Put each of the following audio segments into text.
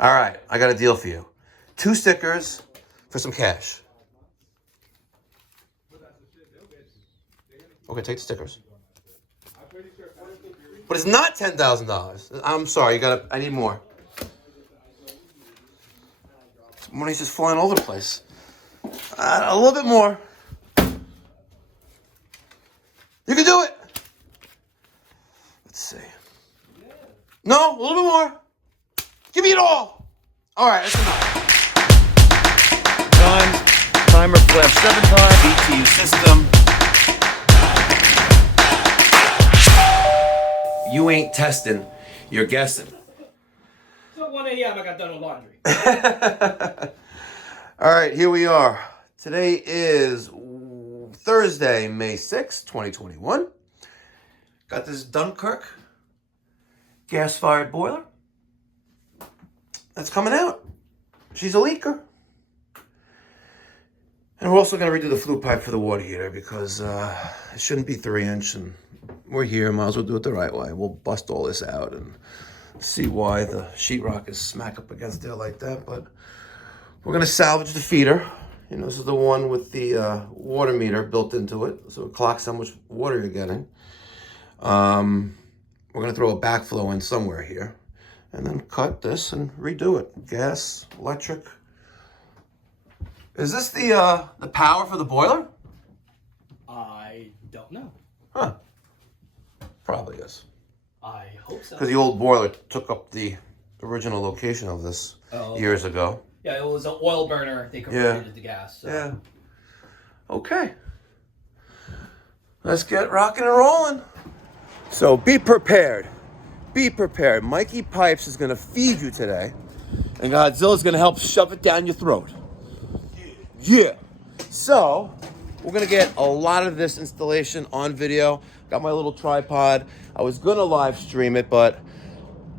All right, I got a deal for you. 2 stickers for some cash. Okay, take the stickers. But it's not $10,000. I'm sorry, I need more. Money's just flying all over the place. A little bit more. You can do it. Let's see. No, a little bit more. Give me it all. All right, that's enough. Timer flash 7 times. BTU system. You ain't testing, you're guessing. So 1 a.m. I got done with laundry. All right, here we are. Today is Thursday, May 6th, 2021. Got this Dunkirk gas-fired boiler that's coming out. She's a leaker. And we're also going to redo the flue pipe for the water heater because it shouldn't be 3-inch, and we're here, might as well do it the right way. We'll bust all this out and see why the sheetrock is smack up against there like that, but we're going to salvage the feeder. You know, this is the one with the water meter built into it, so it clocks how much water you're getting. We're going to throw a backflow in somewhere here, and then cut this and redo it. Gas, electric. Is this the power for the boiler? I don't know. Huh. Probably is. I hope so. Because the old boiler took up the original location of this years ago. Yeah, it was an oil burner. They converted it to gas. So. Yeah. Okay. Let's get rocking and rolling. So be prepared. Be prepared. Mikey Pipes is going to feed you today, and Godzilla's going to help shove it down your throat. Yeah. So we're going to get a lot of this installation on video. Got my little tripod. I was going to live stream it, but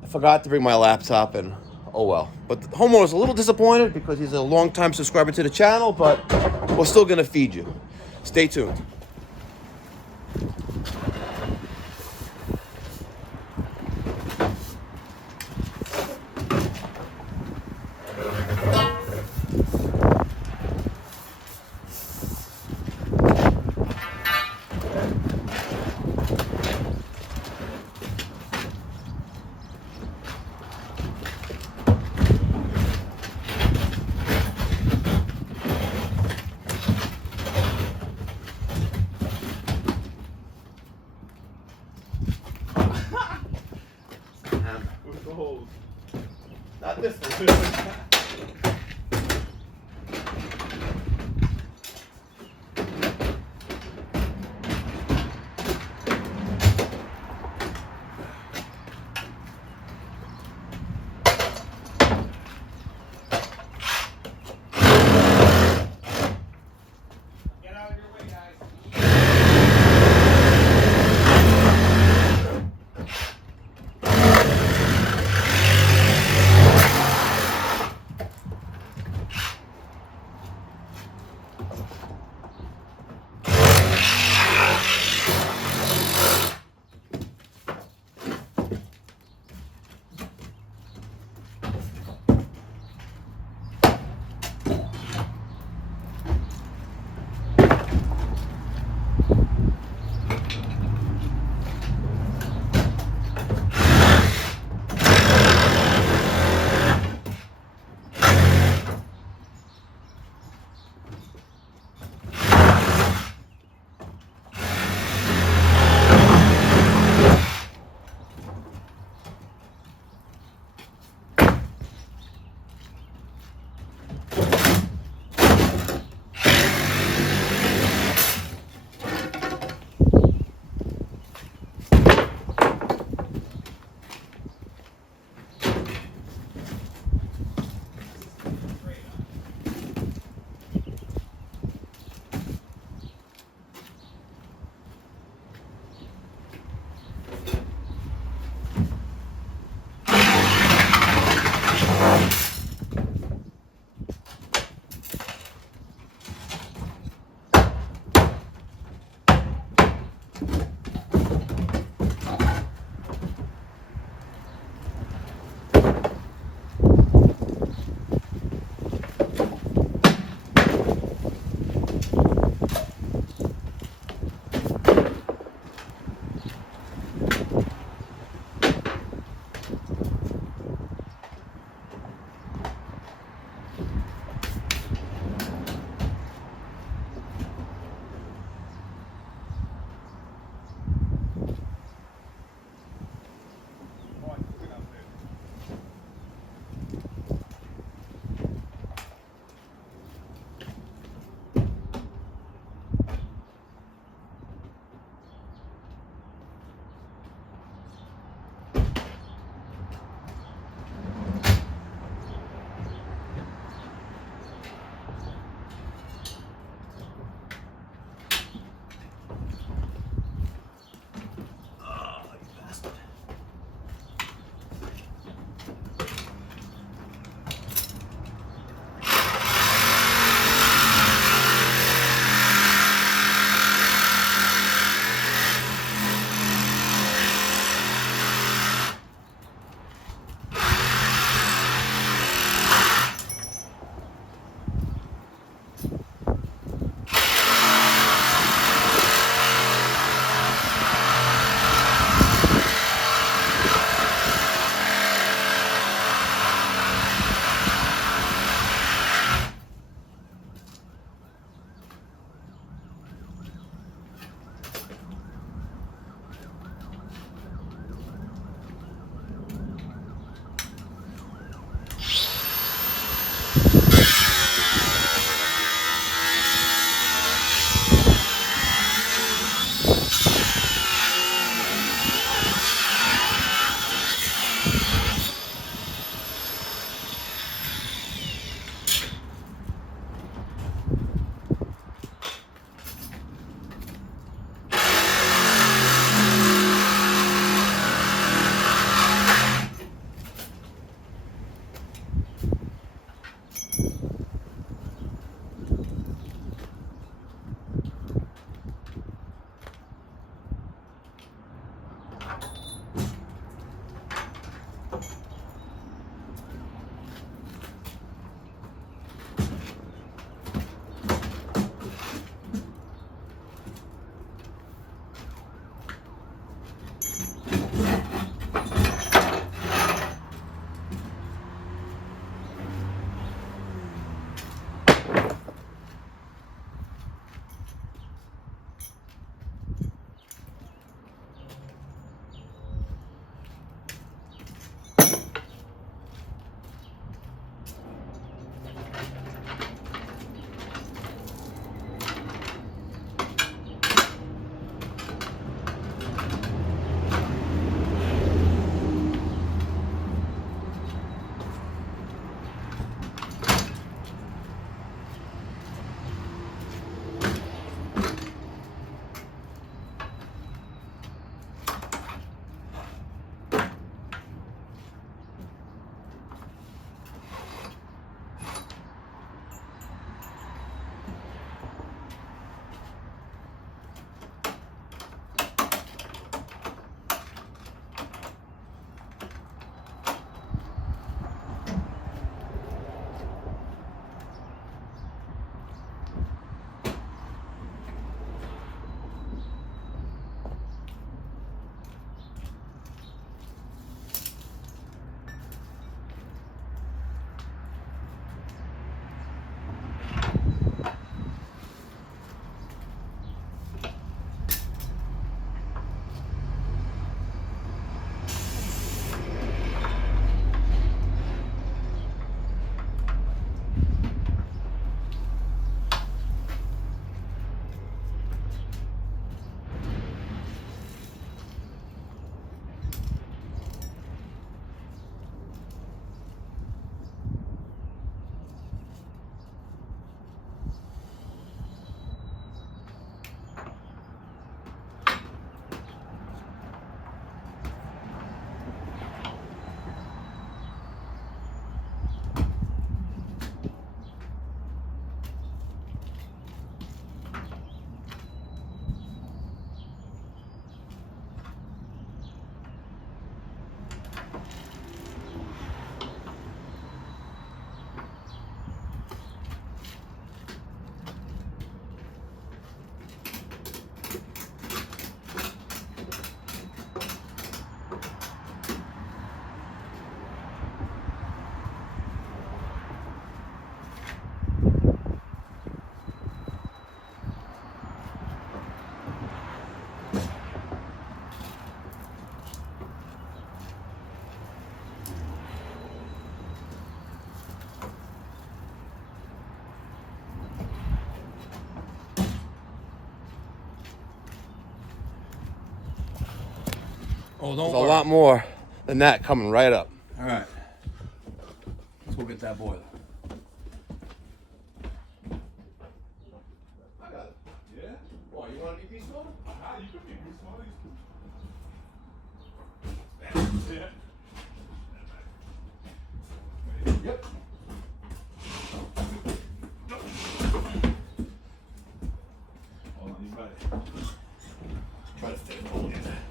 I forgot to bring my laptop, and oh well. But the homeowner's a little disappointed because he's a long-time subscriber to the channel, but we're still going to feed you. Stay tuned. Not this one. Get out of your way, guys. Oh, there's a lot more than that coming right up. All right. Let's go get that boiler. I got it. Yeah? Oh, you want to be peaceful? You could be peaceful. Yeah. Yep. Hold on, you got it. Try to fit it all in there.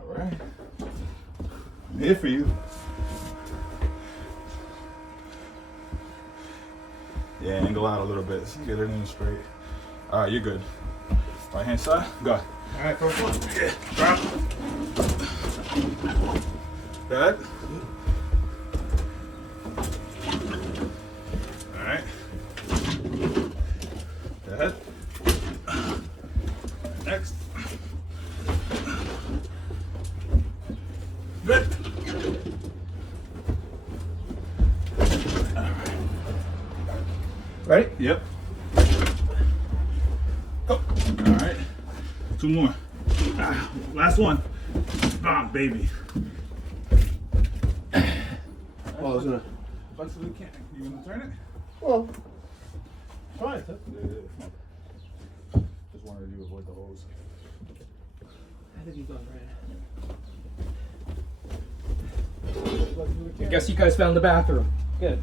All right. I'm here for you. Yeah, angle out a little bit. So get it in straight. All right, you're good. Right hand side, go. All right, first one. Yeah, drop. Good. All right. Good. Next. Good. Ready? Yep. Go. All right. Two more. Last one. Ah, baby. Oh, I was gonna. Flexible can. You gonna turn it? Well, try it. Yeah. Just wanted you to avoid the holes. I think you've done right. Flexible I can. guess you guys found the bathroom. Good.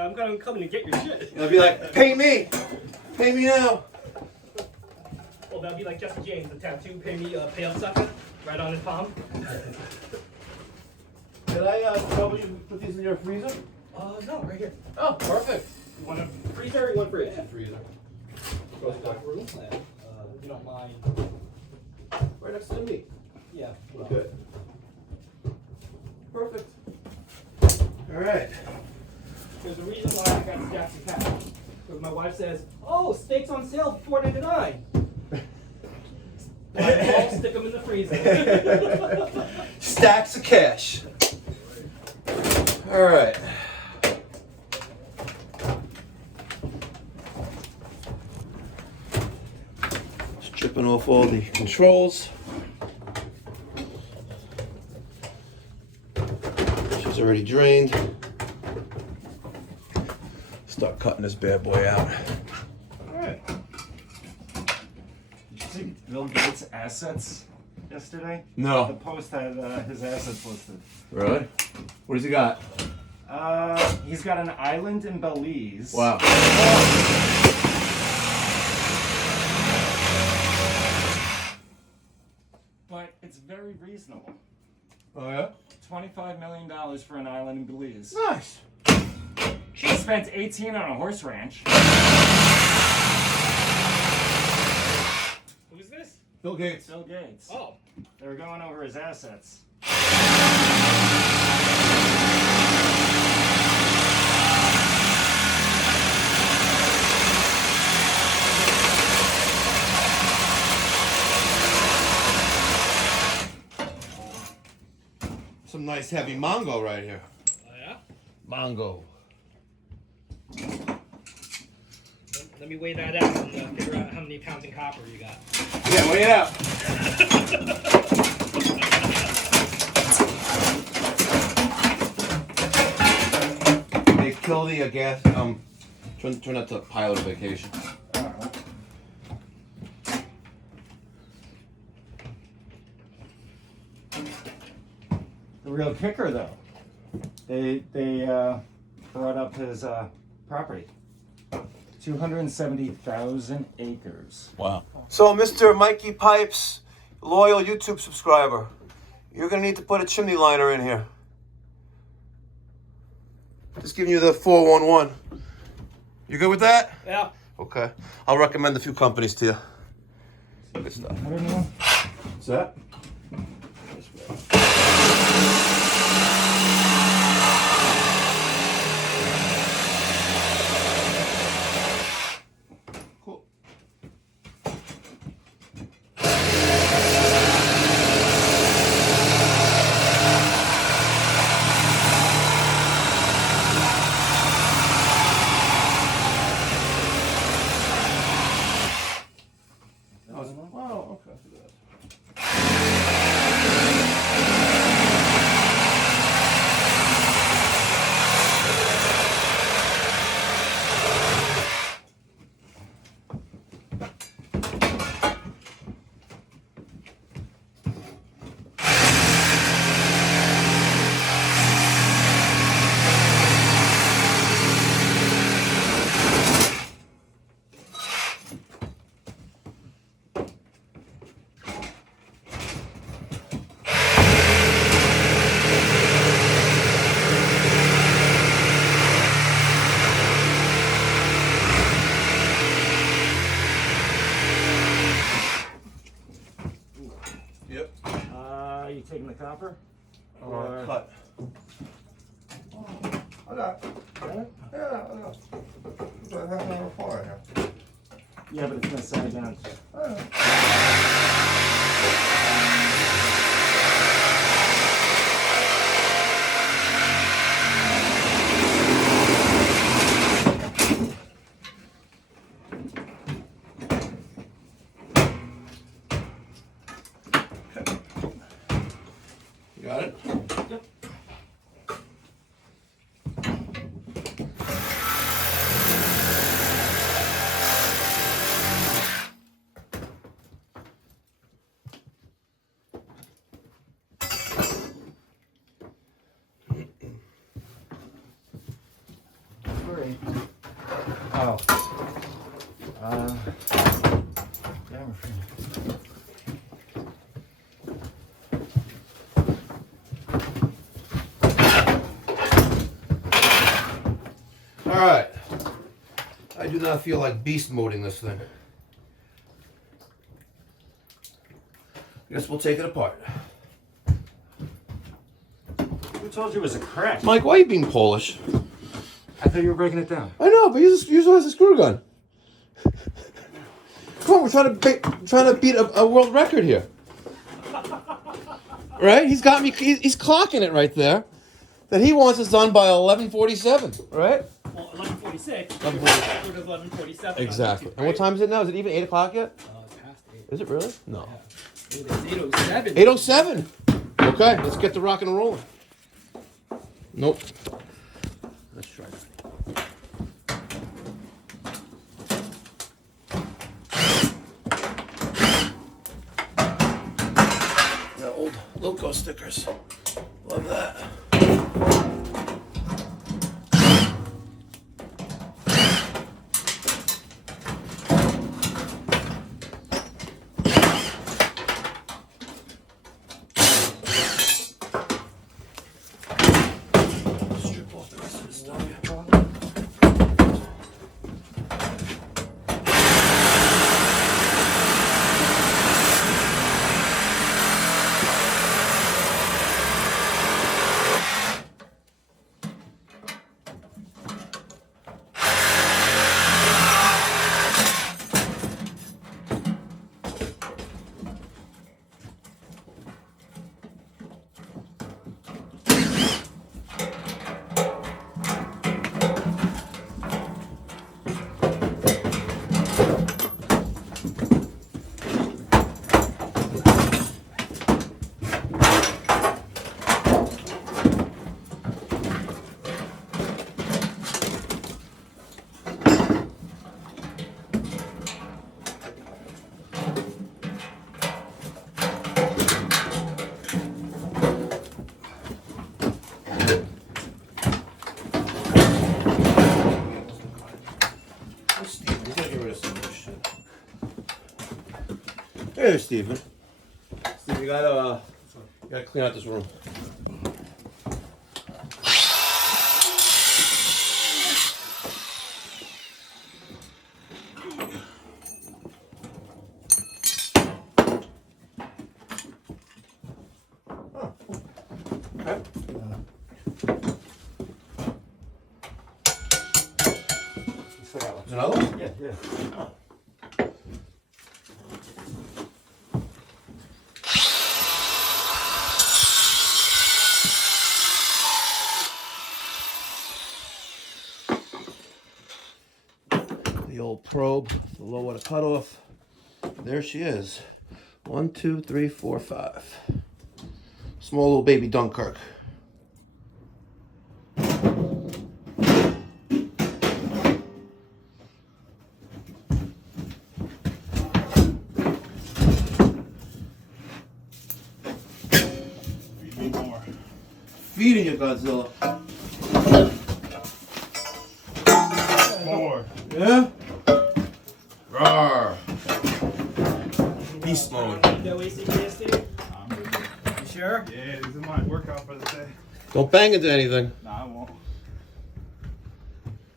I'm gonna come in and get your shit. I'll be like, pay me now. Well, that'd be like Jesse James, the tattoo, pay up sucker, right on his palm. Did I trouble you put these in your freezer? No, right here. Oh, perfect. You want a freezer or you want fridge? Freezer. Got room. If you don't mind. Right next to the meat. Yeah. Well, Good. Perfect. All right. there's a reason why I got the Jackson Cat. Because my wife says, oh, steak's on sale for $4.99. I'll stick them in the freezer. Stacks of cash. All right. Stripping off all the controls. She's already drained. Start cutting this bad boy out. Alright. Did you see Bill Gates' assets yesterday? The No. Post had his assets listed. Really? What does he got? He's got an island in Belize. Wow. But it's very reasonable. Oh yeah? $25 million for an island in Belize. Nice. He spent 18 on a horse ranch. Who's this? Bill Gates. Bill Gates. Oh. They were going over his assets. Some nice heavy mango right here. Oh, yeah? Mango. Let me weigh that out and figure out how many pounds in copper you got. Yeah, weigh it out. They kill the gas. Turn that to pilot vacation. The real kicker, though, they brought up his property. 270,000 acres. Wow. So, Mr. Mikey Pipes, loyal YouTube subscriber, you're gonna need to put a chimney liner in here. Just giving you the 411. You good with that? Yeah. Okay. I'll recommend a few companies to you. Good stuff. I don't know. What's that? Cool. taking the copper? Or cut. I got. Yeah, I got. It's like half an hour apart here. Yeah, but it's gonna sag down. You got it? Yep. Oh. Yeah, we're free. All right. I do not feel like beast moding this thing. I guess we'll take it apart. Who told you it was a crack? Mike, why are you being Polish? I thought you were breaking it down. I know, but use a screw gun. Come on, we're trying to beat a world record here. Right? He's got me. He's clocking it right there. That he wants us done by 11:47. Right? Well, 11:46. 11:47. 11:47. Exactly. And what time is it now? Is it even 8 o'clock yet? It's past 8. Is it really? No. It is 8:07. 8:07. Okay, let's get the rock and rolling. Nope. Let's try that. The old Loco stickers. Love that. Strip off the rest of this stuff here. Steve, we gotta get rid of some of this shit. Hey there, Steven. Steve, you gotta clean out this room. Oh. Okay. There's another one? Yeah, yeah. Oh. The old probe, the lower the cutoff. There she is. 1, 2, 3, 4, 5. Small little baby Dunkirk. Feeding you, Godzilla. More. Yeah? Rawr. Beast mode. No ACDSD? You sure? Yeah, this is my workout for the day. Don't bang into anything. Nah, I won't.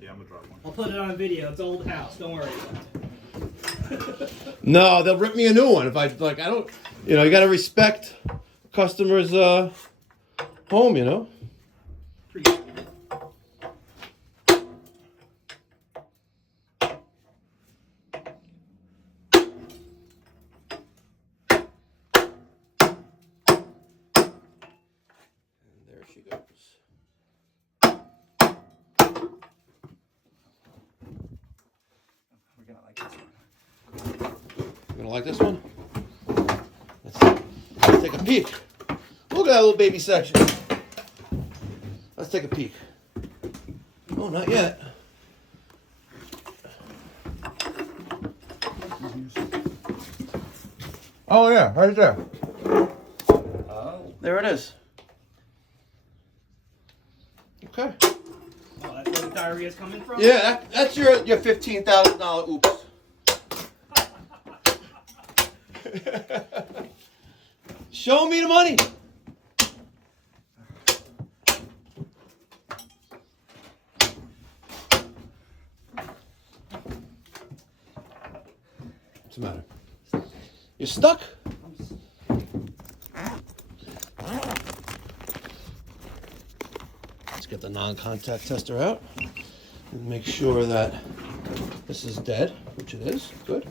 Yeah, I'm gonna drop one. I'll put it on video. It's old house. Don't worry about it. No, they'll rip me a new one if I don't. You know, you gotta respect customer's home, you know. There she goes. We're gonna like this one. You gonna like this one? Let's take a peek. Look at that little baby section. Let's take a peek. Oh, not yet. Oh yeah, right there. Oh. There it is. Okay. Oh, that's where the diarrhea is coming from? Yeah, that's your $15,000 oops. Show me the money. What's the matter? You stuck? Let's get the non-contact tester out and make sure that this is dead, which it is. Good.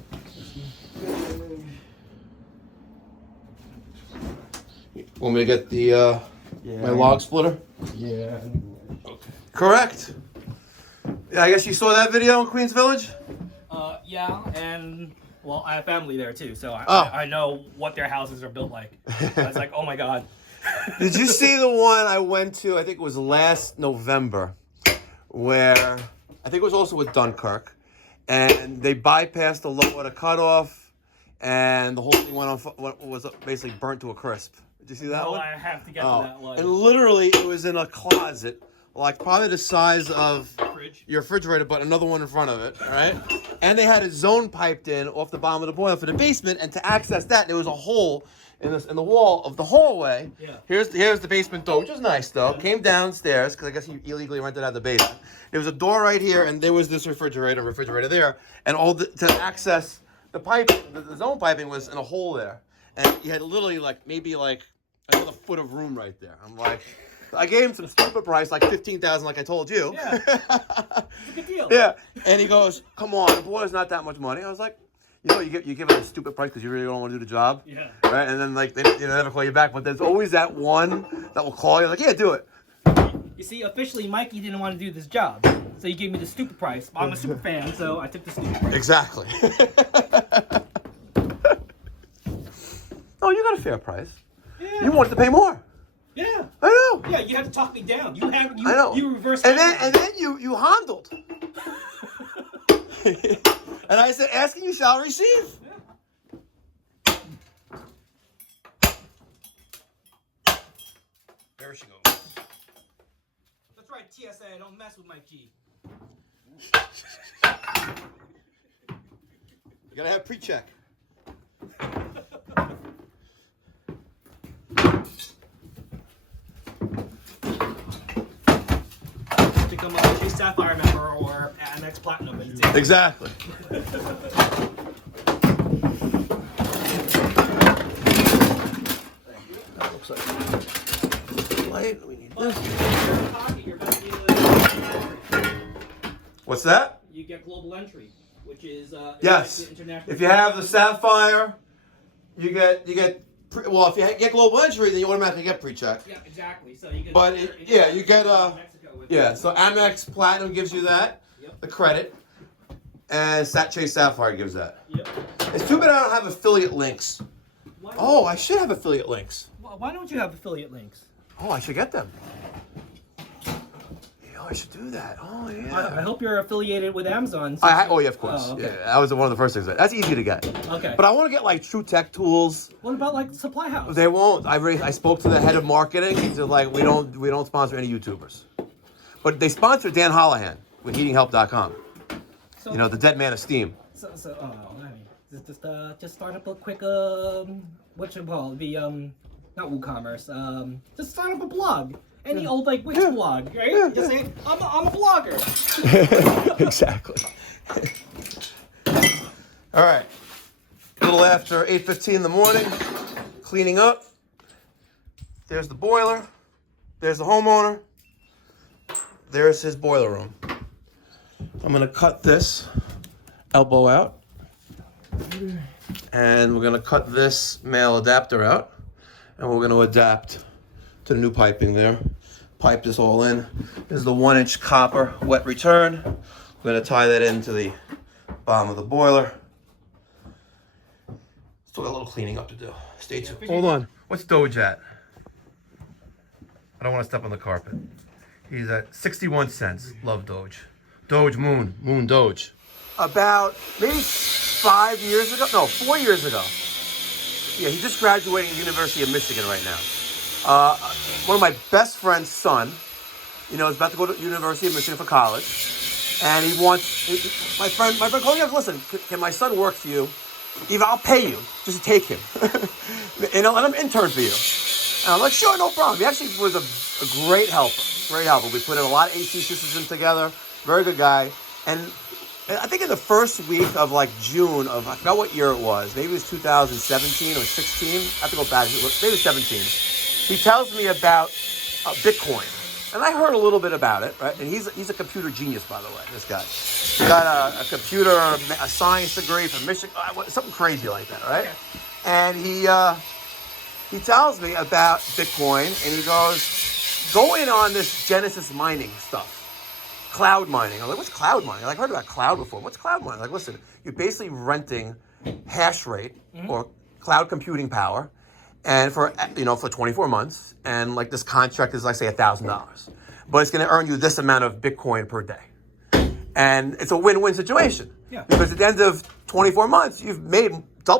Want me to get the my log splitter? Yeah. Correct. Yeah, I guess you saw that video in Queens Village? Yeah, and well, I have family there too, so Oh. I know what their houses are built like. I was like, oh my god. Did you see the one I went to, I think it was last November, where I think it was also with Dunkirk, and they bypassed the low water cutoff, and the whole thing was basically burnt to a crisp. Did you see that Oh, one? I have to get Oh, to that one. and literally it was in a closet, like probably the size of Fridge. your refrigerator, but another one in front of it, all right? And they had a zone piped in off the bottom of the boiler for the basement, and to access that, there was a hole in the wall of the hallway. Yeah. Here's the basement door, which is nice though. Came downstairs because I guess he illegally rented out the basement. There was a door right here, and there was this refrigerator there, and to access the pipe, the zone piping was in a hole there, and you had literally maybe another foot of room right there. I'm like, I gave him some stupid price, like $15,000, like I told you. Yeah. It's a good deal. Yeah, and he goes, "Come on, the boiler's not that much money." I was like, "You know, you give it a stupid price because you really don't want to do the job." Yeah. Right, and then they never call you back, but there's always that one that will call you, like, "Yeah, do it." You see, officially, Mikey didn't want to do this job, so he gave me the stupid price. I'm a super fan, so I took the stupid price. Exactly. Oh, you got a fair price. Yeah. You wanted to pay more. Yeah. I know. Yeah, you had to talk me down. You I know. You reversed. And then you handled. And I said, "Asking you shall receive." Yeah. There she goes. That's right, TSA. Don't mess with Mike G. You gotta have pre-check. Become a Sapphire member or Amex Platinum. But it's Exactly. That looks like light. We need this. What's that? You get global entry, which is Yes. international. If you have the Sapphire, you get. Well, if you get global entry, then you automatically get pre-check. Yeah, exactly. So you get. But you get Mexico with yeah. So Amex Platinum gives you that, Yep. the credit, and Chase Sapphire gives that. Yep. It's too bad I don't have affiliate links. Why, Oh, I should have affiliate links. why don't you have affiliate links? Oh, I should get them. Yeah, I should do that. Oh, yeah. I hope you're affiliated with Amazon. Oh, yeah, of course. Oh, okay. Yeah, that was one of the first things. That's easy to get. Okay. But I want to get like True Tech Tools. What about like Supply House? They won't. I spoke to the head of marketing. He said like we don't sponsor any YouTubers, but they sponsor Dan Holohan with HeatingHelp.com. So, You know, the dead man of Steam. I mean, just start up a quick what you call the not WooCommerce just start up a blog. Any old like Wix blog, right? Yeah, Just say I'm a blogger. Exactly. All right. A little after 8:15 in the morning, cleaning up. There's the boiler. There's the homeowner. There's his boiler room. I'm gonna cut this elbow out. And we're gonna cut this male adapter out. And we're gonna adapt to the new piping there. Pipe this all in. This is the 1-inch copper wet return. We're gonna tie that into the bottom of the boiler. Still got a little cleaning up to do. Stay tuned. Hold on. What's Doge at? I don't want to step on the carpet. He's at 61 cents. Love Doge. Doge Moon. Moon Doge. About maybe 4 years ago. Yeah, he's just graduating from the University of Michigan right now. One of my best friend's son, is about to go to the University of Michigan for college. And he wants, my friend called me up, listen, can my son work for you? Eva, I'll pay you just to take him. And I'll let him intern for you. And I'm like, sure, no problem. He actually was a great helper. We put in a lot of AC systems together. Very good guy. And I think in the first week of like June of, I forgot what year it was. Maybe it was 2017 or 16. I have to go back. Maybe it was 17. He tells me about Bitcoin. And I heard a little bit about it, right? And he's a computer genius, by the way, this guy. He got a computer, a science degree from Michigan, something crazy like that, right? And he tells me about Bitcoin, and he goes, go in on this Genesis mining stuff. Cloud mining. I'm like, what's cloud mining? I've heard about cloud before. What's cloud mining? Like, listen, you're basically renting hash rate or cloud computing power, and for 24 months, and like this contract is like say $1,000, but it's going to earn you this amount of Bitcoin per day, and it's a win-win situation. Yeah. Because at the end of 24 months, you've made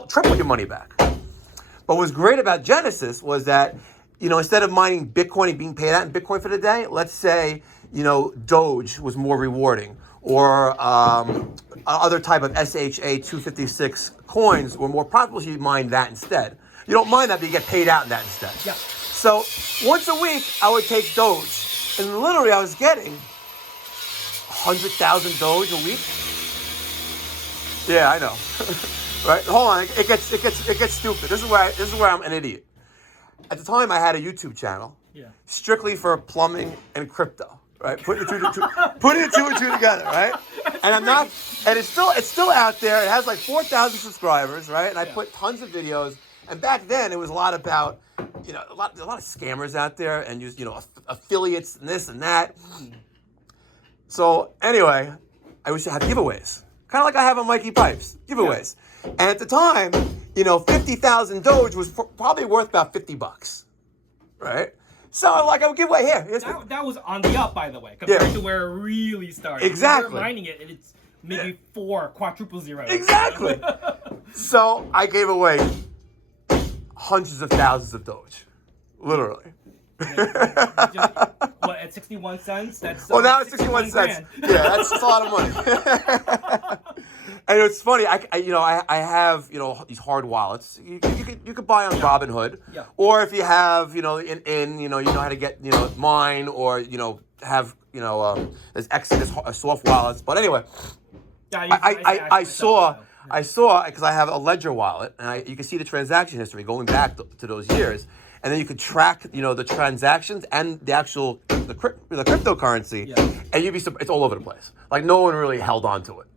triple your money back. But what was great about Genesis was that, instead of mining Bitcoin and being paid out in Bitcoin for the day, let's say, Doge was more rewarding, or other type of SHA 256 coins were more profitable, so you mine that instead. You don't mind that, but you get paid out in that instead. Yeah. So once a week, I would take Doge, and literally I was getting 100,000 Doge a week. Yeah, I know. Right? Hold on, it gets stupid. This is where I'm an idiot. At the time, I had a YouTube channel, strictly for plumbing and crypto. Right? Putting the two and two together, right? And it's still out there. It has like 4,000 subscribers, right? And I put tons of videos. And back then, it was a lot about, a lot of scammers out there, and affiliates and this and that. So anyway, I wish I had giveaways, kind of like I have on Mikey Pipes, giveaways. Yeah. And at the time, 50,000 Doge was probably worth about $50, right? So I would give away here. That was on the up, by the way, compared to where it really started. Exactly. We were mining it, and it's maybe 4 quadruple zeros. Exactly. So I gave away hundreds of thousands of Doge, literally. What, at 61 cents? That's now it's 61 cents. Yeah, that's a lot of money. And it's funny. I have these hard wallets. You could buy on Robinhood, or if you have you know how to get mine, or have there's Exodus soft wallets. But anyway, I saw because I have a Ledger wallet, and you can see the transaction history going back to those years, and then you could track the transactions and the actual the cryptocurrency, and it's all over the place. Like no one really held on to it,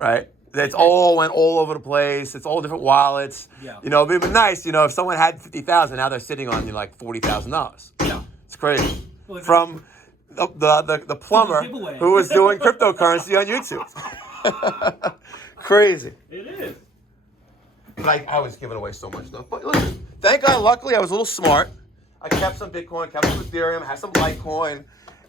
right? It's all went all over the place. It's all different wallets. Yeah. It would be nice, if someone had 50,000, now they're sitting on like $40,000. Yeah. It's crazy. Well, from the plumber who was doing cryptocurrency on YouTube. Crazy. It is. But I was giving away so much stuff. But listen, thank God, luckily I was a little smart. I kept some Bitcoin, kept some Ethereum, had some Litecoin.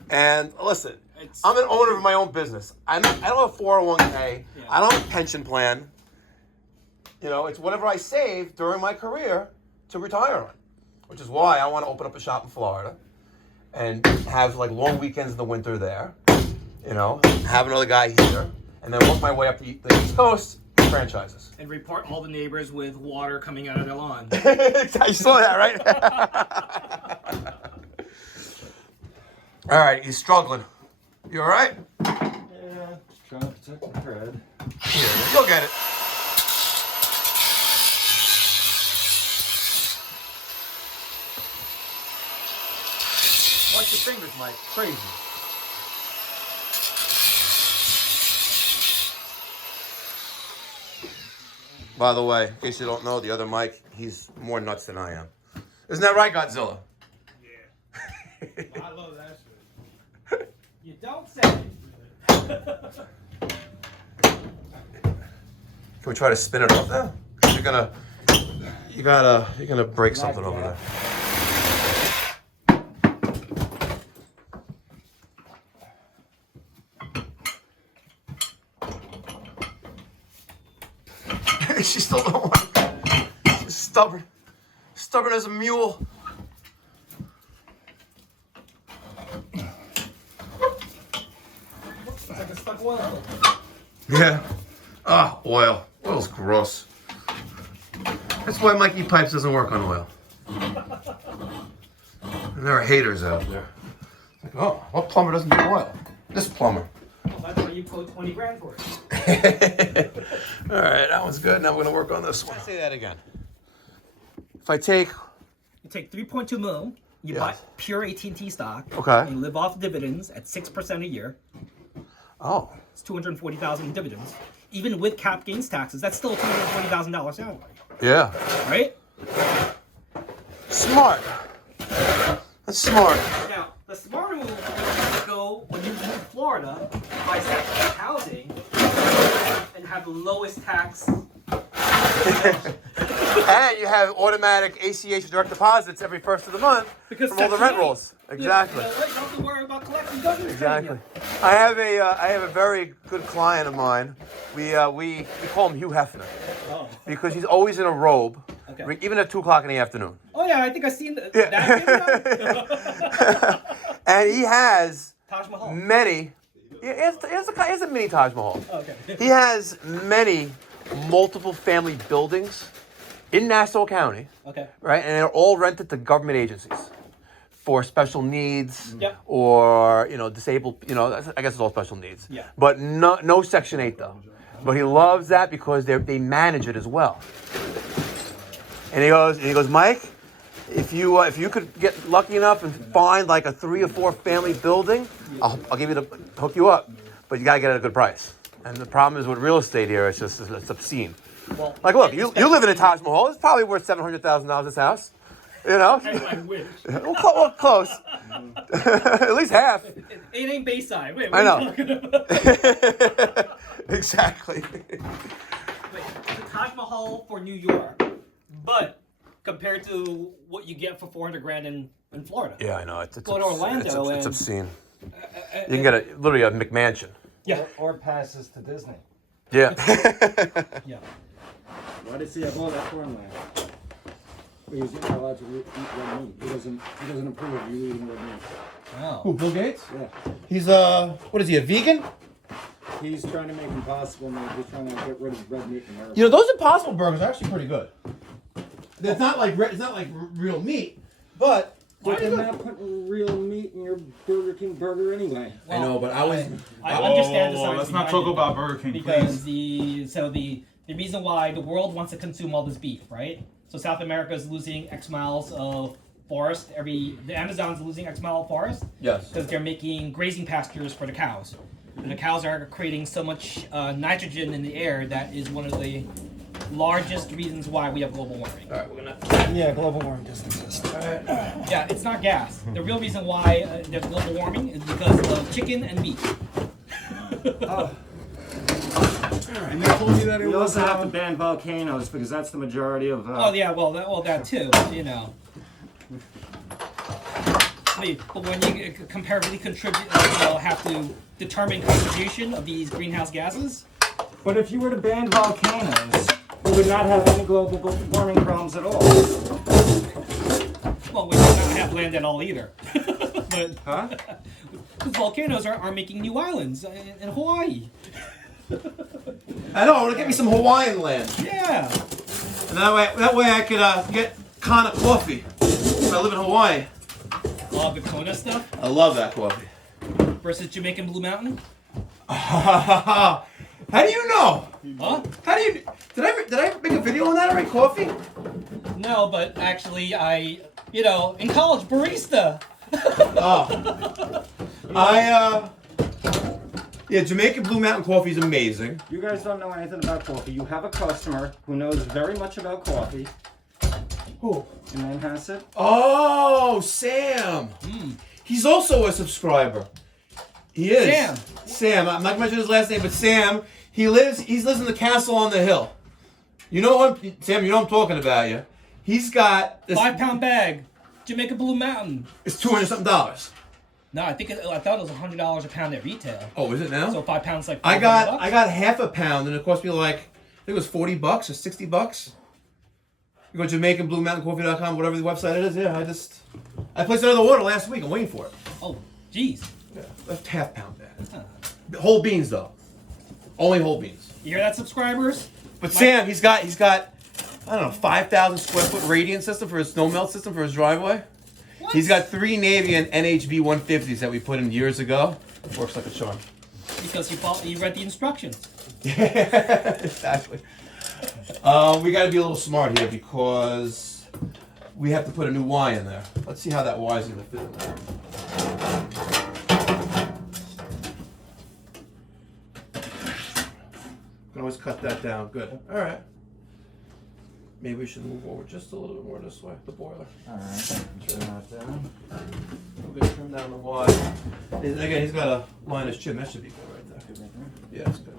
And listen, I'm an owner of my own business. I don't have a 401k. Yeah. I don't have a pension plan. It's whatever I save during my career to retire on. Which is why I want to open up a shop in Florida and have like long weekends in the winter there. Have another guy here. And then work my way up the East Coast, franchises. And report all the neighbors with water coming out of their lawn. I saw that, right? All right, he's struggling. You all right? Yeah, trying to protect my head. Here, go get it. fingers, Mike. Crazy. By the way, in case you don't know, the other Mike, he's more nuts than I am. Isn't that right, Godzilla? Yeah. I love that shit. You don't say. Can we try to spin it off now? You're gonna break something over there. She still don't want. She's stubborn. Stubborn as a mule. It's like a stuck oil. Yeah. Ah, oil. Oil's gross. That's why Mikey Pipes doesn't work on oil. And there are haters out there. Like, oh, what plumber doesn't do oil? This plumber. Well, that's why you quote 20 grand for it. All right, that one's good. Now we're gonna work on this one. Say that again. If I take, You take 3.2 mil, you Yes. buy pure AT&T stock, Okay. and you live off dividends at 6% a year. oh, It's $240,000 in dividends. Even with cap gains taxes, that's still a $220,000 salary, yeah, right? smart. That's smart. Now, the smarter move is to go, when you move to Florida, buy second housing and have the lowest tax. And you have automatic ACH direct deposits every first of the month Because from all the Section rent 8. rolls. Exactly. You don't have to worry about collecting government Exactly. I have a very good client of mine. We call him Hugh Hefner Oh. because he's always in a robe, Okay. even at 2:00 in the afternoon. Oh yeah, I think I've seen that. Yeah. And he has Taj Mahal. many. Yeah, he has a mini Taj Mahal. Okay. He has many multiple family buildings in Nassau County, Okay. right? And they're all rented to government agencies for special needs Yep. or, disabled, I guess it's all special needs. Yeah. But no Section 8 though. But he loves that because they manage it as well. And he goes, Mike, if you could get lucky enough and find like a 3 or 4 family building, I'll give you hook you up. But you gotta get it at a good price. And the problem is with real estate here, it's obscene. Well, Like, look, you live in a Taj Mahal. It's probably worth $700,000 this house. You know? I wish. Well, close. At least half. It ain't Bayside. Wait, I what know. are you talking about? Exactly. Wait, it's a Taj Mahal for New York, but compared to what you get for 400 grand in Florida. Yeah, I know. It's Go to Orlando it's and- obscene. You can get literally a McMansion. Yeah. Or passes to Disney. Yeah. Yeah. Why does he have all that foreign land? He's not allowed to eat red meat. He doesn't approve of you eating red meat. Oh. Bill Gates? Yeah. He's what is he, a vegan? He's trying to make impossible meat. He's trying to get rid of red meat in America. You know, those Impossible burgers are actually pretty good. It's not like real meat, but But they're not putting real meat in your Burger King burger anyway. I know, but I was. I understand the science Let's not behind talk it, about though, Burger King, because please. the reason why the world wants to consume all this beef, right? So South America is losing X miles of forest. The Amazon's losing X mile of forest. Yes. Because they're making grazing pastures for the cows, and the cows are creating so much nitrogen in the air that is one of the largest reasons why we have global warming. All right, we're gonna. Yeah, global warming doesn't exist. Yeah, it's not gas. The real reason why there's global warming is because of chicken and beef. And they told you that it was. We also have to ban volcanoes because that's the majority of. Oh yeah, well that too, you know. But when you comparatively have to determine contribution of these greenhouse gases. But if you were to ban volcanoes, we would not have any global warming problems at all. Well, we do not have land at all either. But Huh? because volcanoes are making new islands in Hawaii. I know. I want to get me some Hawaiian land, Yeah. and that way I could get Kana coffee. If I live in Hawaii. All the Kona stuff I love that coffee. versus Jamaican Blue Mountain. How do you know? Huh? How do you? Did I make a video on that already? Coffee? No, but actually in college, barista. Yeah, Jamaican Blue Mountain coffee is amazing. You guys don't know anything about coffee. You have a customer who knows very much about coffee. Who? And then has it. Oh, Sam. He's also a subscriber. He is. Sam. I'm not gonna mention his last name, but Sam. He lives in the castle on the hill. You know what, Sam? You know what I'm talking about, yeah. He's got this 5-pound bag, Jamaica Blue Mountain. It's $200-something. No, I thought it was $100 a pound at retail. Oh, is it now? So 5 pounds like. I got half a pound, and it cost me like, I think it was $40 or $60. You go to JamaicanBlueMountainCoffee.com, whatever the website it is. Yeah, I placed another order last week. I'm waiting for it. Oh, jeez. Yeah, that's half-pound bag. Whole beans though, only whole beans. You hear that, subscribers? But Sam, he's got I don't know 5,000 square foot radiant system for his snow melt system for his driveway. What? He's got 3 Navy NHB 150s that we put in years ago. Works like a charm. Because you read the instructions. Yeah, exactly. We got to be a little smart here because we have to put a new Y in there. Let's see how that Y is going to fit in there. Can always cut that down. Good. All right. Maybe we should move over just a little bit more this way. The boiler. All right. Trim that down. We're gonna trim down the Y. Again, he's got a line of chin. That should be good right there. Yeah, it's good.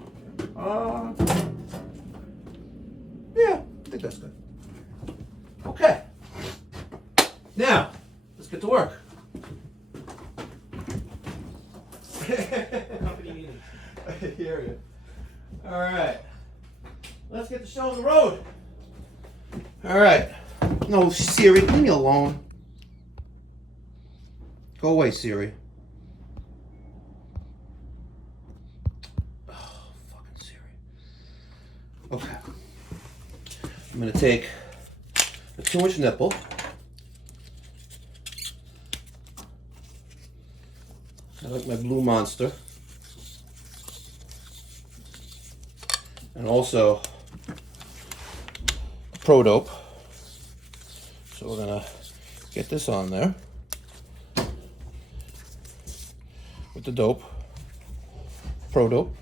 Yeah, I think that's good. Okay. Now, let's get to work. Company meeting. I hear you. All right. Let's get the show on the road. All right. No, Siri, leave me alone. Go away, Siri. Oh, fucking Siri. Okay. I'm gonna take a 2-inch nipple. I like my Blue Monster. And also Pro Dope. So we're gonna get this on there with the dope, Pro Dope,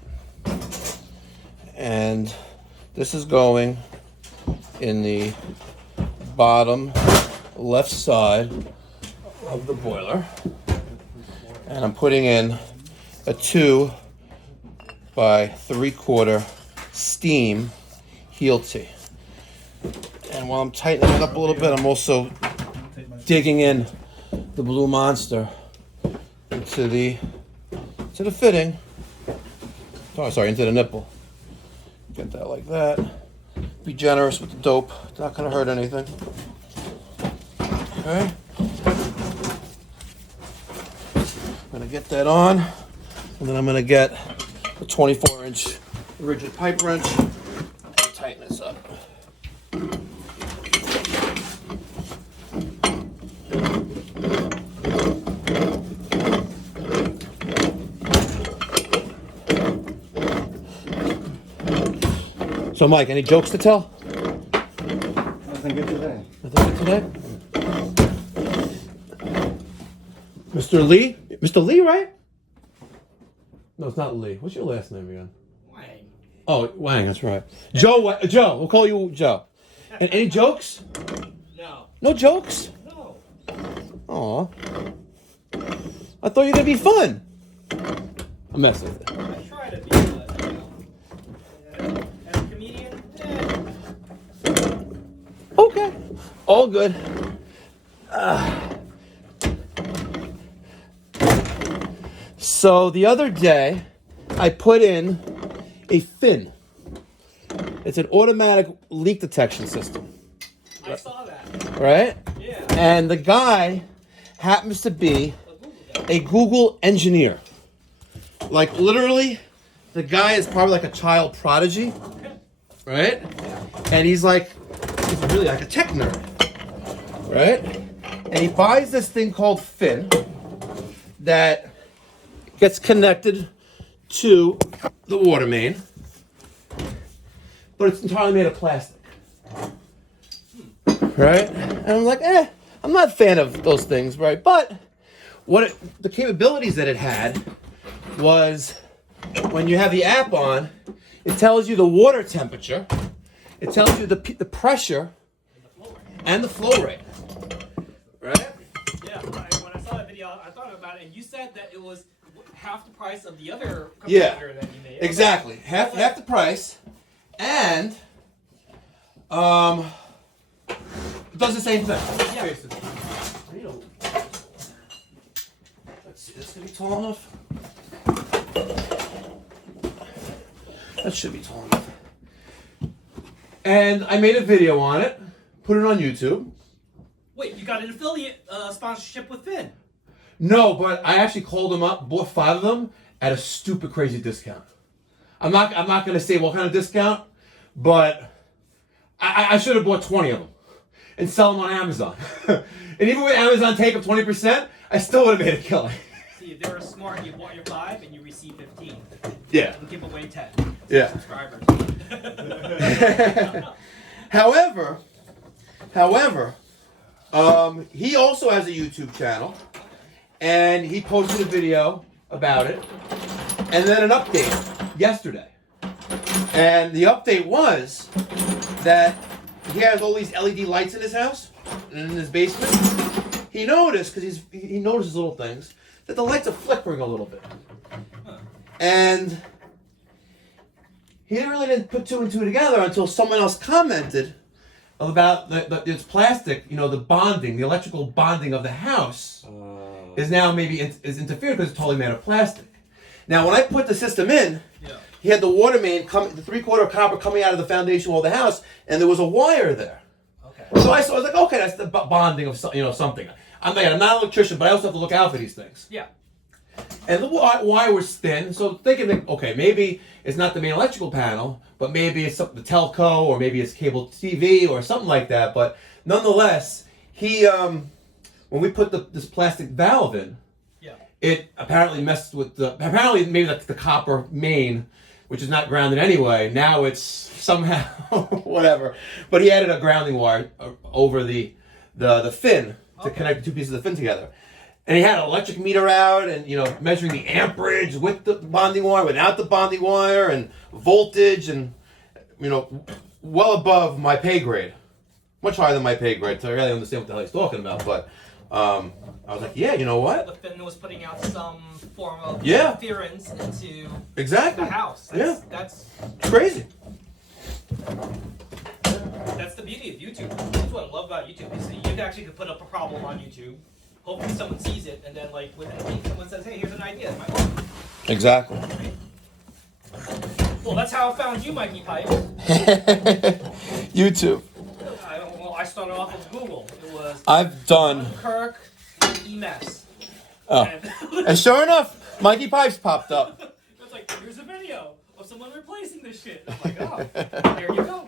and this is going in the bottom left side of the boiler, and I'm putting in a 2 by 3/4 steam heel tee. And while I'm tightening it up a little bit, I'm also digging in the Blue Monster into the fitting. Oh, sorry, into the nipple. Get that like that. Be generous with the dope. It's not gonna hurt anything. Okay. I'm gonna get that on, and then I'm gonna get a 24-inch rigid pipe wrench and tighten this up. So, Mike, any jokes to tell? Nothing good today. Nothing good today? Mr. Lee? Mr. Lee, right? No, it's not Lee. What's your last name again? Wang. Oh, Wang, that's right. Joe, we'll call you Joe. And any jokes? No. No jokes? No. Aw. I thought you were going to be fun. I'm messing with it. I try to be, but, as a comedian, Okay. All good. So the other day, I put in a fin. It's an automatic leak detection system. I saw that. Right? Yeah. And the guy happens to be a Google engineer. Like, literally, the guy is probably like a child prodigy. Right? And he's really like a tech nerd. Right? And he buys this thing called Fin that gets connected to the water main. But it's entirely made of plastic. Right? And I'm like, I'm not a fan of those things, right? But the capabilities that it had was when you have the app on, it tells you the water temperature, it tells you the pressure, and the flow rate. Right? Yeah, when I saw that video, I thought about it, and you said that it was half the price of the other Yeah, computer that you made. exactly. Half the price, and it does the same thing. Yeah. Basically. Let's see, this gonna be tall enough. That should be tall enough. And I made a video on it, put it on YouTube. Wait, you got an affiliate sponsorship with Finn? No, but I actually called them up, bought 5 of them at a stupid crazy discount. I'm not gonna say what kind of discount, but I should have bought 20 of them and sell them on Amazon. And even with Amazon take up 20%, I still would have made a killing. See, if they were smart, you bought your 5 and you received 15. Yeah. And give away 10. Yeah. Subscribers. However, he also has a YouTube channel, and he posted a video about it, and then an update yesterday. And the update was that he has all these LED lights in his house and in his basement. He noticed, because he notices little things, that the lights are flickering a little bit. And he didn't put 2 and 2 together until someone else commented about it's plastic, the bonding, the electrical bonding of the house is now maybe is interfered because it's totally made of plastic. Now, when I put the system in, he had the water main, the 3/4 copper coming out of the foundation wall of the house, and there was a wire there. Okay. So I was like, okay, that's the bonding of something. I'm not an electrician, but I also have to look out for these things. Yeah. And the wire was thin, so thinking that, okay, maybe it's not the main electrical panel, but maybe it's the telco, or maybe it's cable TV, or something like that. But nonetheless, he, when we put this plastic valve in, it apparently messed with maybe the copper main, which is not grounded anyway. Now it's somehow, whatever. But he added a grounding wire over the fin to connect the 2 pieces of the fin together. And he had an electric meter out and, measuring the amperage with the bonding wire, without the bonding wire, and voltage, and, well above my pay grade. Much higher than my pay grade, so I really understand what the hell he's talking about. But I was like, yeah, you know what? The Finn was putting out some form of Yeah. interference into Exactly. the house. That's crazy. That's the beauty of YouTube. That's what I love about YouTube. Is that you actually could put up a problem on YouTube. Hopefully someone sees it, and then within a week someone says, hey, here's an idea. It might work. Exactly. Well, that's how I found you, Mikey Pipes. YouTube. I started off with Google. It was I've done. Dunkirk EMS. Oh. And sure enough, Mikey Pipes popped up. It's like, here's a video of someone replacing this shit. I'm like, oh, there you go.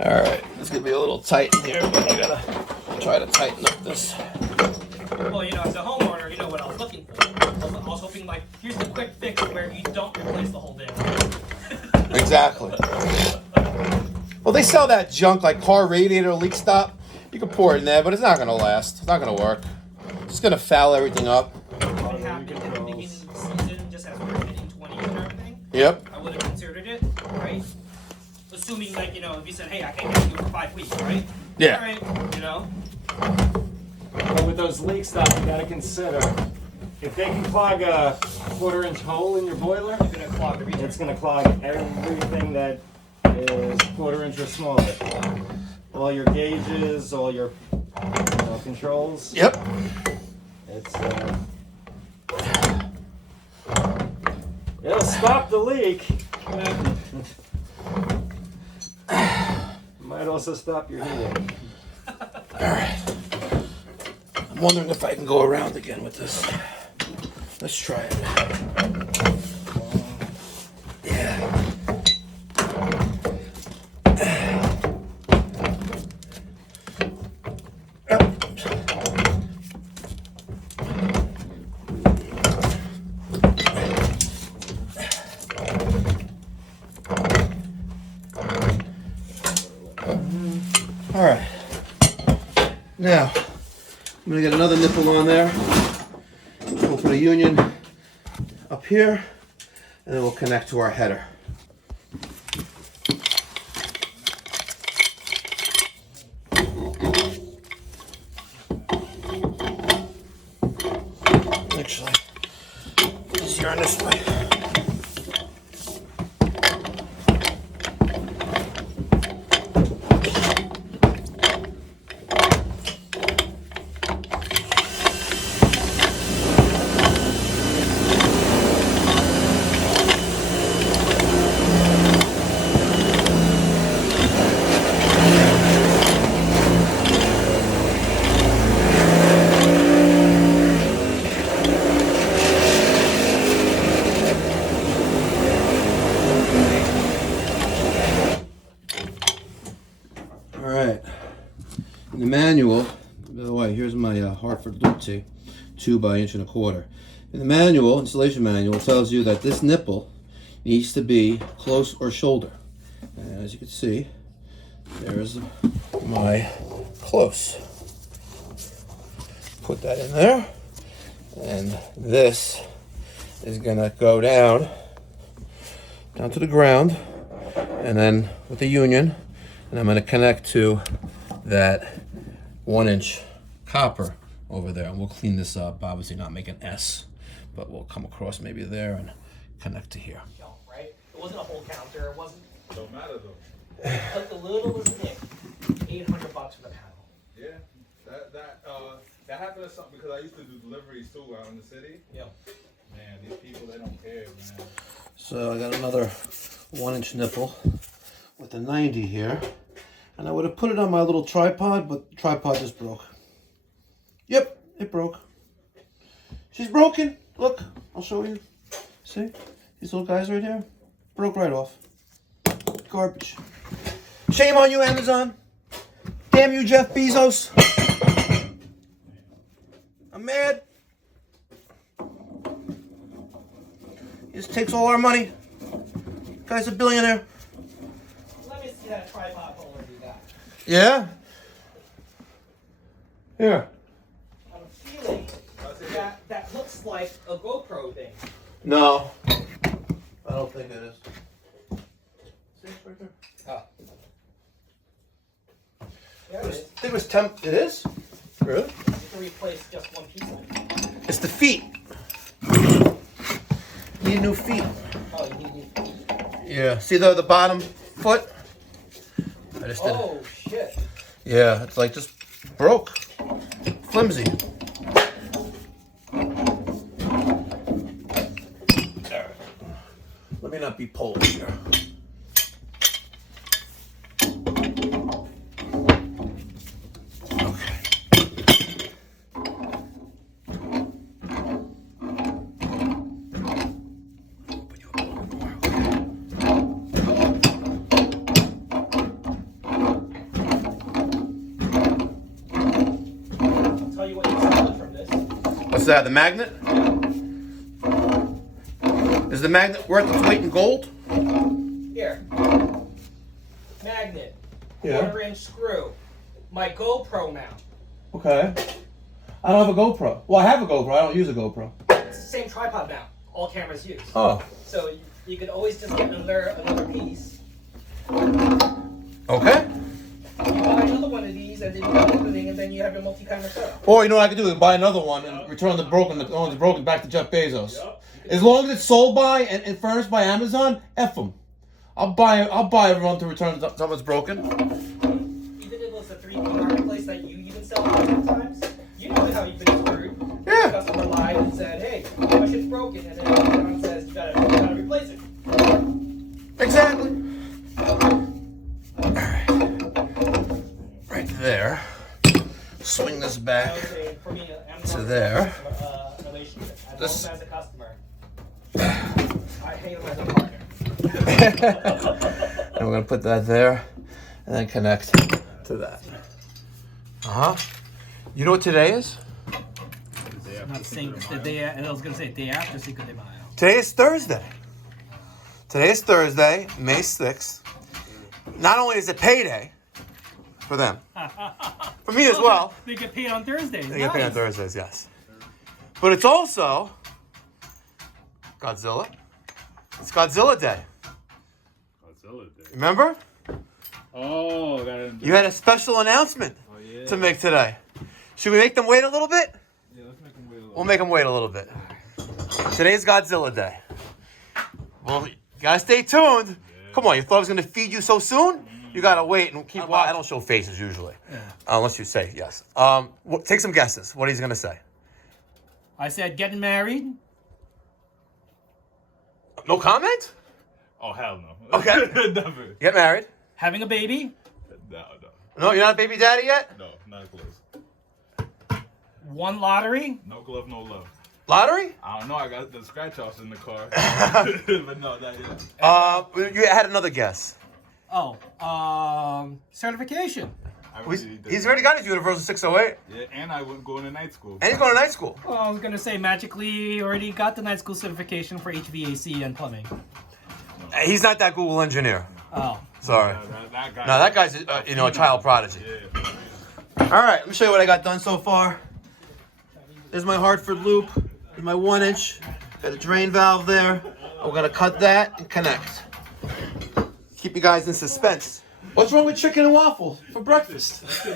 All right, it's gonna be a little tight in here, but I gotta try to tighten up this. Well, as a homeowner, you know what I was looking for. I was hoping, here's the quick fix where you don't replace the whole damn thing. Exactly. Well, they sell that junk like car radiator leak stop. You can pour it in there, but it's not gonna last. It's not gonna work. It's just gonna foul everything up. If it happened at the beginning of the season, just as we were hitting 20 and everything, Yep. I would have considered it, right? Assuming, if you said, hey, I can't get you for 5 weeks, right? Yeah. All right, But with those leak stops, you gotta consider, if they can clog a 1/4-inch hole in your boiler, It's gonna clog the region. it's gonna clog everything that is 1/4-inch or smaller. All your gauges, all your controls. Yep. It's it'll stop the leak. Might also stop your heating. All right. I'm wondering if I can go around again with this. Let's try it. Yeah. All right. Now, I'm gonna get another nipple on there. We'll put a union up here, and then we'll connect to our header. Actually, easier on this way. In the manual, by the way, here's my Hartford loop tee, 2 by 1.25 inches. In the manual, installation manual, it tells you that this nipple needs to be close or shoulder. And as you can see, there's my close. Put that in there, and this is gonna go down to the ground, and then with the union, and I'm gonna connect to that 1-inch copper over there, and we'll clean this up. Obviously not make an S, but we'll come across maybe there and connect to here. Right? It wasn't a whole counter. It wasn't. Don't matter though. Like the little as nick. $800 for the panel. Yeah, that happened to something because I used to do deliveries too out in the city. Yeah. Man, these people, they don't care, man. So I got another 1-inch nipple with the 90 here. And I would have put it on my little tripod, but the tripod just broke. Yep, it broke. She's broken. Look, I'll show you. See? These little guys right here? Broke right off. Garbage. Shame on you, Amazon. Damn you, Jeff Bezos. I'm mad. He just takes all our money. Guy's a billionaire. Let me see that tripod holder you got. Yeah? Here. I'm feeling that looks like a GoPro thing. No. I don't think it is. See, it's right there. Oh. There it is. I think it was temp. It is? Really? You can replace just one piece of it. It's the feet. Need new feet. Oh, you need these. Yeah. See the bottom foot? I just did it. Oh, shit. Yeah, it's like just broke. Flimsy. Alright. Let me not be Polish here. Okay. Open you up a little more. Tell you what you salvage from this. What's that, the magnet? Is the magnet worth its weight in gold? Here. Magnet. Yeah. 1/4-inch screw. My GoPro mount. Okay. I don't have a GoPro. Well, I have a GoPro. I don't use a GoPro. It's the same tripod mount all cameras use. Oh. So you could always just get another piece. Okay. You buy another one of these, and then you have opening, and then you have your multi-camera setup. Or you know what I could do? Is buy another one and return the broken back to Jeff Bezos. As long as it's sold by and furnished by Amazon, F them. I'll buy everyone to return someone's broken. Even if it was a 3P marketplace that you even sell sometimes, you know how you've been screwed. Yeah. The customer lied and said, "Hey, my shit's broken," and then Amazon says, "You gotta replace it." Exactly. Alright. Right there. Swing this I back would say for me, Amazon to there. relationship. As This- long as a customer, I hate them as a partner. And we're going to put that there and then connect to that. Uh-huh. You know what today is? Not saying it's the day. I was gonna say day after Cinco de Mayo. Today is Thursday. Today is Thursday, May 6th. Not only is it payday, for them. For me as well. They get paid on Thursdays. They get paid on Thursdays, yes. But it's also Godzilla. It's Godzilla Day. Godzilla Day. Remember? Oh, you had a special announcement to make today. Should we make them wait a little bit? Yeah, let's make them wait a little. We'll make them wait a little bit. Today's Godzilla Day. Well, you gotta stay tuned. Yeah. Come on, you thought I was gonna feed you so soon? You gotta wait and keep watching. I don't show faces usually, unless you say yes. Take some guesses. What he's gonna say? I said getting married. No comment? Oh, hell no. Okay. Never. Get married. Having a baby. No. No, you're not a baby daddy yet? No, not close. Won lottery. No glove, no love. Lottery? I don't know. I got the scratch offs in the car. But no, not yet. You had another guess. Certification. He's already got his Universal 608. Yeah, and I went going to night school. And he's going to night school. Well, I was gonna say magically already got the night school certification for HVAC and plumbing. He's not that Google engineer. Oh. Sorry. That guy. No, that guy's a child prodigy. Yeah. All right, let me show you what I got done so far. There's my Hartford loop. There's my 1-inch. Got a drain valve there. I'm gonna cut that and connect. Keep you guys in suspense. What's wrong with chicken and waffles for breakfast? You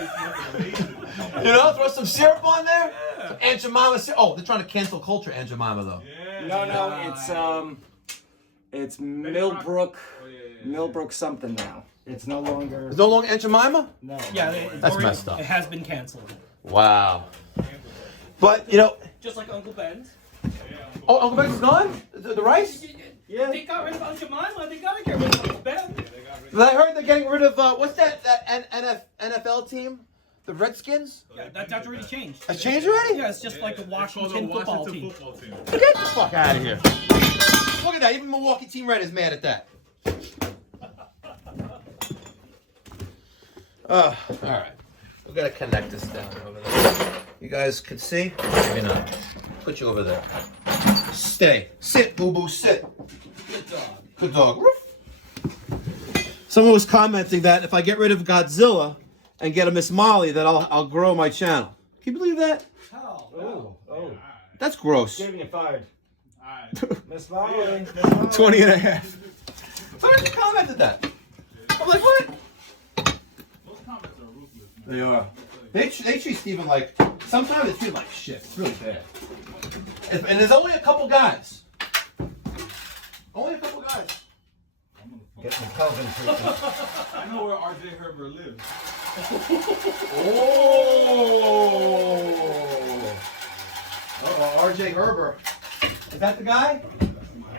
know, throw some syrup on there. Some Aunt Jemima syrup. Oh, they're trying to cancel culture, Aunt Jemima though. No, it's Millbrook. Millbrook something now. It's no longer. It's no longer Aunt Jemima? No. Yeah, That's messed up. It has been canceled. Wow. But, you know. Just like Uncle Ben's. Oh, Uncle Ben's is gone? The rice? Yeah. They got rid of Aunt Jemima. They gotta get rid of Uncle Ben. I heard they're getting rid of, what's that NFL team? The Redskins? Yeah, that's already changed. It's changed already? Yeah, it's just like the Washington football team. Get the fuck out of here. Look at that. Even Milwaukee Team Red is mad at that. All right. We're going to connect this down over there. You guys can see? Maybe not. Put you over there. Stay. Sit, boo-boo, sit. Good dog. Good dog. Someone was commenting that if I get rid of Godzilla and get a Miss Molly, that I'll grow my channel. Can you believe that? Oh. That's gross. Giving you 5. Alright. Miss Molly. 20 and a half. Someone just commented that. I'm like, what? Those comments are ruthless, man. They are. They treat Steven like, sometimes they treat him like shit. It's really bad. And there's only a couple guys. Only a couple guys. Get some Calvin treatment. I know where RJ Herbert lives. RJ Herbert. Is that the guy? That's my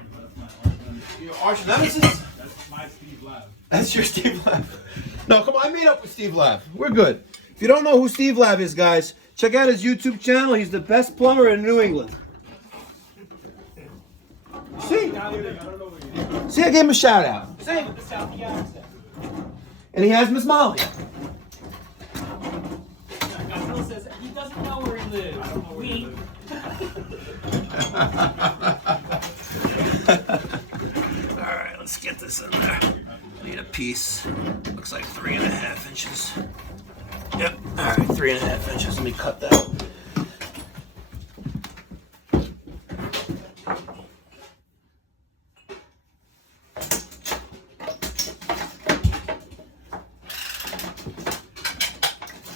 Your arch nemesis? That's my Steve Lab. That's your Steve Lab. No, come on. I made up with Steve Lab. We're good. If you don't know who Steve Lab is, guys, check out his YouTube channel. He's the best plumber in New England. See? See, I gave him a shout out. See? And he has Miss Molly. Godzilla says he doesn't know where he lives. I don't know where he lives. All right, let's get this in there. Need a piece. Looks like 3.5 inches. Yep. All right, 3.5 inches. Let me cut that.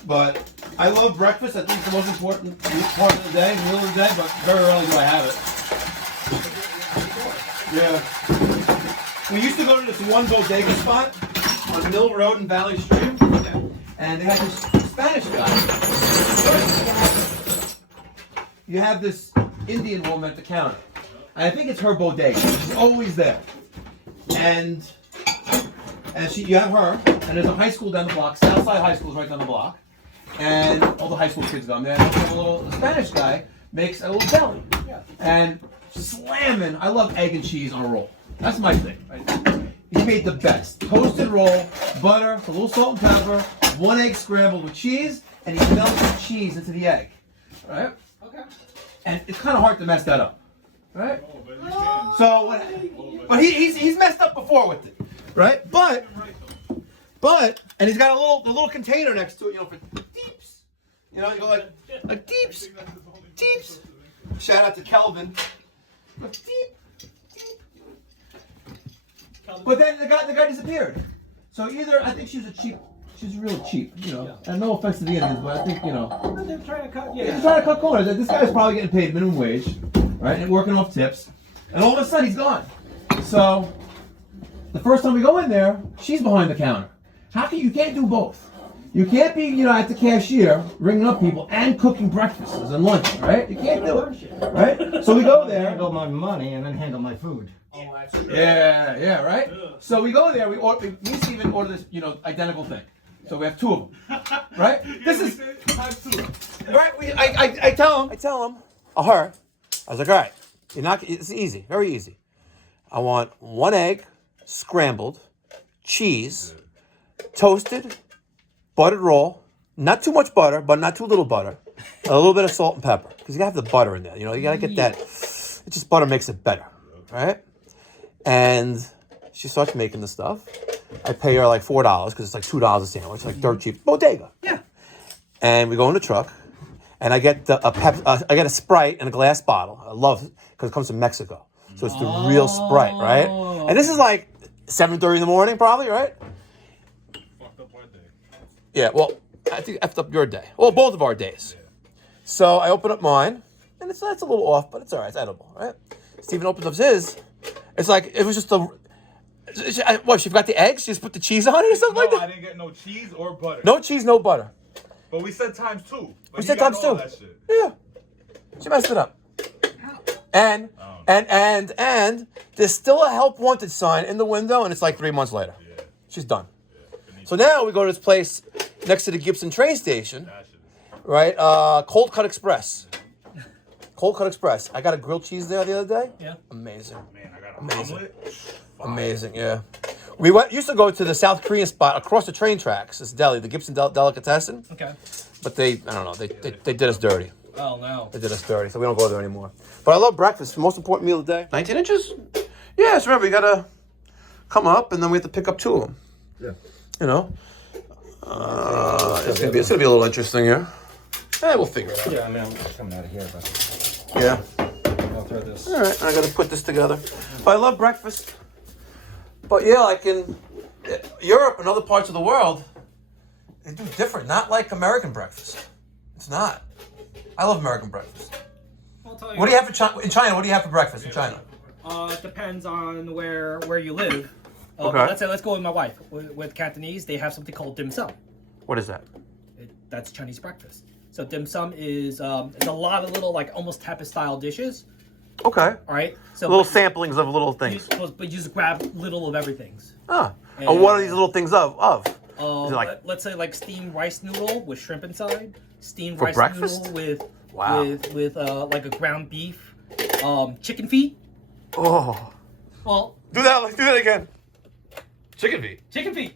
But I love breakfast. I think it's the most important part of the day, meal of the day, but very rarely do I have it. Yeah. We used to go to this one bodega spot on Mill Road in Valley Stream, and they had this Spanish guy. You have this Indian woman at the counter. And I think it's her bodega. She's always there. And you have her, and there's a high school down the block. Southside High School is right down the block. And all the high school kids go there. And a little Spanish guy makes a little deli. And slamming, I love egg and cheese on a roll. That's my thing. Right? He made the best. Toasted roll, butter, a little salt and pepper, 1 egg scrambled with cheese, and he melts the cheese into the egg. Right? Okay. And it's kind of hard to mess that up. Right? So, but he's messed up before with it. Right? But And he's got a little container next to it, for deeps. You go like deeps. Shout out to Kelvin. Deep. But then the guy disappeared. So either I think she's really cheap, And no offense to the Indians, but I think They're trying to cut. he's trying to cut corners. This guy's probably getting paid minimum wage, right, and working off tips. And all of a sudden he's gone. So the first time we go in there, she's behind the counter. You can't do both. You can't be, at the cashier, ringing up people and cooking breakfasts and lunch, right? You can't do it, right? So we go there. Handle my money and then handle my food. Yeah, right? So we go there, me and Steven order this, identical thing. So we have two of them, right? This is, right, I tell him, her, I was like, all right, it's easy, very easy. I want 1 egg, scrambled, cheese, toasted, buttered roll, not too much butter, but not too little butter, a little bit of salt and pepper, because you gotta have the butter in there, you gotta get that, butter makes it better, right? And she starts making the stuff. I pay her like $4, because it's like $2 a sandwich, like dirt cheap, bodega. Yeah. And we go in the truck, and I get I get a Sprite in a glass bottle. I love it, because it comes from Mexico. So it's the real Sprite, right? And this is like 7:30 in the morning, probably, right? Fucked up our day. Yeah, well, I think effed up your day. Well, both of our days. Yeah. So I open up mine, and it's a little off, but it's all right. It's edible, right? Steven opens up his. It's like, it was just she forgot the eggs? She just put the cheese on it or something like that? No, I didn't get no cheese or butter. No cheese, no butter. But we said times 2. We said times 2. Yeah. She messed it up. And there's still a help wanted sign in the window, and it's like 3 months later. Yeah. She's done. Yeah. So now we go to this place next to the Gibson train station, right? Cold Cut Express. Cold Cut Express. I got a grilled cheese there the other day. Yeah. Amazing. Man, I got an omelet. Amazing, yeah. We used to go to the South Korean spot across the train tracks. This deli, the Gibson Delicatessen. Okay. But they did us dirty. Oh, no. They did us dirty, so we don't go there anymore. But I love breakfast. Most important meal of the day. 19 inches? Yeah, so remember, you got to come up, and then we have to pick up 2 of them. Yeah. It's going to be a little interesting here. We'll figure it out. Yeah, I mean, I'm coming out of here, but... Yeah. I'll throw this. All right, I got to put this together. But I love breakfast. But yeah, like in Europe and other parts of the world, they do different. Not like American breakfast. It's not. I love American breakfast. What do you have in China? What do you have for breakfast in China? It depends on where you live. Okay. Let's go with my wife. With Cantonese, they have something called dim sum. What is that? That's Chinese breakfast. So dim sum is it's a lot of little like almost tapas style dishes. Okay. All right. So little samplings of little things. But you just grab little of everything. Ah. And what are these little things of? Let's say like steamed rice noodle with shrimp inside. Steamed for rice breakfast? noodle with like a ground beef, chicken feet. Oh. Well. Do that again. Chicken feet. Chicken feet.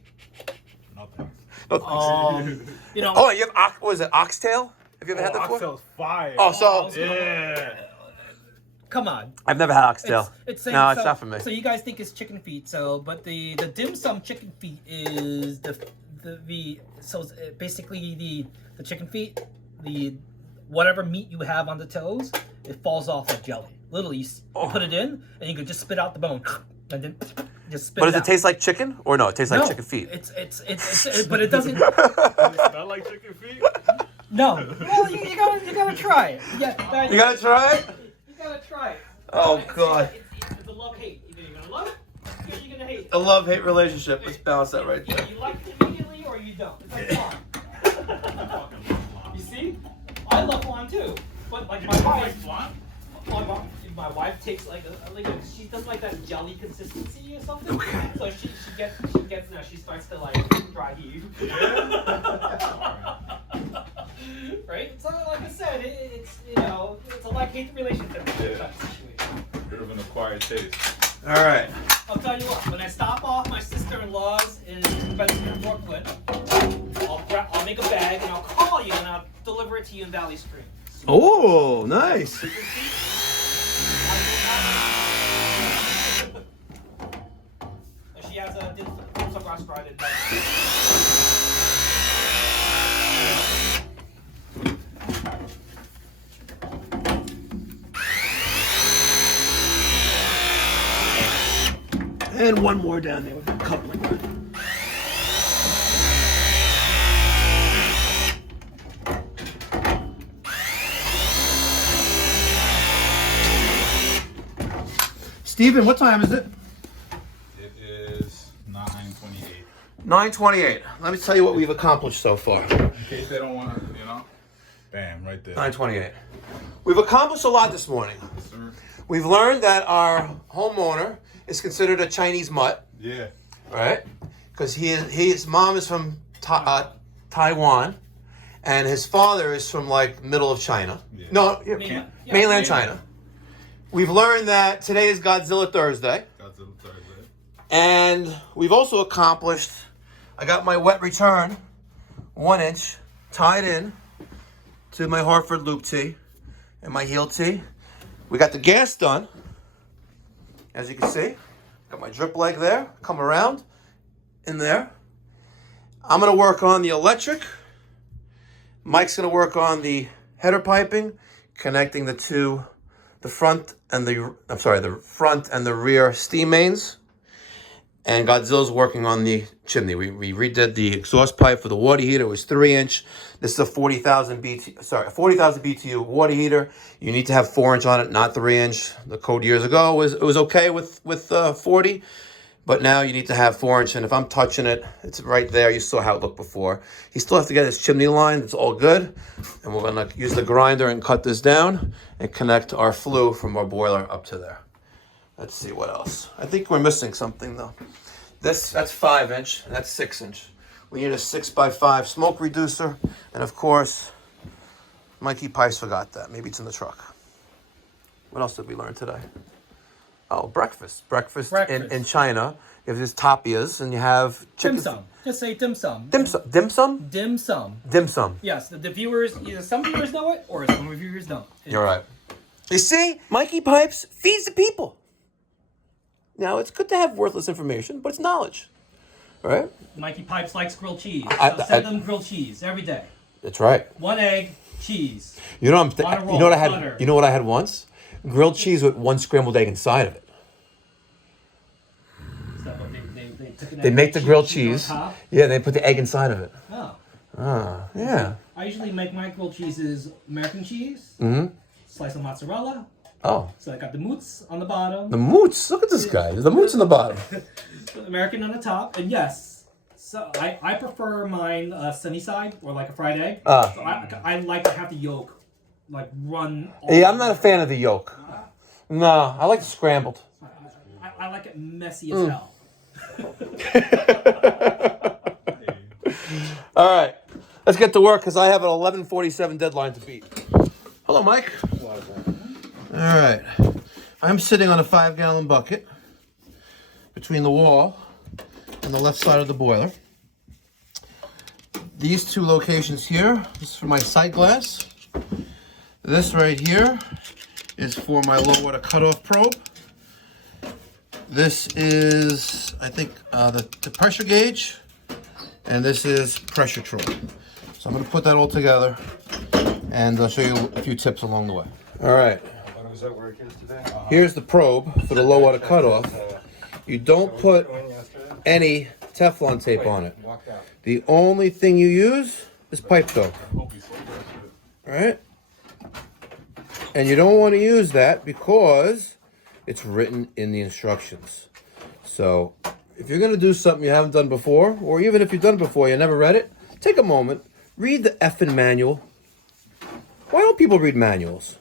Nothing. Oh, you have what is it? Oxtail? Have you ever had that before? Oxtail's fire. Oh, so yeah. Come on. I've never had oxtail. It's not for me. So you guys think it's chicken feet. But the dim sum chicken feet is basically the chicken feet, the whatever meat you have on the toes, it falls off like jelly. Literally, you put it in, and you can just spit out the bone, and then just spit. But does it it taste like chicken, or no? It tastes like chicken feet. But it doesn't. Does it smell like chicken feet? No. Well, you gotta try it. Yeah. You gotta try it. You gotta try it. Oh God. It's a love-hate. Either you're gonna love it, or you're gonna hate it. A love-hate relationship. Let's balance that right there. Either you like it immediately, or you don't. It's like flan. You see? I love flan too, but like my wife takes she doesn't like that jelly consistency or something. Okay. So she gets now. She starts to like dry heave. Right? So like I said, it's it's a like-hate relationship. Bit of an acquired taste. All right. I'll tell you what. When I stop off my sister-in-law's in Brooklyn, I'll make a bag and I'll call you and I'll deliver it to you in Valley Stream. Oh, nice. She has a did some restaurant in And one more down there with a coupling. Steven, what time is it? It is 9:28. 9:28. Let me tell you what we've accomplished so far. In case they don't want to, bam, right there. 9:28. We've accomplished a lot this morning. Yes, sir. We've learned that our homeowner is considered a Chinese mutt, Yeah. right? Because his mom is from Taiwan, and his father is from like middle of China. Yeah. No, mainland China. China. We've learned that today is Godzilla Thursday, Godzilla Thursday. and we've also accomplished. I got my wet return, 1 inch, tied in to my Hartford loop tee and my heel tee. We got the gas done, as you can see. Got my drip leg there, come around in there. I'm gonna work on the electric. Mike's gonna work on the header piping, connecting the front and the front and the rear steam mains. And Godzilla's working on the chimney. We redid the exhaust pipe for the water heater. It was 3 inch. This is a 40,000 BTU water heater. You need to have 4 inch on it, not 3 inch. The code years ago was okay with 40, but now you need to have 4 inch. And if I'm touching it, it's right there. You saw how it looked before. He still has to get his chimney line. It's all good. And we're gonna use the grinder and cut this down and connect our flue from our boiler up to there. Let's see what else. I think we're missing something though. That's 5 inch, and that's 6 inch. We need a 6x5 smoke reducer, and of course, Mikey Pipes forgot that. Maybe it's in the truck. What else did we learn today? Oh, breakfast. Breakfast. In China, you have these tapias, and you have chicken. dim sum. Just say dim sum. Dim sum. Dim sum? Dim sum. Dim sum. Yes, the viewers, either some viewers know it or some viewers don't. You're right. You see, Mikey Pipes feeds the people. Now, it's good to have worthless information, but it's knowledge, right? Mikey Pipes likes grilled cheese. I- So send them grilled cheese every day. That's right. 1 egg, cheese. You know, On a roll, you know what I had? butter. You know what I had once? Grilled cheese with 1 scrambled egg inside of it. So they took an They egg, make the grilled on cheese. top. Yeah, they put the egg inside of it. Oh. Yeah. I usually make my grilled cheeses American cheese, slice of mozzarella. Oh, So I got the moots on the bottom, the moots. Look at this guy. There's the moots in the bottom. American on the top, and yes. So I prefer mine sunny side or like a fried egg. So I like to have the yolk like run. Yeah, I'm not a fan of the yolk. No, I like the scrambled. I like it messy as hell. All right, let's get to work because I have an 11:47 deadline to beat. Hello, Mike. All right, I'm sitting on a 5-gallon bucket between the wall and the left side of the boiler. These 2 locations here, this is for my sight glass. This right here is for my low water cutoff probe. This is, I think, the pressure gauge, and this is pressure trough. So I'm going to put that all together, and I'll show you a few tips along the way. All right. What was that work yesterday? Here's the probe for the low water cutoff. You don't put any Teflon tape on it. The only thing you use is pipe dope. All right? And you don't want to use that because it's written in the instructions. So if you're going to do something you haven't done before, or even if you've done it before, you never read it, take a moment, read the effing manual. Why don't people read manuals?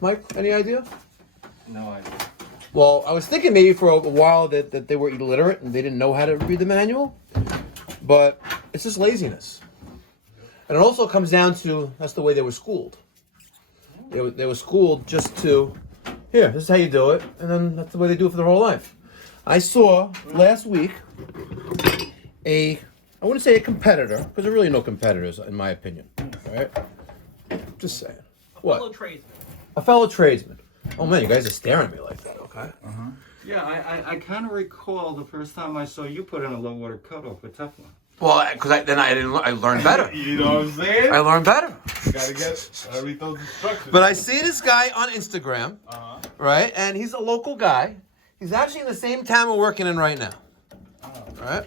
Mike, any idea? No idea. Well, I was thinking maybe for a while that they were illiterate and they didn't know how to read the manual, but it's just laziness. And it also comes down to, that's the way they were schooled. They were schooled just to, here, this is how you do it, and then that's the way they do it for their whole life. I saw last week I wouldn't say a competitor, because there are really no competitors in my opinion, all right? Just saying. Fellow tradesman. A fellow tradesman. Oh man, you guys are staring at me like that, okay? Yeah, I kind of recall the first time I saw you put in a low water cutoff with Teflon. Well, because I learned better. You know what I'm saying? I learned better. Gotta read those instructions. But I see this guy on Instagram, right? And he's a local guy. He's actually in the same town we're working in right now. Right?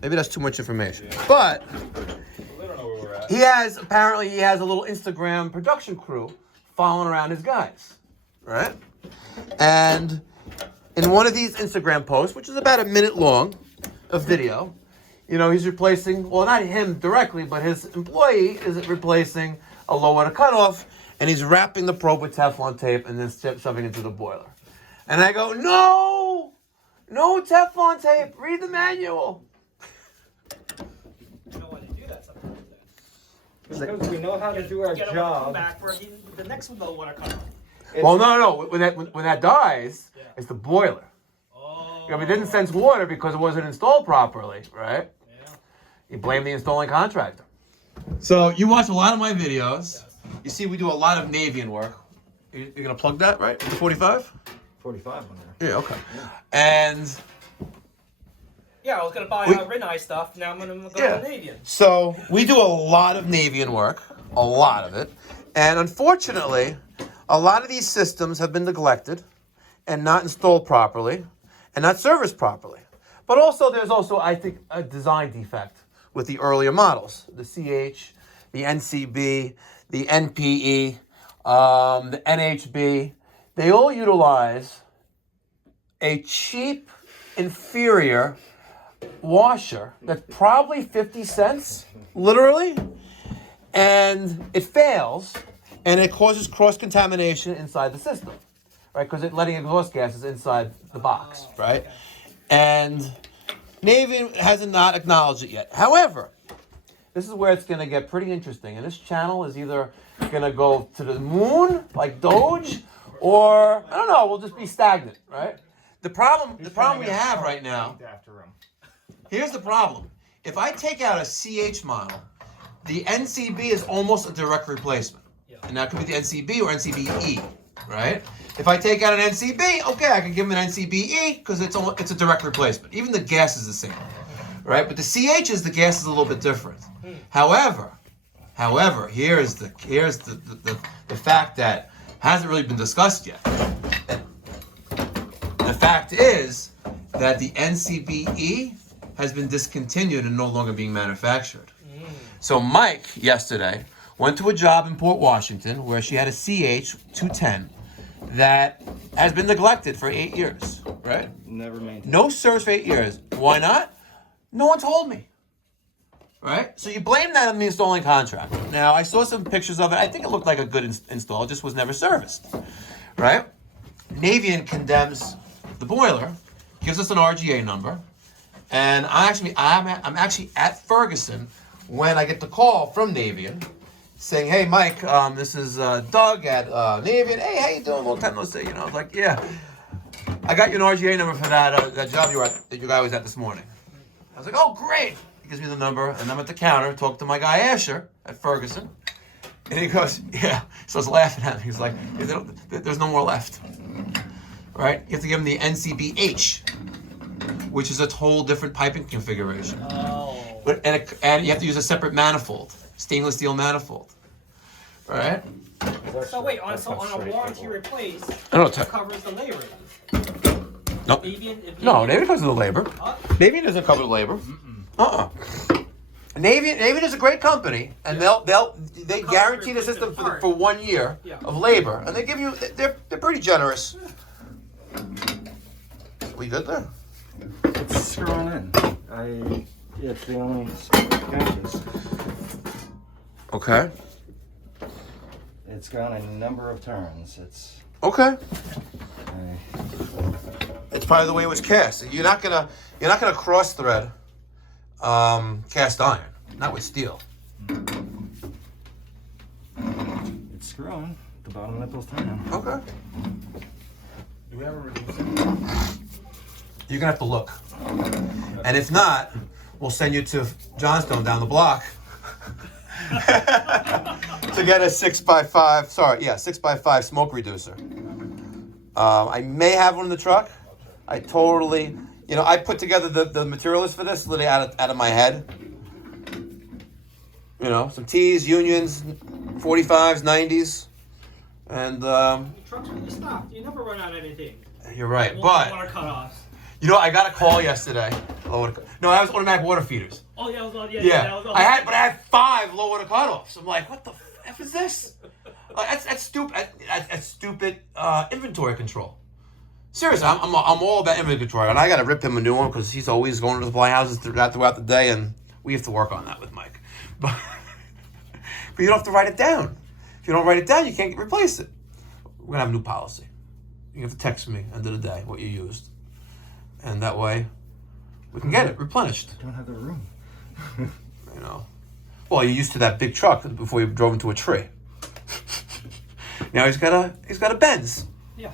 Maybe that's too much information. But They don't know where we're at. he has a little Instagram production crew following around his guys. Right? And in one of these Instagram posts, which is about a minute long of video, you know, he's replacing, well, not him directly, but his employee is replacing a low water cutoff, and he's wrapping the probe with Teflon tape and then shoving it into the boiler. And I go, no Teflon tape, read the manual. You don't want to do that sometimes. Because we know how to do our Get him to come job. back for the next one. They'll want to come. Well, no. When that dies, it's the boiler. Oh. You know, it didn't sense water because it wasn't installed properly, right? Yeah. You blame the installing contractor. So you watch a lot of my videos. You see, we do a lot of Navian work. You're gonna plug that, right? The 45? 45 on there. Yeah, okay. And Yeah, I was gonna buy We- Rinnai stuff. Now I'm gonna go Yeah. to Navian. so we do a lot of Navian work, a lot of it. And unfortunately, a lot of these systems have been neglected and not installed properly and not serviced properly. But also, there's also, I think, a design defect with the earlier models. The CH, the NCB, the NPE, the NHB. They all utilize a cheap, inferior washer that's probably 50 cents, literally, and it fails, and it causes cross-contamination inside the system, right? Because it's letting exhaust gases inside the box, right? And Navy hasn't not acknowledged it yet. However, this is where it's going to get pretty interesting, and this channel is either going to go to the moon, like Doge, or, I don't know, we'll just be stagnant, right? The problem we have right now, After him. here's the problem. If I take out a CH model, the NCB is almost a direct replacement. And that could be the NCB or NCBE, right? If I take out an NCB, okay, I can give him an NCBE because it's a direct replacement. Even the gas is the same, right? But the CHs, the gas is a little bit different. However, here's the fact that hasn't really been discussed yet. The fact is that the NCBE has been discontinued and no longer being manufactured. So Mike, yesterday, went to a job in Port Washington where she had a CH 210 that has been neglected for 8 years, right? Never maintained. No service for 8 years. Why not? No one told me. Right? So you blame that on the installing contractor. Now, I saw some pictures of it. I think it looked like a good install. It just was never serviced. Right? Navian condemns the boiler, gives us an RGA number, and I'm actually at Ferguson when I get the call from Navian saying, "Hey, Mike, this is Doug at Navian. Hey, how you doing? Long time no see." You know, I was like, "Yeah, I got your RGA number for that job that your guy was at this morning." I was like, "Oh, great." He gives me the number, and I'm at the counter, talk to my guy Asher at Ferguson, and he goes, "Yeah." He starts laughing at me. He's like, "There's no more left." Right? You have to give him the NCBH, which is a whole different piping configuration. Oh. And you have to use a separate manifold, stainless steel manifold. Right? So wait, on a warranty replace, I don't know. it covers the labor. No, Navian covers the labor. Navian doesn't cover the labor. Navian is a great company, and they guarantee the system for 1 year of labor, and they give you they're pretty generous. We good there? It's screwing in. It's the only catches. Okay. It's gone a number of turns. It's. Okay. I, It's probably the way it was cast. You're not gonna cross thread cast iron, not with steel. it's screwing. The bottom nipple's turning. Okay. Do we have a reducer? You're gonna have to look, and if not, we'll send you to Johnstone down the block to get a 6x5. 6x5 smoke reducer. I may have one in the truck. I totally, I put together the material list for this literally out of my head. Some T's, unions, 45s, 90s, and Trucks really stopped. You never run out of anything. you're right. Water But cutoffs. I got a call yesterday. No, that was automatic water feeders. Oh yeah, that Yeah, was I had 5 low water cutoffs. I'm like, what the f is this? That's stupid. That's stupid inventory control. Seriously, I'm all about inventory control, and I got to rip him a new one because he's always going to the supply houses throughout the day, and we have to work on that with Mike. But you don't have to write it down. If you don't write it down, you can't replace it. We're gonna have a new policy. You have to text me end of the day what you used, and that way we can get it replenished. I don't have the room. Well, you're used to that big truck before you drove into a tree. Now he's got a Benz. Yeah.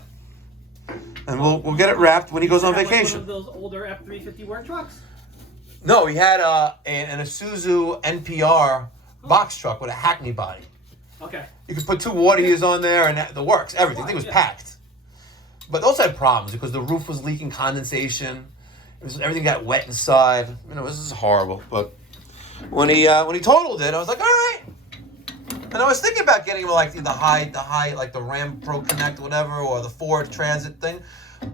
And we'll get it wrapped when he goes on Like vacation. one of those older F-350 work trucks. No, he had an Isuzu NPR box truck with a Hackney body. Okay. You could put 2 water heaters on there and the works, everything. The thing was packed. But those had problems because the roof was leaking condensation. Everything got wet inside. This is horrible. But when he totaled it, I was like, all right. And I was thinking about getting him like the high, like the Ram Pro Connect or whatever, or the Ford Transit thing.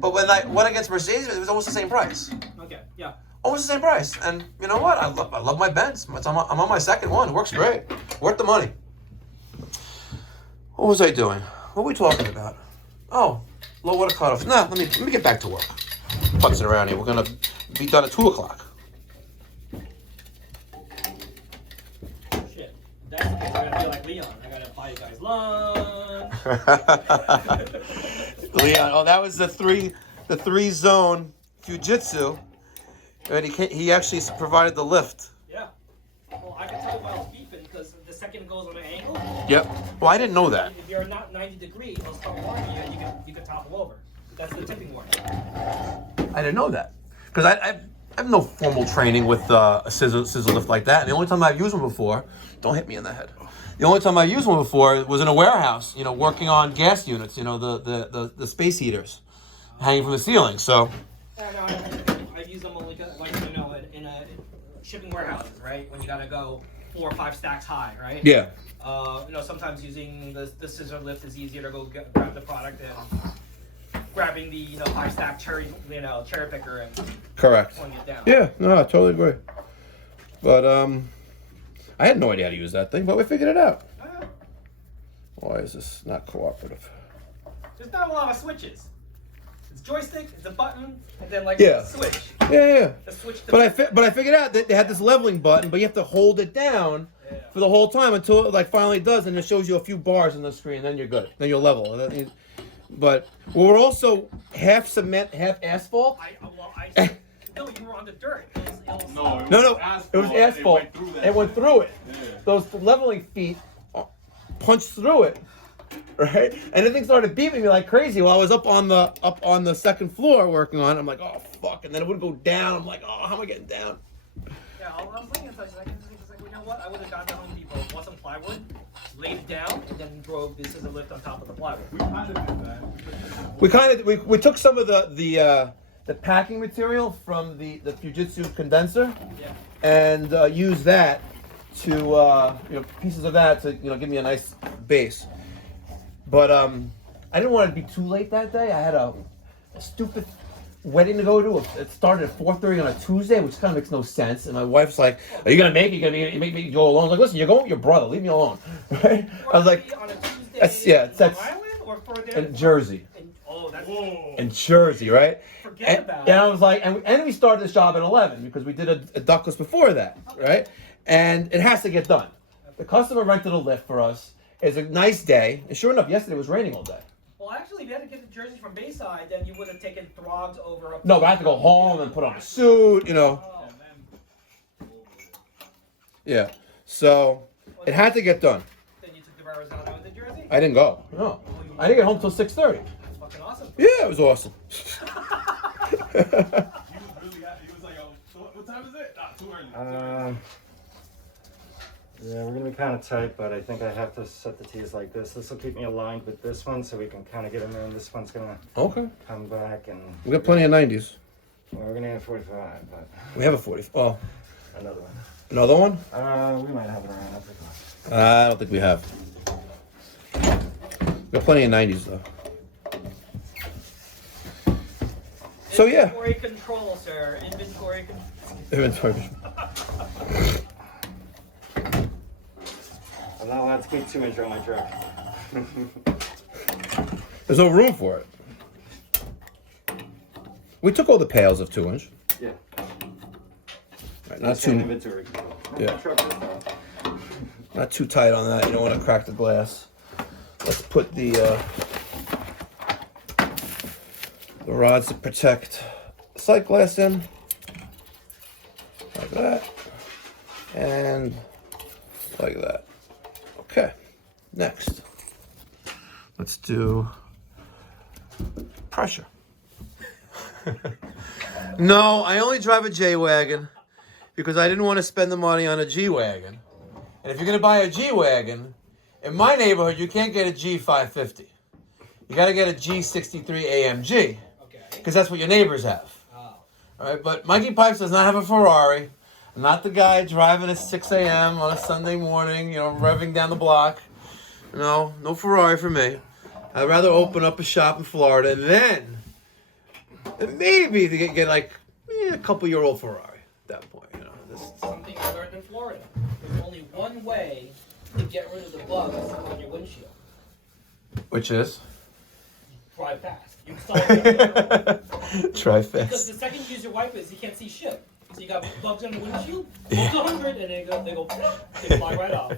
But when I went against Mercedes, it was almost the same price. Okay. Yeah. Almost the same price. And you know what? I love my Benz. I'm on my second one. It works great. Worth the money. What was I doing? What were we talking about? Oh, low water cutoffs. Nah, let me get back to work. Putzing around here. We're gonna be done at 2:00. Shit. That's the case. I'm gonna feel like Leon. I gotta buy you guys lunch. Leon, that was the three zone jiu-jitsu. And he actually provided the lift. Yeah. Well, I can tell you while it's beeping because the second it goes on an angle. Yep. Well, I didn't know that. If you're not 90 degrees, it'll start warning you and you can topple over. That's the tipping warning. I didn't know that because I have no formal training with a scissor lift like that. And the only time I've used one before, don't hit me in the head. The only time I used one before was in a warehouse, working on gas units, the space heaters hanging from the ceiling. So. Yeah, no, I've used them like in a shipping warehouses, right? When you gotta go 4 or 5 stacks high, right? Yeah. Sometimes using the scissor lift is easier to go grab the product than grabbing the 5 stack cherry picker and Correct. pulling it down. Yeah, no, I totally agree. But I had no idea how to use that thing, but we figured it out. Why is this not cooperative? There's not a lot of switches. It's joystick, it's a button, and then a switch. Yeah. The switch to But I figured out that they had this leveling button, but you have to hold it down for the whole time until it finally does, and it shows you a few bars on the screen. Then you're good. Then you're level. But we're also half cement, half asphalt. No, you were on the dirt. No, it was asphalt. It went through it. Yeah. Those leveling feet punched through it, right? And the thing started beeping me like crazy while I was up on the second floor working on it. I'm like, oh fuck! And then it would go down. I'm like, oh, how am I getting down? Yeah, I was thinking, it's like, you know what? I would have gone to Home Depot, bought some plywood, laid it down, and then drove this scissor lift on top of the plywood. We kind of did that. We took some of the packing material from the Fujitsu condenser and used that to pieces of that to give me a nice base. But I didn't want it to be too late that day. I had a stupid wedding to go to. It started at 4:30 on a Tuesday, which kind of makes no sense. And my wife's like, "Are you gonna make it? You gonna make me go alone?" I was like, "Listen, you're going with your brother. Leave me alone." Right? I was like, on a Tuesday "That's Long Island or further in Jersey." That's In Jersey, right? Forget about and I it. was like, and we started this job at 11 because we did a ductless before that, right? And it has to get done. The customer rented a lift for us. It's a nice day, and sure enough, yesterday it was raining all day. Well, actually, if you had to get the Jersey from Bayside, then you would have taken Throgs over up. No, but I have to go home and put on a suit, Oh. Yeah. So it had to get done. Then you took the Arizona into Jersey. I didn't go. No, I didn't get home till 6:30. That's fucking awesome. Yeah, it was awesome. He was really happy. He was like, "Yo, so what time is it? Not too early." Yeah, we're gonna be kind of tight, but I think I have to set the tees like this. This will keep me aligned with this one, so we can kind of get them in. This one's gonna come back, and We got plenty of 90s. well, we're gonna have 45, but We have a 40. Oh, another one. another one? We might have it around. I'll take one. I don't think we have. We got plenty of 90s though. So yeah. Inventory control, sir. Inventory control. Inventory. I'm not allowed to keep 2-inch on my truck. There's no room for it. We took all the pails of 2-inch. Yeah. Right, not That's an too, inventory control. Yeah. My truck is fine. not too tight on that. You don't want to crack the glass. Let's put the rods to protect the sight glass in, like that, and like that. Okay, next, let's do pressure. No, I only drive a J-Wagon because I didn't want to spend the money on a G-Wagon. And if you're going to buy a G-Wagon, in my neighborhood, you can't get a G550. You got to get a G63 AMG because that's what your neighbors have. All right, but Mikey Pipes does not have a Ferrari. I'm not the guy driving at 6 a.m. on a Sunday morning, you know, revving down the block. No Ferrari for me. I'd rather open up a shop in Florida and then maybe to get like a couple-year-old Ferrari at that point. You know, Something I learned in Florida. There's only one way to get rid of the bugs on your windshield. Which is? Drive fast. You solve it. Try Because fast. the second you use your wipers, you can't see shit. So you got bugs on the windshield, bugs 100, and they fly right off.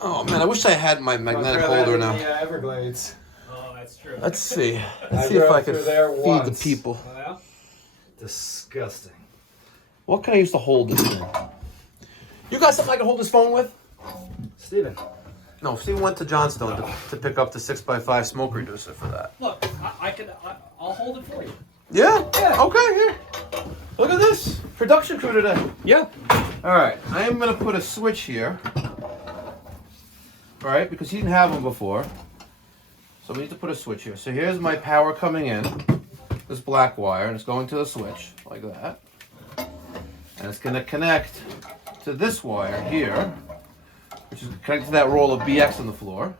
Oh man, I wish I had my magnetic holder now. The Everglades. Oh, that's true. Let's see. I Let's see if drove I can through there feed once. the people. Oh, yeah? Disgusting. What can I use to hold this thing? You got something I can hold this phone with? Steven. No, Steve went to Johnstone to pick up the 6x5 smoke reducer for that. Look, I'll hold it for you. Yeah? Yeah. Okay, here. Look at this. Production crew today. Yeah. All right, I am going to put a switch here. All right, because he didn't have one before. So we need to put a switch here. So here's my power coming in. This black wire, and it's going to the switch, like that. And it's going to connect to this wire here, which is connected to that roll of BX on the floor.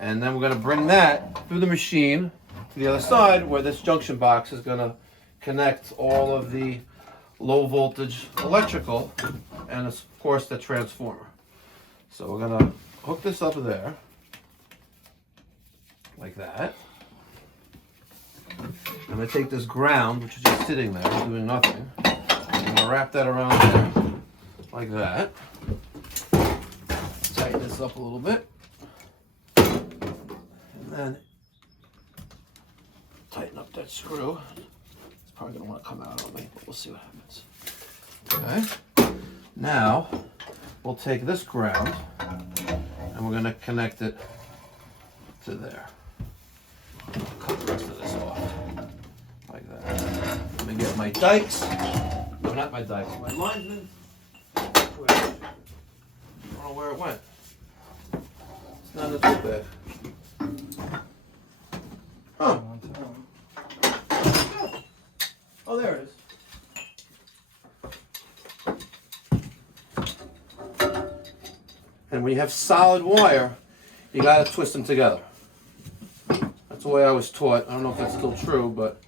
And then we're going to bring that through the machine to the other side where this junction box is going to connect all of the low voltage electrical and of course the transformer. So we're going to hook this up there like that. I'm going to take this ground, which is just sitting there doing nothing. I'm going to wrap that around there like that. Tighten this up a little bit. And then tighten up that screw. It's probably going to want to come out on me, but we'll see what happens. Okay. Now, we'll take this ground and we're going to connect it to there. Cut the rest of this off. Like that. Let me get my dikes. No, not my dikes. My linesmen. I don't know where it went. It's not too bad. Huh. Oh, there it is. And when you have solid wire, you gotta twist them together. That's the way I was taught. I don't know if that's still true, but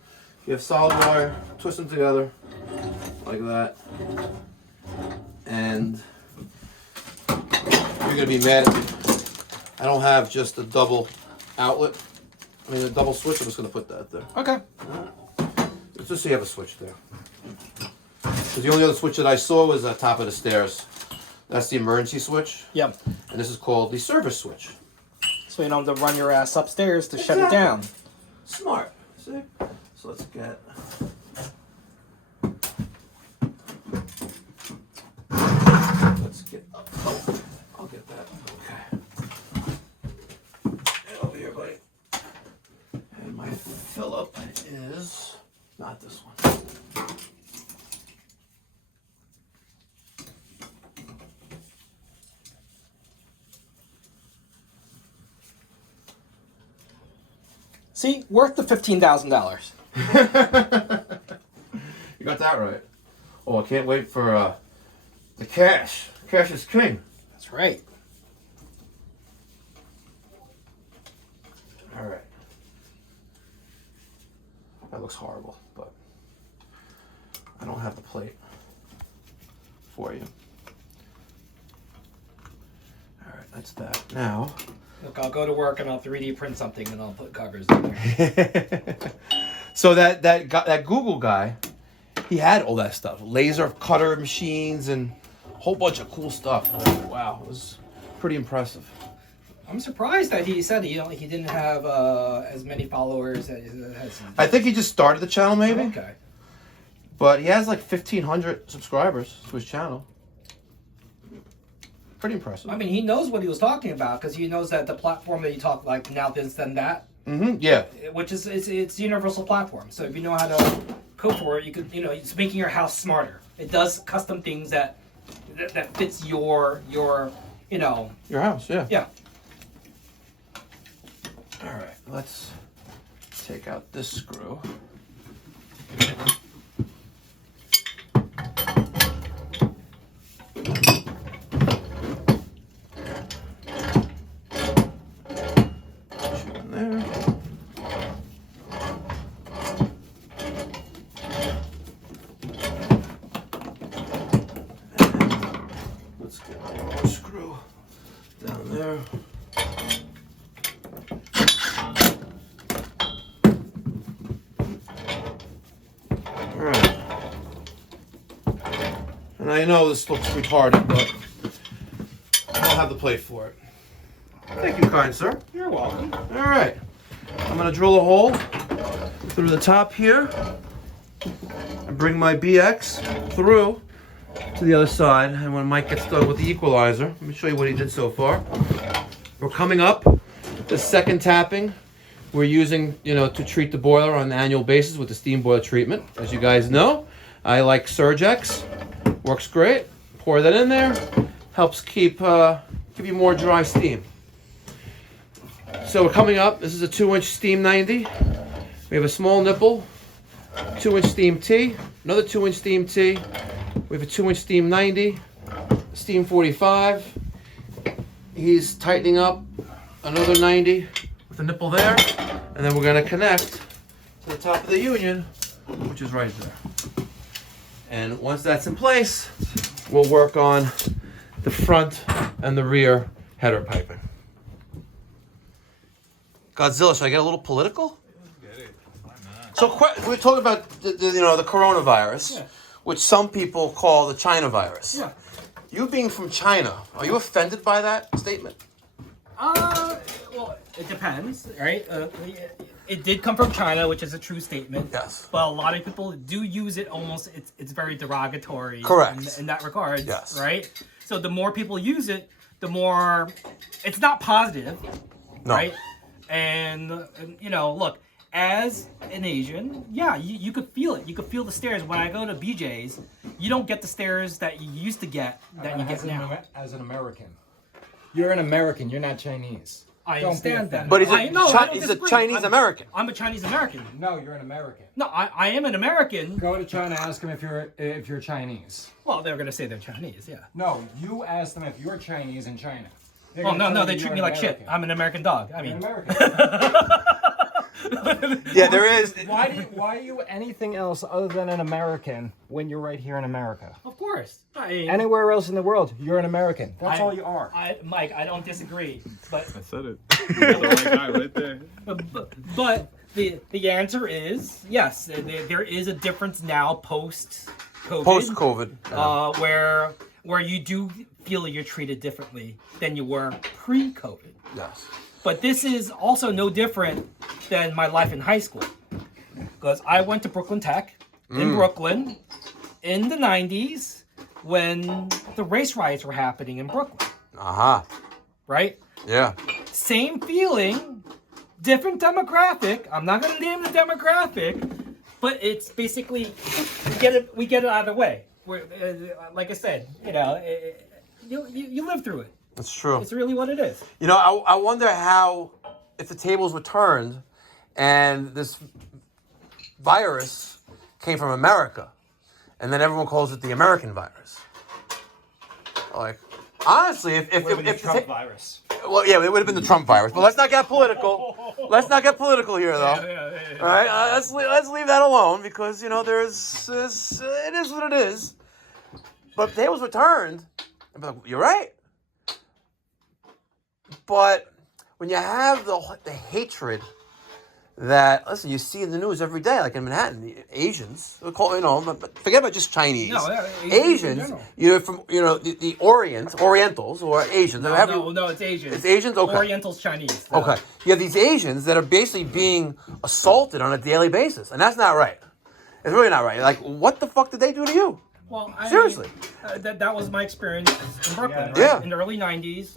if you have solid wire, twist them together like that. And you're gonna be mad at me. I don't have just a double outlet. I mean, a double switch. I'm just gonna put that there. Okay. Just so you have a switch there. Because the only other switch that I saw was at the top of the stairs. That's the emergency switch. Yep. And this is called the service switch. So you don't have to run your ass upstairs to shut it down. Smart. See? So let's get... Let's get... Oh, I'll get that. Okay. Get over here, buddy. And my Phillip is... not this one. See, worth the $15,000. You got that right. Oh, I can't wait for the cash. Cash is king. That's right. All right. That looks horrible, but I don't have the plate for you. All right, that's that. Now, Look, I'll go to work and I'll 3D print something and I'll put covers in there. so that Google guy, he had all that stuff, laser cutter machines and a whole bunch of cool stuff. Wow, it was pretty impressive. I'm surprised that he said he didn't have as many followers as he has. I think he just started the channel, maybe. Okay. But he has like 1,500 subscribers to his channel. Pretty impressive. I mean, he knows what he was talking about because he knows that the platform that you talk like now this then that. Mm-hmm. Yeah. Which is it's universal platform. So if you know how to code for it, you could it's making your house smarter. It does custom things that fits your Your house, yeah. Yeah. All right, let's take out this screw. Shoot in there. Let's get one more screw down there. And I know this looks retarded, but I don't have the plate for it. Thank you, kind sir. You're welcome. All right. I'm going to drill a hole through the top here and bring my BX through to the other side. And when Mike gets done with the equalizer, let me show you what he did so far. We're coming up. The second tapping we're using, to treat the boiler on an annual basis with the steam boiler treatment. As you guys know, I like Surgex. Works great. Pour that in there. Helps give you more dry steam. So we're coming up. This is a 2-inch steam 90. We have a small nipple, 2-inch steam T, another 2-inch steam T. We have a 2-inch steam 90, steam 45. He's tightening up another 90 with a nipple there. And then we're going to connect to the top of the union, which is right there. And once that's in place, we'll work on the front and the rear header piping. Godzilla, should I get a little political? Get it. Why not? So we're talking about the coronavirus, Yeah. which some people call the China virus. Yeah. You being from China, are you offended by that statement? Well, it depends, right? It did come from China, which is a true statement. Yes. But a lot of people do use it almost, it's very derogatory. Correct. In that regard. Yes. Right? So the more people use it, the more, it's not positive. No. Right? And look, as an Asian, yeah, you could feel it. You could feel the stares. When I go to BJ's, you don't get the stares that you used to get that you get now. As an American. You're an American, you're not Chinese. I Don't be understand that. offended. But I don't he's a disagree. Chinese American. I'm a Chinese American. No, you're an American. No, I am an American. Go to China, ask them if you're Chinese. Well, they're gonna say they're Chinese, yeah. No, you ask them if you're Chinese in China. They're Oh gonna no, tell they you treat you're me an like shit. American. I'm an American dog. I You're mean, an American. Yeah, there is. Why are you anything else other than an American when you're right here in America? of course. I mean, Anywhere else in the world, you're an American. That's all you are. Mike, I don't disagree, but I said it. You're the right guy right there. but the answer is yes. There is a difference now post COVID. Post-COVID. Where you do feel you're treated differently than you were pre-COVID. Yes. But this is also no different than my life in high school. Because I went to Brooklyn Tech in Brooklyn in the 90s when the race riots were happening in Brooklyn, Uh-huh. right? Yeah. Same feeling, different demographic. I'm not going to name the demographic, but it's basically we get it out of the way. Like I said, you live through it. That's true. It's really what it is. I wonder how, if the tables were turned and this virus came from America, and then everyone calls it the American virus. Like, honestly, if the Trump virus. well, yeah, it would have been the Trump virus, but let's not get political. Let's not get political here, though. Yeah. All right, let's leave that alone because it is what it is. But if the tables were turned, I'd be like, you're right. But when you have the hatred that, listen, you see in the news every day, like in Manhattan, the Asians, forget about just Chinese. No, Asians, the Orientals or Asians. No, it's Asians. It's Asians? Okay. Orientals, Chinese. Okay. You have these Asians that are basically being assaulted on a daily basis, and that's not right. It's really not right. Like, what the fuck did they do to you? Well, Seriously. That was my experience in Brooklyn, right? Yeah. In the early 90s,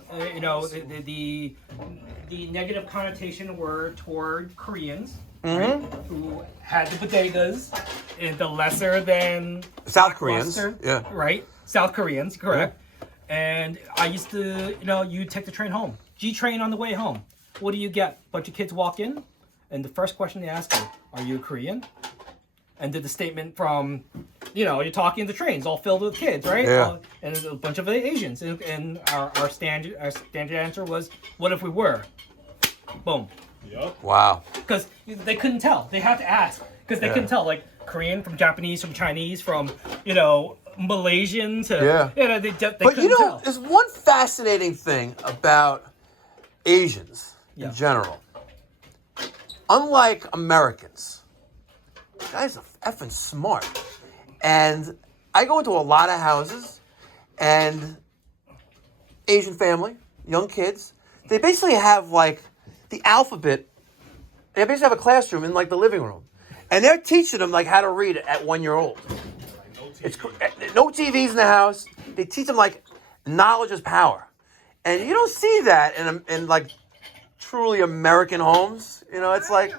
the negative connotation were toward Koreans, right, who had the bodegas, and the lesser than South Koreans. Western, right? South Koreans, correct. Yeah. And I used to, you take the train home. G train on the way home. What do you get? Bunch of kids walk in, and the first question they ask you, are you a Korean? And did the statement from, you're talking the trains all filled with kids, right? Yeah. And a bunch of Asians. And our standard answer was, what if we were? Boom. Yep. Wow. Because they couldn't tell. They had to ask. Because they couldn't tell, like, Korean from Japanese, from Chinese, from, Malaysian to... Yeah. They But couldn't tell. there's one fascinating thing about Asians in general. Unlike Americans, guys are effing smart. And I go into a lot of houses, and Asian family, young kids, they basically have, like, the alphabet. They basically have a classroom in, like, the living room. And they're teaching them, like, how to read at 1 year old. It's no TVs in the house. They teach them, like, knowledge is power. And you don't see that in like, truly American homes. It's like,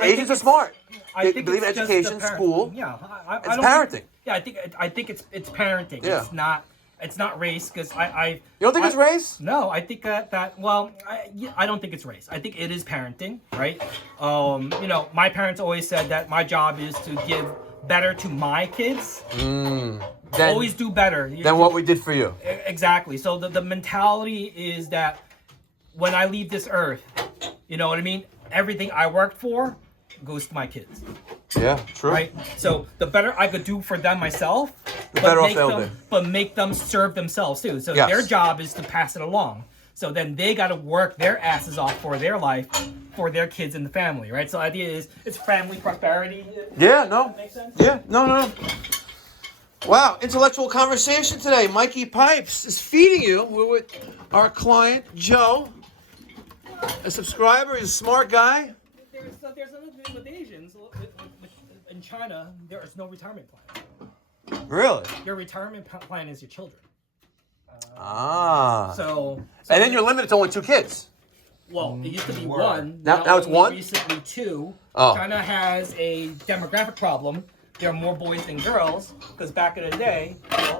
Asians are smart. They believe in education, school. Yeah, it's parenting. I think it's parenting. Yeah. It's not race because You don't think it's race? No, I think I don't think it's race. I think it is parenting, right? My parents always said that my job is to give better to my kids. Always do better than what we did for you. Exactly. So the mentality is that when I leave this earth, you know what I mean? Everything I worked for goes to my kids. Yeah, true. Right? So the better I could do for them myself, the better off they'll be. But make them serve themselves too. So their job is to pass it along. So then they got to work their asses off for their life, for their kids and the family, right? So the idea is it's family prosperity. Yeah, no. That make sense? Yeah, no. Wow, intellectual conversation today. Mikey Pipes is feeding you. We're with our client, Joe, a subscriber. He's a smart guy. There's another thing with Asians. In China, there is no retirement plan. Really? Your retirement plan is your children. So and then you're limited to only 2 kids. Well, it used to be 1. Now it's 1? Recently 2. Oh. China has a demographic problem. There are more boys than girls because back in the day,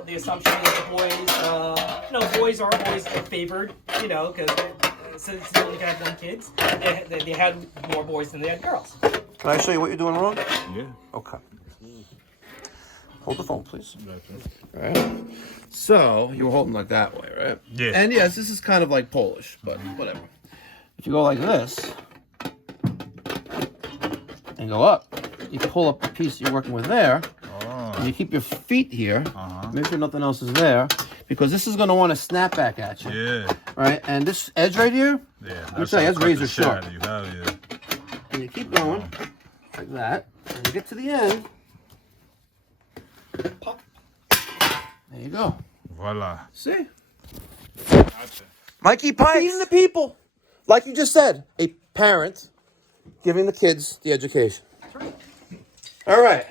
the assumption is the boys are always favored, because since they only had 1 kid, they had more boys than they had girls. Can I show you what you're doing wrong? Yeah. Okay. Hold the phone, please. All right. So you're holding like that way, right? Yeah. And yes, this is kind of like Polish, but whatever. If you go like this and go up, you pull up the piece you're working with there, and you keep your feet here. Make sure nothing else is there, because this is going to want to snap back at you. Yeah. Right? And this edge right here, let me tell you, that's razor sharp. And you keep going like that, and you get to the end. Pop. There you go. Voila. See? Gotcha. Mikey Pipes. Feeding the people. Like you just said, a parent giving the kids the education. That's right. All right.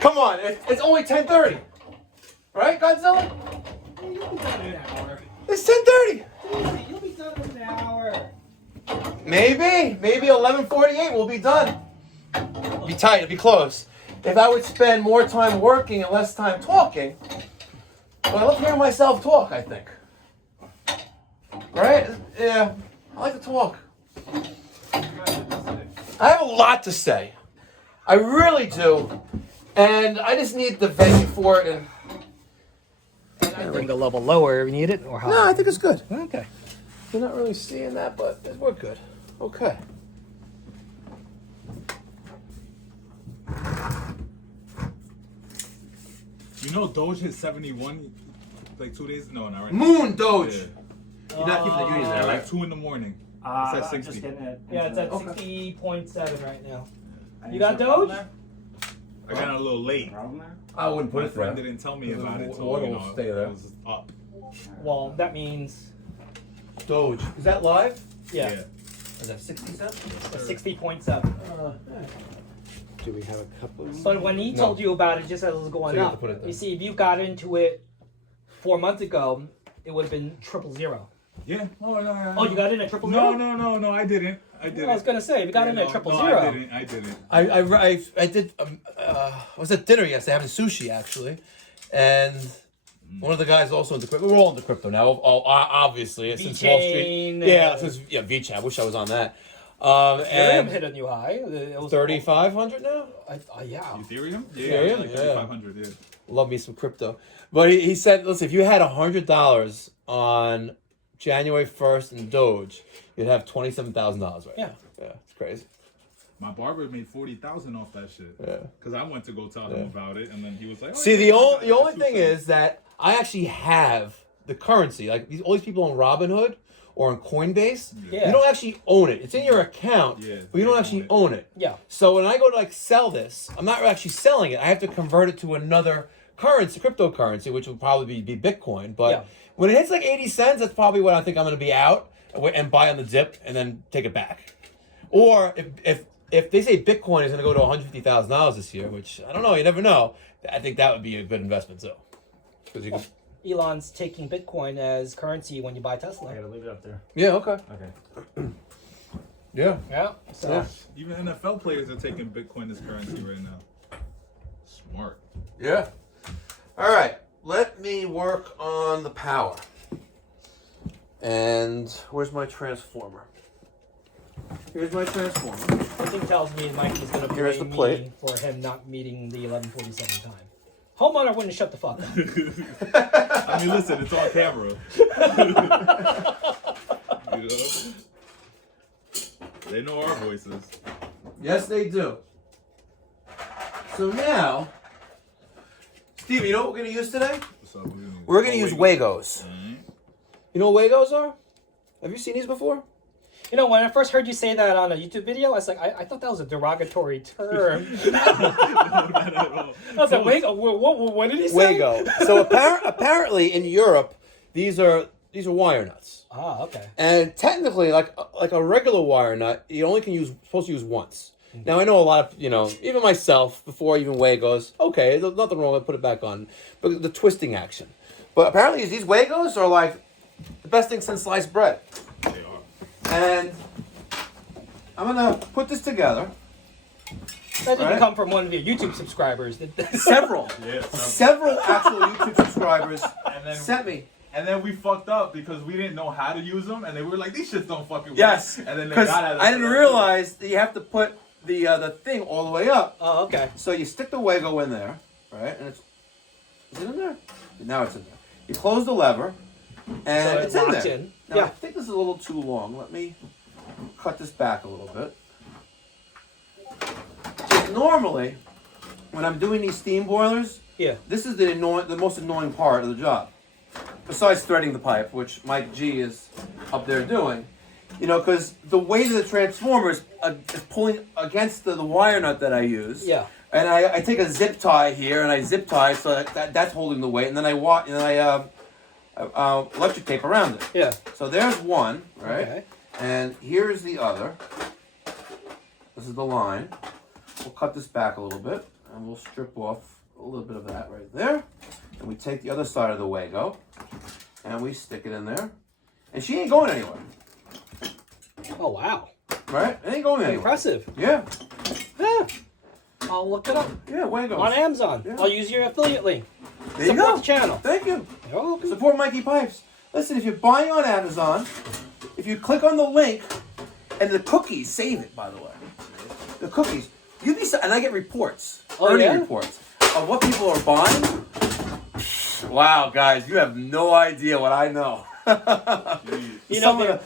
Come on, it's only 10:30. Right, Godzilla? You'll be done in an hour. It's 10:30. You'll be done in an hour. Maybe 11:48 we'll be done. Be tight, it'll be close. If I would spend more time working and less time talking, well, I love hearing myself talk, I think. Right? Yeah. I like to talk. I have a lot to say. I really do. And I just need the venue for it. And I Bring the level lower if you need it, or higher. no, I think it's good. Okay. You're not really seeing that, but we're good. Okay. You know, Doge hit 71 like 2 days. No, not right. Moon Doge. Yeah. You're not keeping the units there, At right? like 2 in the morning. It's at I'm 60. just getting it. Yeah, it's at Okay. 60.7 right now. Any You got problem Doge? there? I got a little late. Problem there? I wouldn't put My it there. friend didn't tell me The about it. So, water you will know, stay there. it was up. Well, that means Doge. Is that live? yeah, Is that 60 cents? 60.7. Do we have a couple? But when he told you about it, just as it was going So you have up, to put it there. you see, if you got into it 4 months ago, it would have been 000. Yeah. Oh, no. Oh, you got in at 000? No, I didn't. I didn't. I was gonna say, if you got in at 000. I didn't. I did. I was at dinner yesterday having sushi actually, and one of the guys also into crypto. We're all into crypto now. Obviously, since Wall Street. VChain, Yeah, since VChain. I wish I was on that. Ethereum And hit a new high. It was 3,500 now. Yeah. Ethereum? Ethereum? Like Yeah. 3,500, yeah. Love me some crypto. But he said, listen, if you had $100 on January 1st in Doge, you'd have $27,000 right Yeah. now. Yeah, it's crazy. My barber made 40,000 off that shit. Yeah. Because I went to go tell him about it, and then he was like, oh, See, yeah, the I got only two thing cents. is that I actually have the currency. Like all these people on Robinhood or on Coinbase, Yeah. you don't actually own it. It's in your account, Yeah, but you don't they actually own own it. Yeah. So when I go to like sell this, I'm not actually selling it. I have to convert it to another currency, cryptocurrency, which will probably be Bitcoin. But Yeah. when it hits like 80 cents, that's probably when I think I'm going to be out and buy on the dip and then take it back. Or if they say Bitcoin is going to go to $150,000 this year, which I don't know, you never know. I think that would be a good investment too. Because you can. Elon's taking Bitcoin as currency when you buy Tesla. I gotta leave it up there. Yeah. Okay. Okay. Yeah. Yeah. So Yeah. Even NFL players are taking Bitcoin as currency right now. Smart. Yeah. All right. Let me work on the power. And where's my transformer? Here's my transformer. something tells me Mikey's gonna Here's blame the plate. me for him not meeting the 11:47 time. Homeowner wouldn't shut the fuck up. I mean, listen, it's on camera. You know? They know our voices. Yes, they do. So now, Steve, you know what we're going to use today? So We're going to use Wagos. Alright. You know what Wagos are? Have you seen these before? You know, when I first heard you say that on a YouTube video, I was like, I thought that was a derogatory term. I was like, wait, what did he say? Wago. So apparently in Europe, these are wire nuts. Ah, okay. And technically, like a regular wire nut, you only supposed to use once. Now I know a lot of even myself before even Wagos. Okay, there's nothing wrong with put it back on, but the twisting action. But apparently these Wagos are like the best thing since sliced bread. They are. And I'm gonna put this together. That didn't Right. come from one of your YouTube subscribers. Several, Yeah. several actual YouTube subscribers And then sent me. And then we fucked up because we didn't know how to use them, and they were like, "These shits don't fucking work." Yes, And then they because got at us I didn't for that realize that you have to put the thing all the way up. Oh, okay. So you stick the Wago in there, right? And is it in there? Now it's in there. You close the lever, and So it it's in locks there. in. Now, Yeah. I think this is a little too long. Let me cut this back a little bit. So normally, when I'm doing these steam boilers, Yeah. this is the most annoying part of the job. Besides threading the pipe, which Mike G is up there doing. Because the weight of the transformer is pulling against the wire nut that I use. Yeah. And I take a zip tie here, and I zip tie so that's holding the weight, and then I electric tape around it. Yeah. So there's one, right? Okay. And here's the other. This is the line. We'll cut this back a little bit, and we'll strip off a little bit of that right there. And we take the other side of the Wago, and we stick it in there. And she ain't going anywhere, Oh, wow. right? It ain't going anywhere. Impressive. Yeah, Yeah. I'll look it up yeah, Wagos. on Amazon. Yeah. I'll use your affiliate link. There you Support go. the channel. Thank you. You're welcome. Support Mikey Pipes. Listen, if you're buying on Amazon, if you click on the link, and the cookies save it, by the way. The cookies, you'd be, and I get reports, earning reports of what people are buying. Wow, guys, you have no idea what I know. You know,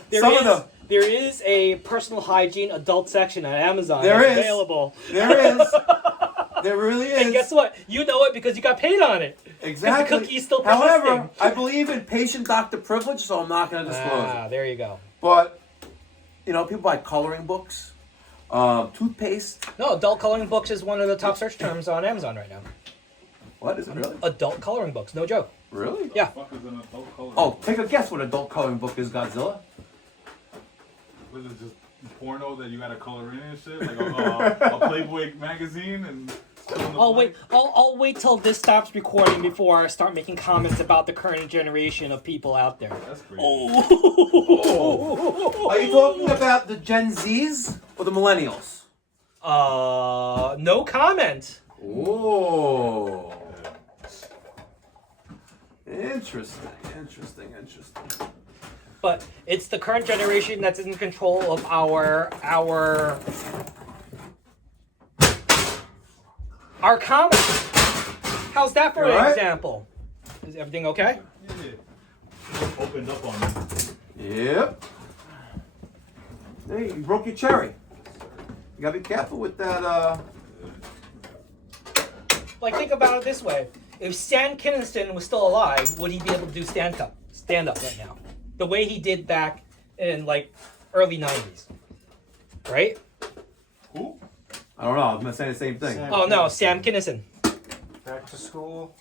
there is a personal hygiene adult section on Amazon that's available. There is. There really is. And guess what? You know it because you got paid on it. Exactly. The cookie's still However, persisting. I believe in patient doctor privilege, so I'm not going to disclose it. There you go. But, you know, people buy coloring books, toothpaste. No, adult coloring books is one of the top search terms on Amazon right now. What is it really? Adult coloring books, no joke. Really? Yeah. What the fuck is an adult coloring? Oh, take a guess what adult coloring book is, Godzilla. Was it just porno that you gotta color in and shit? Like a Playboy magazine and. I'll wait till this stops recording before I start making comments about the current generation of people out there. That's crazy. Oh. Are you talking about the Gen Zs or the millennials? No comment. Oh. Interesting. But it's the current generation that's in control of our comments. How's that for an example? Is everything okay? Yeah. Opened up on me. Yep. Hey, you broke your cherry. You gotta be careful with that. Like, think about it this way: if Sam Kinison was still alive, would he be able to do stand up right now, the way he did back in like early '90s, right? Who? I don't know. I'm gonna say the same thing. Oh no, Sam Kinison. Back to school.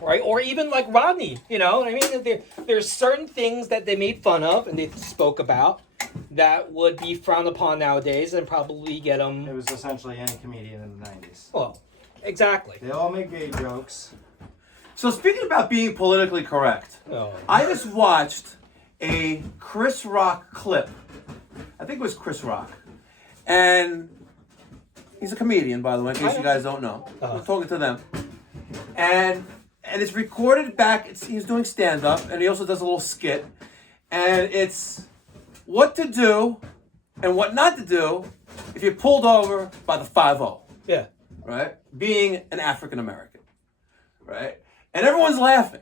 Right? Or even like Rodney, you know what I mean? There's certain things that they made fun of and they spoke about that would be frowned upon nowadays and probably get them. It was essentially any comedian in the 90s. Well, exactly. They all make gay jokes. So speaking about being politically correct, Oh. I just watched a Chris Rock clip. I think it was Chris Rock, and he's a comedian, by the way, in case you guys don't know. I'm talking to them, and it's recorded back. He's doing stand-up, and he also does a little skit, and it's what to do and what not to do if you're pulled over by the 5-0. Yeah. Right? Being an African American, right? And everyone's laughing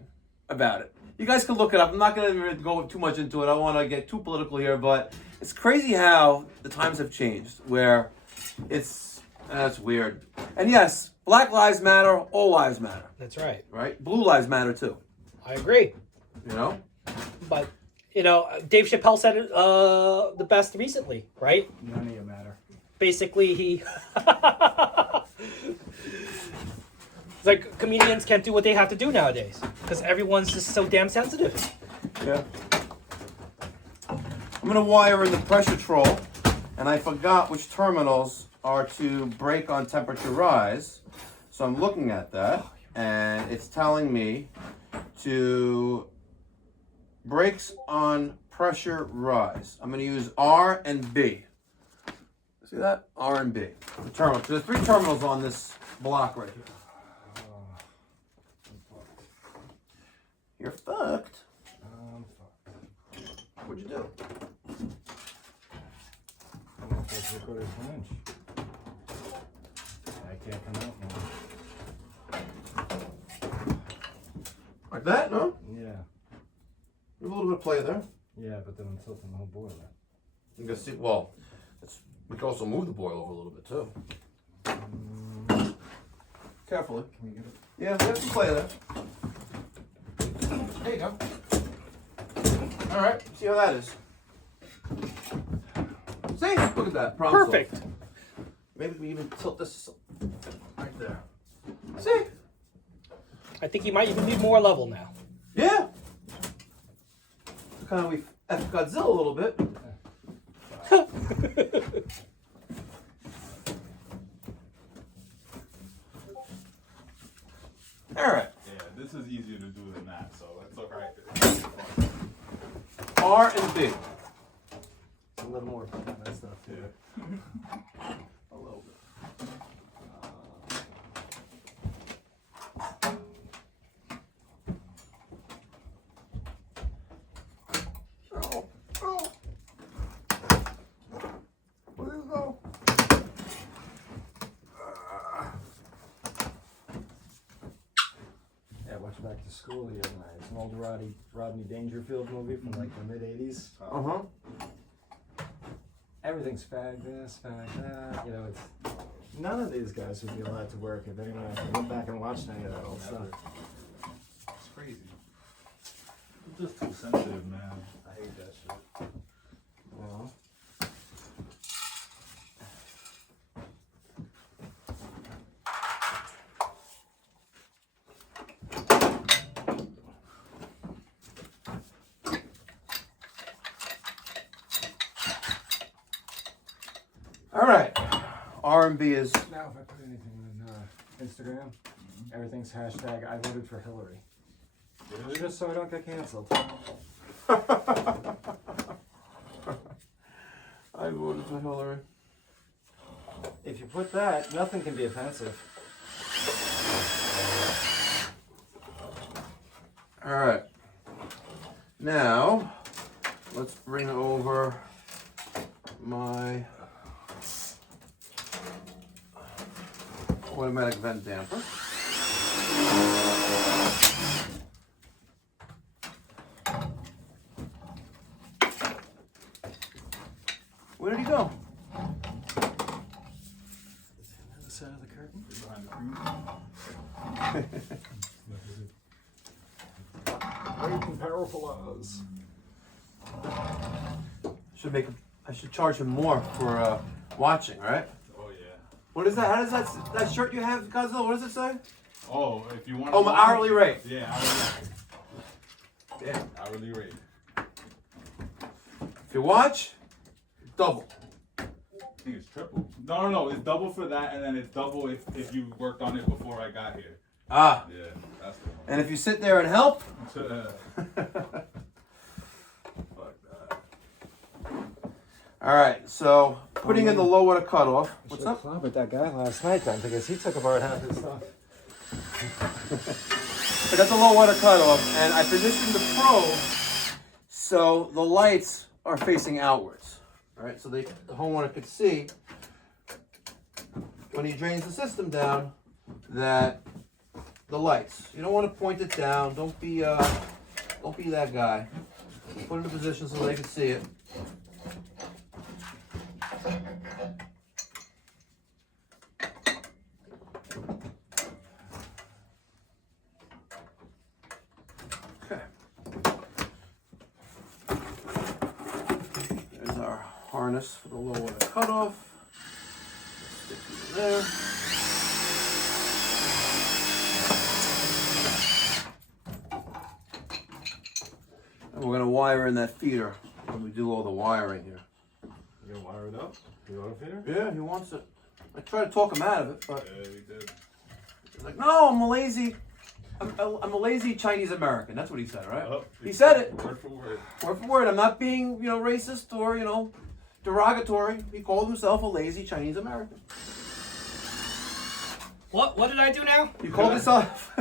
about it. You guys can look it up. I'm not going to go too much into it. I don't want to get too political here, but it's crazy how the times have changed, where that's weird. And yes, Black Lives Matter, all lives matter. That's right. Right? Blue lives matter too. I agree. You know? But, you know, Dave Chappelle said it the best recently, right? None of you matter. Basically, he... It's like comedians can't do what they have to do nowadays because everyone's just so damn sensitive. Yeah. I'm going to wire in the pressure troll, and I forgot which terminals are to brake on temperature rise. So I'm looking at that, and it's telling me to brakes on pressure rise. I'm going to use R and B. See that? R and B. The terminal. So there's 3 terminals on this block right here. You're fucked. I'm fucked. What'd you do? I'm not supposed to record it for an inch. I can't come out now. Like that? No? Yeah. A little bit of play there. Yeah, but then I'm tilting the whole boiler. You can see, well, we can also move the boil over a little bit too. Carefully. Can we get it? Yeah, we have some play there. There you go. All right, see how that is. See, look at that. Problem Perfect. solved. Maybe we even tilt this right there. See? I think he might even be more level now. Yeah. Kind of we F Godzilla a little bit. All right. Yeah, this is easier to do than that, so it's alright. R and B. It's a little more fun than that stuff. Yeah. A little bit. Oh. back to school the other night. It's an old Rodney Dangerfield movie from like the mid '80s. Everything's fag this, fag that. You know, it's none of these guys would be allowed to work if anyone actually went back and watched any of that old stuff. It's crazy. I'm just too sensitive, man. I hate that shit. Well, All right. R&B is. now if I put anything on Instagram, everything's hashtag I voted for Hillary. Just so I don't get canceled. I voted for Hillary. If you put that, nothing can be offensive. All right. Now, let's bring over my automatic vent damper. Where did he go? The other side of the curtain. Behind the screen. Great and powerful Oz. I should charge him more for watching, right? Oh yeah. What is that? How does that shirt you have, Godzilla? What does it say? Oh, if you want. Oh, my hourly rate. Yeah, hourly rate. Yeah. Hourly rate. If you watch, double. I think it's triple. No, it's double for that, and then it's double if you worked on it before I got here. Ah. Yeah, that's the one. And if you sit there and help. Fuck that. All right. So putting in the low water cutoff. What's up? I with that guy last night then because he took apart half his stuff. I got the low water cutoff, and I positioned the probe so the lights are facing outwards. All right, so the homeowner could see when he drains the system down that the lights. You don't want to point it down. Don't be that guy. Put it in a position so they can see it. Okay. There's our harness for the low water cutoff. Stick it in there. And we're gonna wire in that feeder when we do all the wiring here. You gonna wire it up? You auto feeder? Yeah, he wants it. I tried to talk him out of it, but Yeah, we did. he's like, "No, I'm a lazy Chinese American." That's what he said, right? Oh, He said it. Word for word. Word for word. I'm not being, racist or, derogatory. He called himself a lazy Chinese American. What did I do now? You called yourself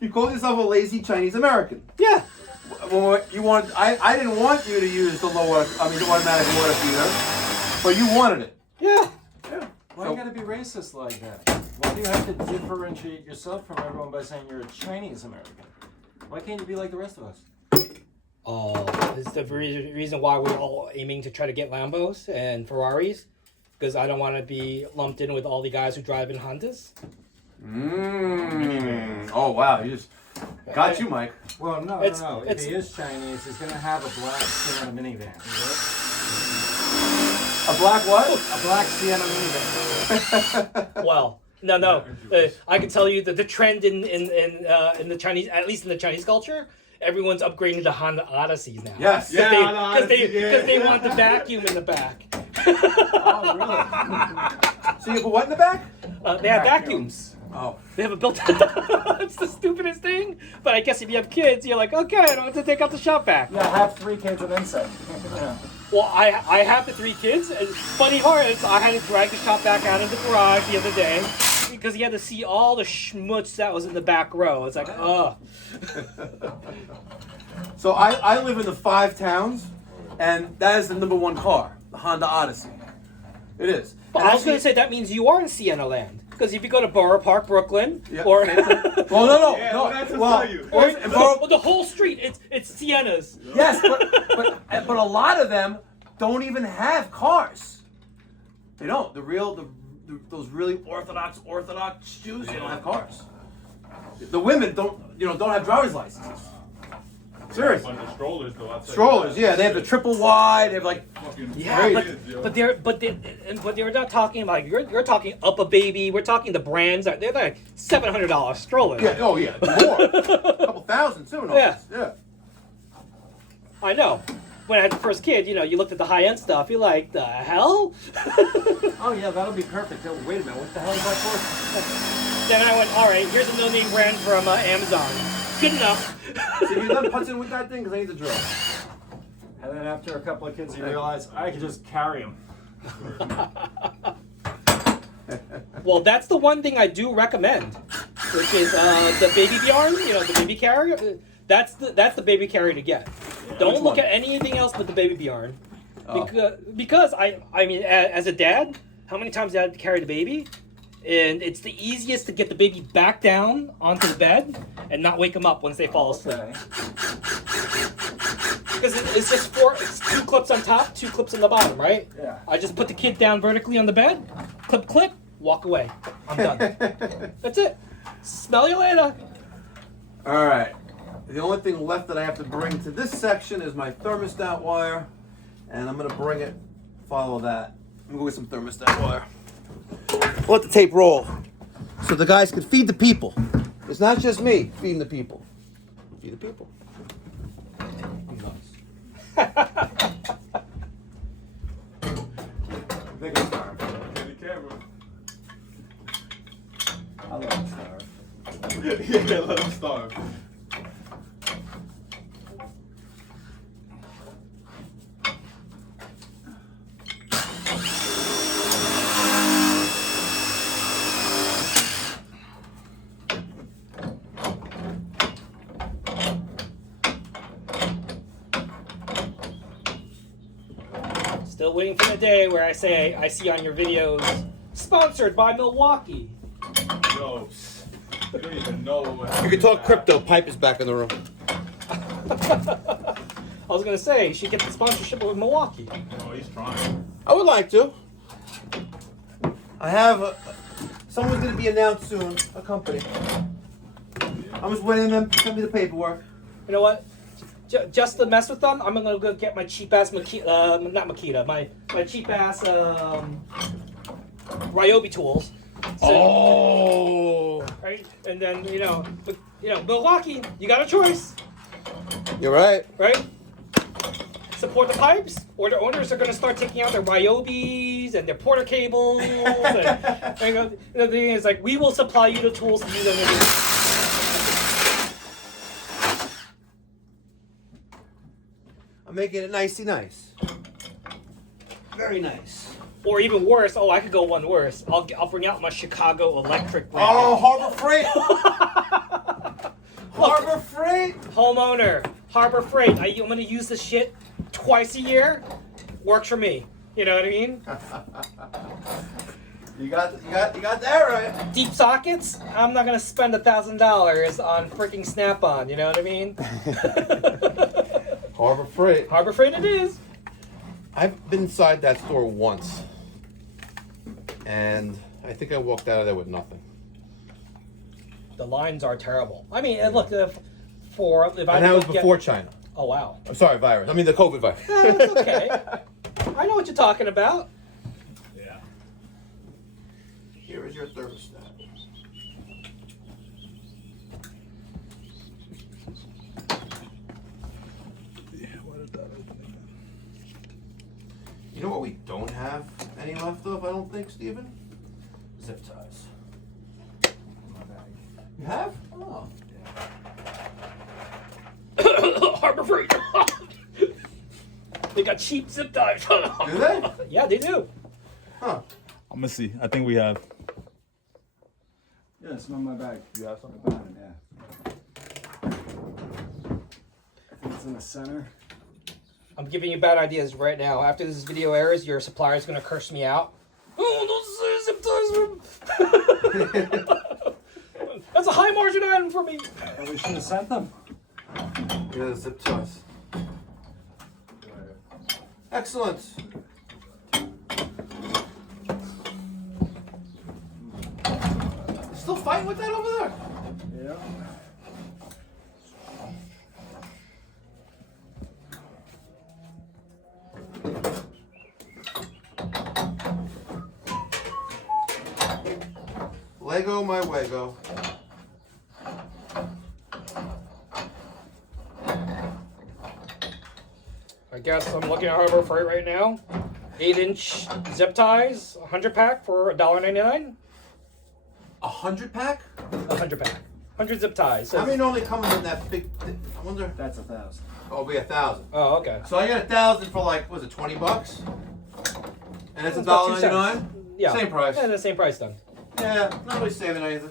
you called yourself a lazy Chinese American. Yeah. Well, I didn't want you to use the automatic water feeder, but you wanted it. Yeah. Yeah. Why So- you gotta be racist like that? Why do you have to differentiate yourself from everyone by saying you're a Chinese American? Why can't you be like the rest of us? Oh, this is the reason why we're all aiming to try to get Lambos and Ferraris, because I don't want to be lumped in with all the guys who drive in Hondas. Oh wow, you just got you, Mike. Well, no. If he is Chinese, he's gonna have a black Sienna minivan. A black what? A black Sienna minivan. Well, no. I can tell you that the trend in the Chinese, at least in the Chinese culture, everyone's upgrading to Honda Odysseys now. Yes. Because they want the vacuum in the back. Oh, really? So you put what in the back? They have vacuums. Oh. They have a built. It's the stupidest thing. But I guess if you have kids, you're like, okay, I don't have to take out the shop vac. Yeah, have 3 kids and then say. Yeah. Well, I have the 3 kids. And funny hearts, I had to drag the shop vac out of the garage the other day because he had to see all the schmutz that was in the back row. It's like, ugh. So I live in the 5 towns, and that is the #1 car, the Honda Odyssey. It is. But And I was going actually- to say that means you are in Sienna Land. Because if you go to Borough Park, Brooklyn, Yeah, or same thing. Well, no, Yeah, no. that's what Well, I tell you. or and Borough- the whole street, it's Siennas. yes, but a lot of them don't even have cars. They don't. Those really orthodox Jews, they don't have cars. The women don't have driver's licenses. Seriously. Bunch of strollers though. I'll tell you Strollers, that. yeah, they have the triple wide. They have like, Fucking Yeah, crazy, yo. but they're not talking about you're talking up a baby. We're talking the brands that they're like $700 strollers. yeah, oh yeah, more, a couple thousand too. No, Yeah. yeah. I know. When I had the first kid, you looked at the high end stuff. You're like, the hell? Oh yeah, that'll be perfect. Oh, wait a minute, what the hell is that for? Then I went, all right, here's a no-name brand from Amazon. Good enough. So you done punching with that thing because I need the drill. And then after a couple of kids, you realize I can just carry them. Well, that's the one thing I do recommend, which is the baby yarn. The baby carrier. That's the baby carrier to get. Don't Which look one? at anything else but the baby yarn. Oh. Because I mean, as a dad, how many times did I have to carry the baby? And it's the easiest to get the baby back down onto the bed and not wake them up once they fall asleep. Okay. Because it's just it's 2 clips on top, 2 clips on the bottom, right? Yeah. I just put the kid down vertically on the bed, clip, walk away. I'm done. That's it. Smell you later. All right. The only thing left that I have to bring to this section is my thermostat wire, and I'm gonna bring it. Follow that. I'm gonna go get some thermostat wire. Let the tape roll, so the guys can feed the people. It's not just me feeding the people. Feed the people. I think it's time. Get the camera. I'll let him starve. Yeah, let him starve. Still waiting for the day where I see on your videos, sponsored by Milwaukee. Yo, you don't even know what You can talk crypto. Pipe is back in the room. I was gonna say, you should get the sponsorship with Milwaukee. Oh, he's trying. I would like to. I have someone's going to be announced soon. A company. I'm just waiting them to send me the paperwork. You know what? Just to mess with them, I'm gonna go get my cheap ass my cheap ass Ryobi tools. So, right, and then Milwaukee, you got a choice, You're right. right? Support the pipes, or the owners are gonna start taking out their Ryobis and their Porter cables. And the thing is, like, we will supply you the tools to use them. I'm making it nicey nice. Very nice. Or even worse, I could go one worse. I'll bring out my Chicago Electric brand. Oh, Harbor Freight. Harbor Freight. Homeowner, Harbor Freight. I'm gonna use this shit twice a year. Works for me. You know what I mean? You got that right. Deep sockets. I'm not gonna spend $1,000 on freaking Snap-on. You know what I mean? Harbor Freight. Harbor Freight it is. I've been inside that store once, and I think I walked out of there with nothing. The lines are terrible. I mean, look, if I And that was before China. Oh wow. I'm sorry, virus. I mean the COVID virus. That's okay. I know what you're talking about. Yeah. Here is your thermostat. You know what we don't have any left of, I don't think, Steven? Zip ties. In my bag. You have? Oh. Harbor Freight. They got cheap zip ties. Do they? Yeah, they do. Huh. I'm gonna see. I think we have. Yeah, it's in my bag. You have something? Behind, yeah. I think it's in the center. I'm giving you bad ideas right now. After this video airs, your supplier is going to curse me out. Oh, those zip ties That's a high margin item for me. We should have sent them. Yeah, zip ties. Excellent. Still fighting with that over there? Yeah. Lego my Wego. I guess I'm looking at Harbor Freight right now. 8-inch zip ties, 100 pack for $1.99. 100 pack? 100 pack. 100 zip ties. So How many normally come in that big? I wonder. That's 1,000. Oh, it'll be 1,000. Oh, okay. So I got 1,000 for like, was it $20? And it's It's about 2 cents. $1.99. Yeah. Same price. Yeah, the same price then. Yeah, not really saving anything.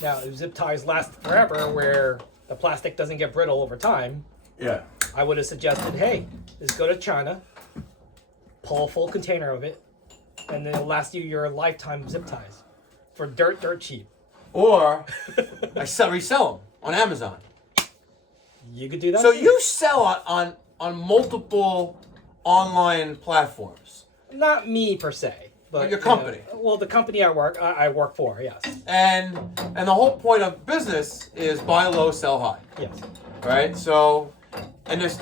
Now, if zip ties last forever, where the plastic doesn't get brittle over time, Yeah. I would have suggested, hey, just go to China, pull a full container of it, and then it'll last you your lifetime of zip ties for dirt cheap. Or I resell them on Amazon. You could do that. So too. you sell on multiple online platforms. Not me per se, but Your company. Well, the company I work for, yes, And the whole point of business is buy low, sell high. yes. Right? So, and there's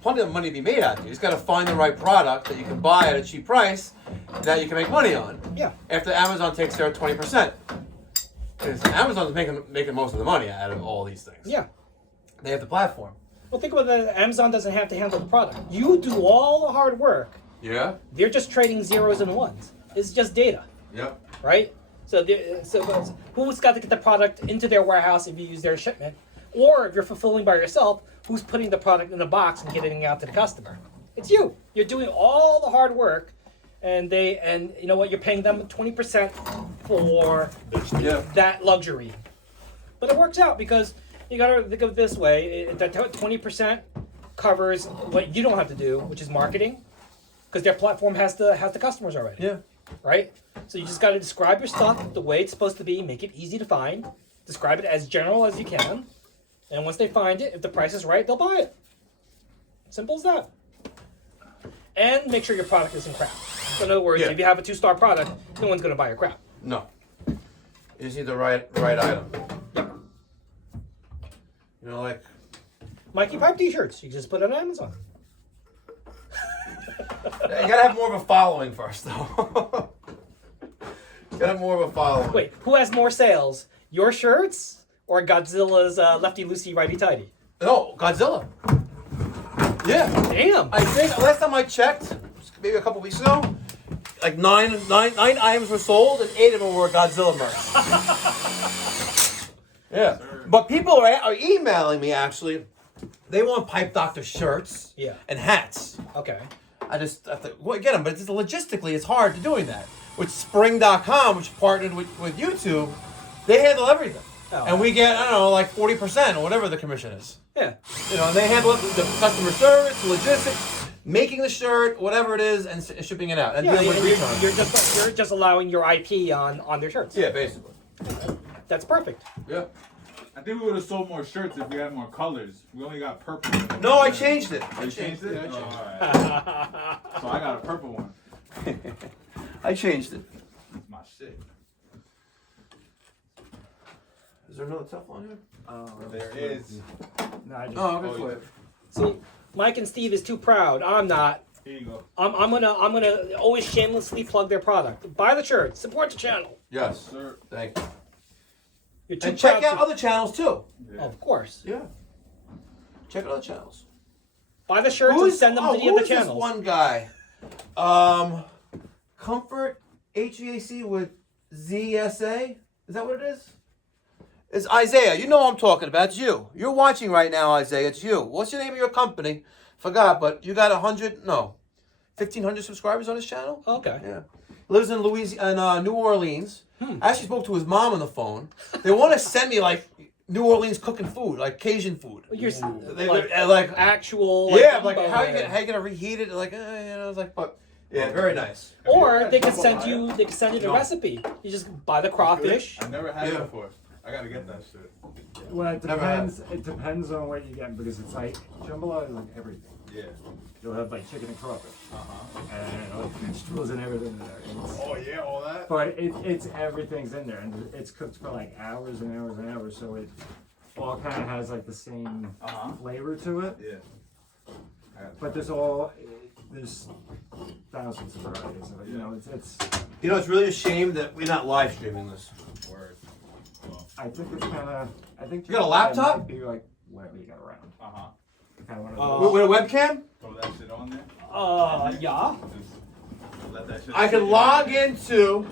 plenty of money to be made out there. You just got to find the right product that you can buy at a cheap price that you can make money on. Yeah. After Amazon takes their 20%. Because Amazon's making most of the money out of all these things. Yeah. They have the platform. Well, think about that. Amazon doesn't have to handle the product. You do all the hard work. Yeah. They're just trading zeros and ones. It's just data, Yep. right? So who's got to get the product into their warehouse if you use their shipment? Or if you're fulfilling by yourself, who's putting the product in a box and getting it out to the customer? It's you. You're doing all the hard work, and you know what? You're paying them 20% for that luxury. But it works out because you got to think of it this way: that 20% covers what you don't have to do, which is marketing, because their platform has the customers already. Yeah. Right? So you just got to describe your stuff the way it's supposed to be, make it easy to find, describe it as general as you can, and once they find it, if the price is right, they'll buy it. Simple as that. And make sure your product isn't crap. So in other words, if you have a 2-star product, no one's going to buy your crap. No. You just need the right item. Yep. You know, like Mikey Pipe t-shirts, you can just put it on Amazon. you gotta have more of a following first, though. You gotta have more of a following. Wait, who has more sales? Your shirts or Godzilla's Lefty Loosey Righty Tighty? No, Godzilla. Yeah. Damn. I think last time I checked, maybe a couple weeks ago, like nine items were sold and 8 of them were Godzilla merch. Yeah. But people are emailing me actually. They want Pipe Doctor shirts and hats. Okay. I just have to get them, but it's logistically it's hard to doing that. With Spring.com, which partnered with YouTube, they handle everything. Oh. And we get, I don't know, like 40% or whatever the commission is. Yeah. You know, and they handle the customer service, the logistics, making the shirt, whatever it is, and shipping it out. And Yeah, dealing with returns. you're just allowing your IP on their shirts. Yeah, basically. That's perfect. Yeah. I think we would have sold more shirts if we had more colors. We only got purple. No, I changed it. You changed it? Yeah, I changed Oh, alright. So I got a purple one. it. I changed it. That's my shit. Is there another Teflon here? There is. No, I just. Oh, good for it. See, Mike and Steve is too proud. I'm not. Here you go. I'm gonna always shamelessly plug their product. Buy the shirt. Support the channel. Yes. Sir. Thank you. You're too And check proud out to- other channels too. Oh, of course. Yeah. Check out other channels. Buy the shirts and send them to the who other is this channels. one guy? Comfort HVAC with ZSA. Is that what it is? It's Isaiah. You know what I'm talking about. It's you. You're watching right now, Isaiah. It's you. What's your name of your company? Forgot, but you got 1,500 subscribers on this channel. Okay. Yeah. Lives in New Orleans. I actually spoke to his mom on the phone. They want to send me like New Orleans cooking food, like Cajun food. You're Like actual. yeah, Like, like gumbo how and- you gonna reheat it? Like I was like, but yeah, very nice. Or they can send you. They can send you the No. recipe. You just buy the crawfish. I've never had Yeah. it before. I gotta get that shit. Well, it Never had. depends. It depends on what you get because it's like jambalaya is like everything. Yeah. You'll have like chicken and crawfish, and like vegetables and everything in there. It's- Oh yeah, all that. But it's everything's in there, and it's cooked for like hours and hours and hours, so it all kind of has like the same flavor to it. Yeah. But there's thousands of varieties of it. You know, it's. You know, it's really a shame that we're not live streaming this. Word. I think it's kind of. I think You got a laptop? it might be like whatever you got around. Kind of one of Oh. those. With a webcam, Throw that shit on there. Yeah. Just let that shit. I can log into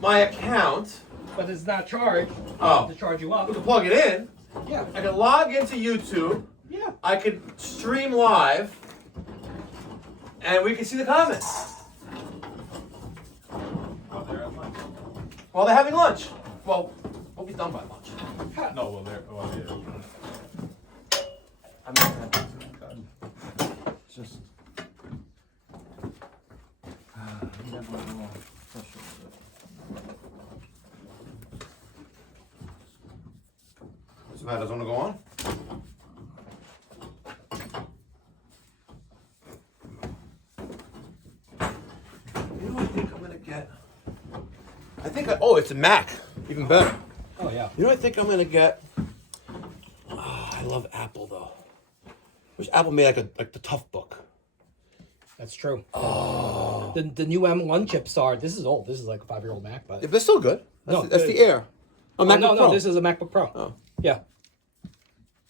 my account. But it's not charged. Oh. To charge you up. We can plug it in. Yeah. I can log into YouTube. Yeah. I can stream live, and we can see the comments Oh, they're at lunch. while they're having lunch. Well, we'll be done by lunch. No, well, they're. Oh yeah. I mean, it's just. You got one more question. What's the matter? Does it want to go on? You know what I think I'm gonna get? Oh, it's a Mac. Even better. Oh yeah. You know what I think I'm gonna get? I love Apple though. Wish Apple made like the tough book. That's true. Oh. The new M1 chips are. This is old. This is like a 5-year-old Mac, but. Yeah, but it's still good. No, That's the Air. Oh, MacBook no, Pro. this is a MacBook Pro. Oh. Yeah.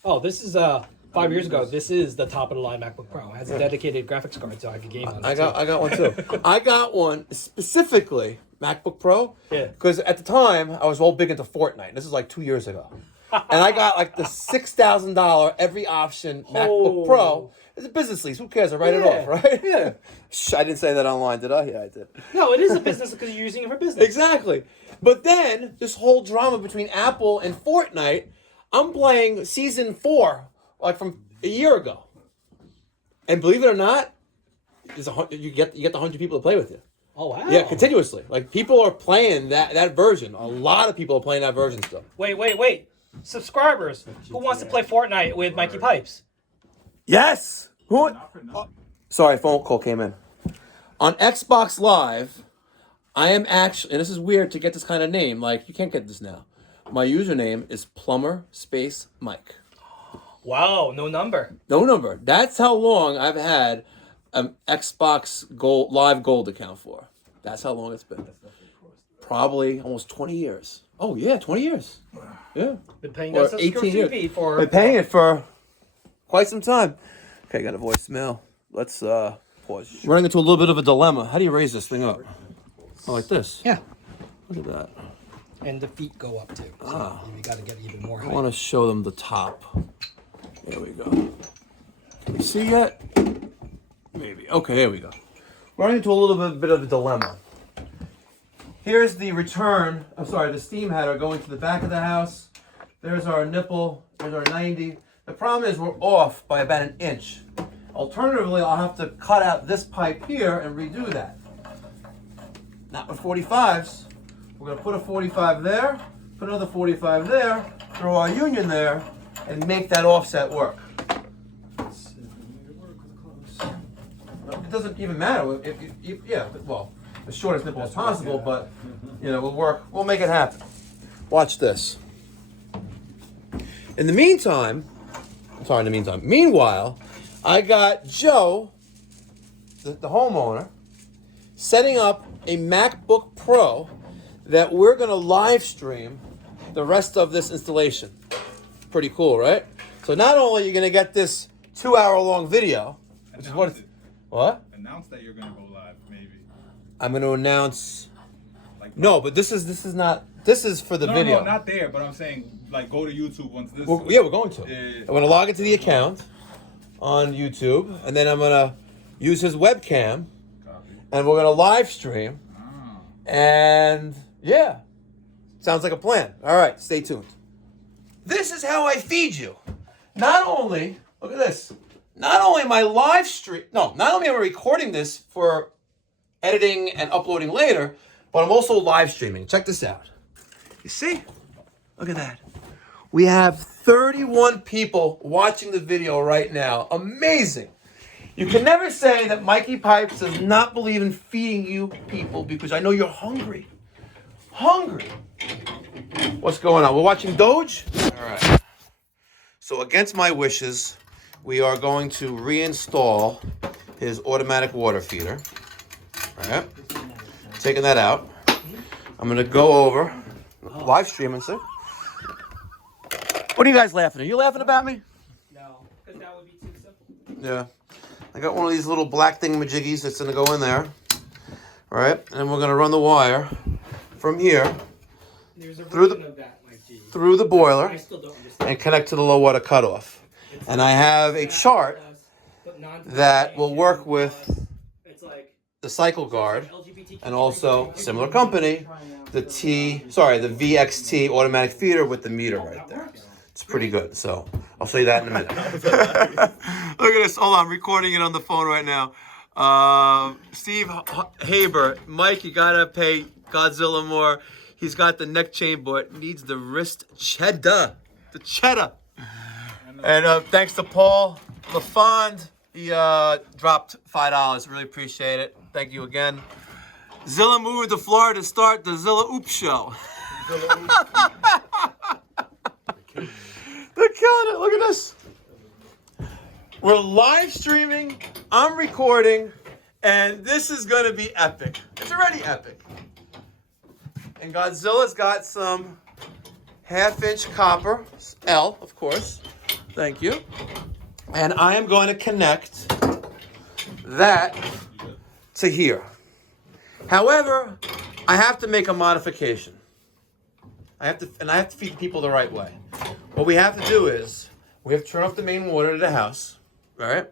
Oh, this is 5 years ago. This is the top of the line MacBook Pro. It has a dedicated graphics card, so I could game on it. I got one too. I got one specifically MacBook Pro. Yeah. Because at the time I was all big into Fortnite. This is like 2 years ago, and I got like the $6,000 every option MacBook Pro. It's a business lease. Who cares? I write it off, right? Yeah. Shh, I didn't say that online, did I? Yeah, I did. No, it is a business because you're using it for business. Exactly. But then this whole drama between Apple and Fortnite, I'm playing season 4 like from a year ago, and believe it or not, you get the 100 people to play with you. Oh wow. Yeah, continuously. Like people are playing that version. A lot of people are playing that version still. Wait. Subscribers, who wants to play Fortnite with Mikey Pipes? Yes. Who? Not for nothing. Sorry, phone call came in. On Xbox Live, I am actually, and this is weird to get this kind of name. Like you can't get this now. My username is Plumber Space Mike. Wow, no number. No number. That's how long I've had an Xbox Gold Live Gold account for. That's how long it's been. Probably almost 20 years. Oh yeah, 20 years. Yeah. Been paying Or us 18 years. TV for. Been paying it for quite some time. Okay, got a voicemail. Let's pause. Running into a little bit of a dilemma. How do you raise this thing up? Oh, like this. Yeah. Look at that. And the feet go up too. So you got to get even more I height. want to show them the top. There we go. Can you see yet? Maybe. Okay, there we go. Running into a little bit of a dilemma. Here's the return. I'm sorry, the steam header going to the back of the house. There's our nipple. There's our 90. The problem is we're off by about an inch. Alternatively, I'll have to cut out this pipe here and redo that. Not with 45s. We're going to put a 45 there, put another 45 there, throw our union there, and make that offset work. It doesn't even matter if you well, the shortest nipple as possible, but we'll work. We'll make it happen. Watch this. Meanwhile, I got Joe, the homeowner, setting up a MacBook Pro that we're going to live stream the rest of this installation. Pretty cool, right? So not only are you going to get this 2-hour-long video, which is what? Announce that you're gonna go live, maybe. I'm going to announce. Like No, but this is not. This is for the video. No, not there. But I'm saying, like, go to YouTube once this. We're going to. Yeah. I'm going to log into the account on YouTube, and then I'm going to use his webcam, Copy. and we're going to live stream, and Yeah. Sounds like a plan. All right, stay tuned. This is how I feed you. Not only, look at this. Not only am I live stream, no, not only am I recording this for editing and uploading later, but I'm also live streaming. Check this out. You see? Look at that. We have 31 people watching the video right now. Amazing. You can never say that Mikey Pipes does not believe in feeding you people because I know you're hungry. Hungry. What's going on? We're watching Doge? All right. So against my wishes, we are going to reinstall his automatic water feeder. All right. Taking that out. I'm going to go over, live stream and see. What are you guys laughing at? You laughing about me? No, because that would be too simple. Yeah. I got one of these little black thingamajiggies that's going to go in there. All right. And we're going to run the wire from here There's a through version of that, Mike G. through the boiler I still don't understand. and connect to the low water cutoff. And I have a chart that will work with It's like the cycle guard LGBTQ and also similar company, the VXT automatic feeder with the meter right there. It's pretty good. So I'll show you that in a minute. Look at this. Hold on. I'm recording it on the phone right now. Steve Haber, Mike, you gotta pay Godzilla more. He's got the neck chain, but needs the wrist cheddar. The cheddar. And thanks to Paul LaFond, he dropped $5. Really appreciate it. Thank you again. Zilla moved to Florida to start the Zilla Oop Show. They're killing it. Look at this. We're live streaming. I'm recording. And this is going to be epic. It's already epic. And Godzilla's got some half-inch copper. L, of course. Thank you. And I am going to connect that to here. However, I have to make a modification. I have to feed people the right way. What we have to do is we have to turn off the main water to the house. All right.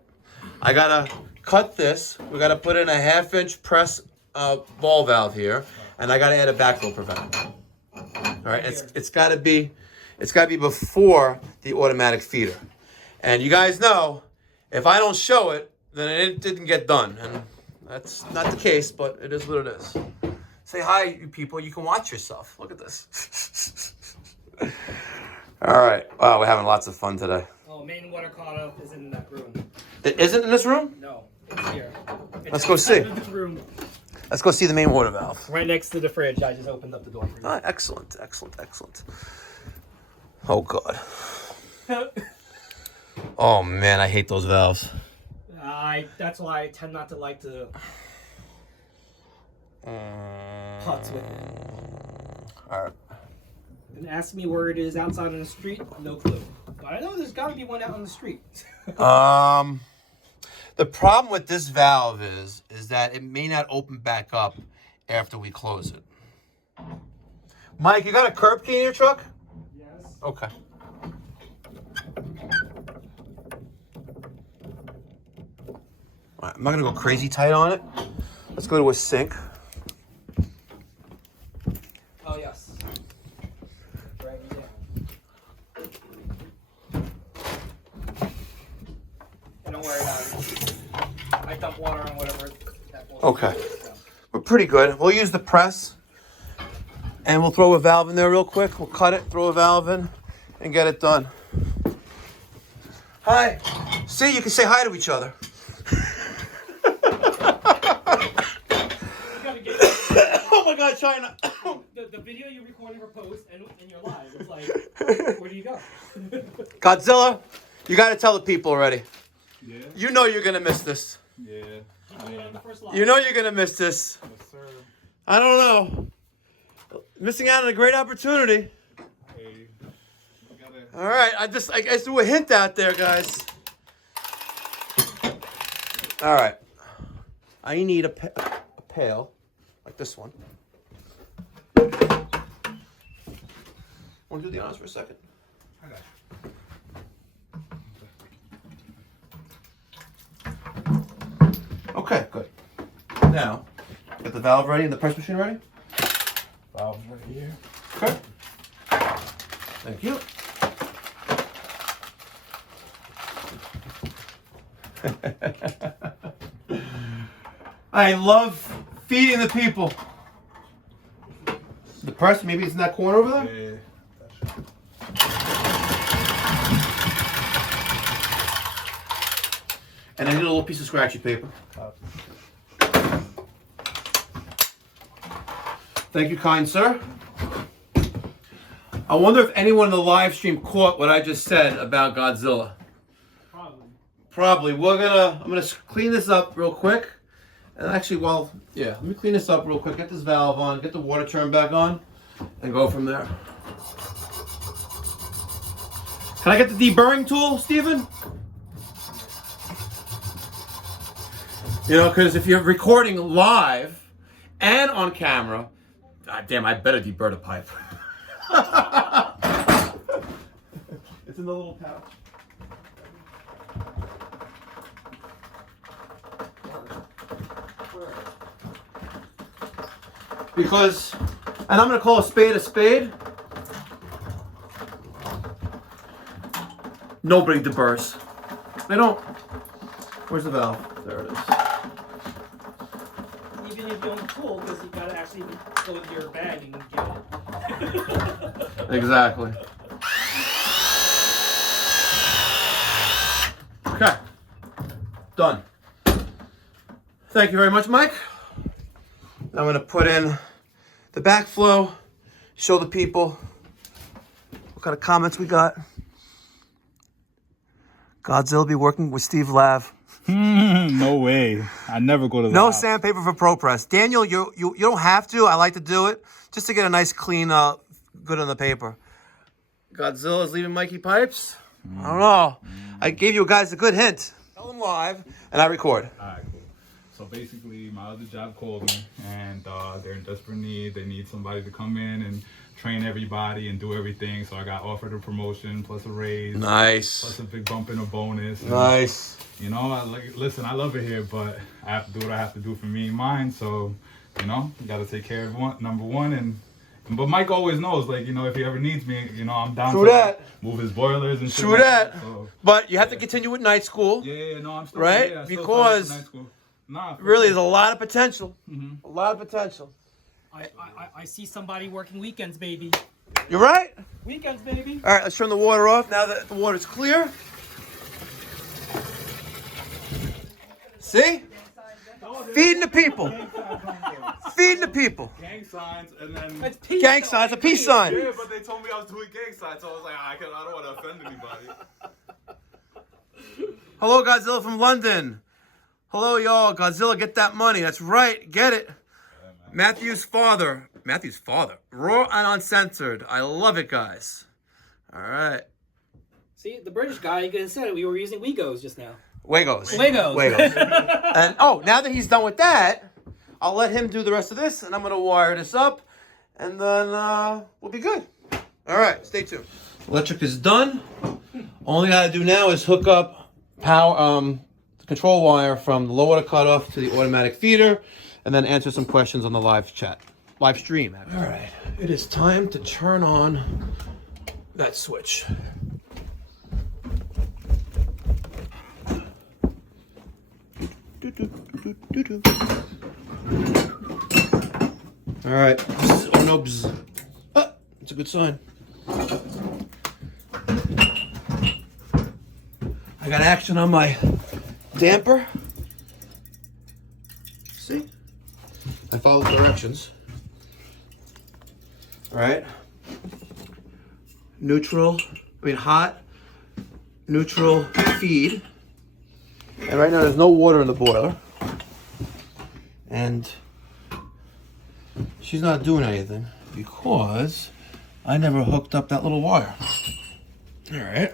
I gotta cut this. We gotta put in a half-inch press ball valve here, and I gotta add a backflow preventer. All right. It's gotta be before the automatic feeder. And you guys know, if I don't show it, then it didn't get done. And that's not the case, but it is what it is. Say hi, you people. You can watch yourself. Look at this. All right. Wow, we're having lots of fun today. Oh, main water cutoff is in that room. It isn't in this room? No, it's here. Let's go see. This room. Let's go see the main water valve. Right next to the fridge. I just opened up the door for you. Ah, excellent, excellent, excellent. Oh, God. Oh, man, I hate those valves. That's why I tend not to like to putz with it. All right. And ask me where it is outside on the street, no clue. But I know there's got to be one out on the street. The problem with this valve is that it may not open back up after we close it. Mike, you got a curb key in your truck? Yes. Okay. All right, I'm not gonna go crazy tight on it. Let's go to a sink. Oh, yes. Right down. And don't worry about it. I dump water on whatever. Okay. We're pretty good. We'll use the press. And we'll throw a valve in there real quick. We'll cut it, throw a valve in, and get it done. Hi. See, you can say hi to each other. Oh my God, China. The video you're recording for post and you're live. It's like, where do you go? Godzilla, you got to tell the people already. Yeah. You know you're going to miss this. Yeah. You know you're going to miss this. Yes, sir. I don't know. Missing out on a great opportunity. Hey, we gotta... All right, I just threw a hint out there, guys. All right. I need a pail, like this one. Want to do the honors for a second? I got Okay, good. Now, get the valve ready and the press machine ready. Valves right here. Okay. Thank you. I love feeding the people. The person, maybe it's in that corner over there? Yeah. And I need a little piece of scratchy paper. Thank you, kind sir. I wonder if anyone in the live stream caught what I just said about Godzilla. Probably. I'm gonna clean this up real quick. And actually, let me clean this up real quick. Get this valve on, get the water turned back on, and go from there. Can I get the deburring tool, Steven? You know, because if you're recording live and on camera, God damn, I better deburr the pipe. It's in the little pouch. Because, and I'm going to call a spade a spade. Nobody deburrs. They don't. Where's the valve? There it is. Even if you don't pull, because you gotta actually go into your bag and get it. Exactly. Okay. Done. Thank you very much, Mike. I'm going to put in the backflow, show the people what kind of comments we got. Godzilla be working with Steve Lav. No way. I never go to the No house. sandpaper for ProPress. Daniel, you don't have to. I like to do it just to get a nice clean, good on the paper. Godzilla's leaving Mikey Pipes. I don't know. I gave you guys a good hint. Tell them live, and I record. All right, cool. So basically, my other job called me, and they're in desperate need. They need somebody to come in and train everybody and do everything. So I got offered a promotion plus a raise, Nice. plus a big bump in a bonus. And, Nice. you know, listen, I love it here, but I have to do what I have to do for me and mine. So, you know, you got to take care of number one. But Mike always knows, like, you know, if he ever needs me, you know, I'm down True to that. move his boilers and shit. True like that. So, But you have to continue with night school. yeah, no, I'm still Right? Yeah, I still Because started night school. Nah, for Really, sure. there's a lot of potential. A lot of potential. I see somebody working weekends, baby. You're right. Weekends, baby. All right, let's turn the water off now that the water's clear. See? Feeding the people. Feeding the people. Gang signs and then. It's peace. Gang signs, a peace sign. Yeah, but they told me I was doing gang signs, so I was like, I don't want to offend anybody. Hello, Godzilla from London. Hello, y'all. Godzilla, get that money. That's right. Get it. Matthew's father. Matthew's father. Raw and uncensored. I love it, guys. All right. See, the British guy said we were using Wegos just now. Wagos. Legos. Wagos. And now that he's done with that, I'll let him do the rest of this, and I'm gonna wire this up, and then we'll be good. All right, stay tuned. Electric is done. Only I gotta do now is hook up power, control wire from the low water cutoff to the automatic feeder, and then answer some questions on the live stream. Actually. All right, it is time to turn on that switch. All right. Oh no. That's a good sign. I got action on my damper. See? I followed directions. All right. Hot, neutral feed. And right now there's no water in the boiler. And she's not doing anything because I never hooked up that little wire. All right.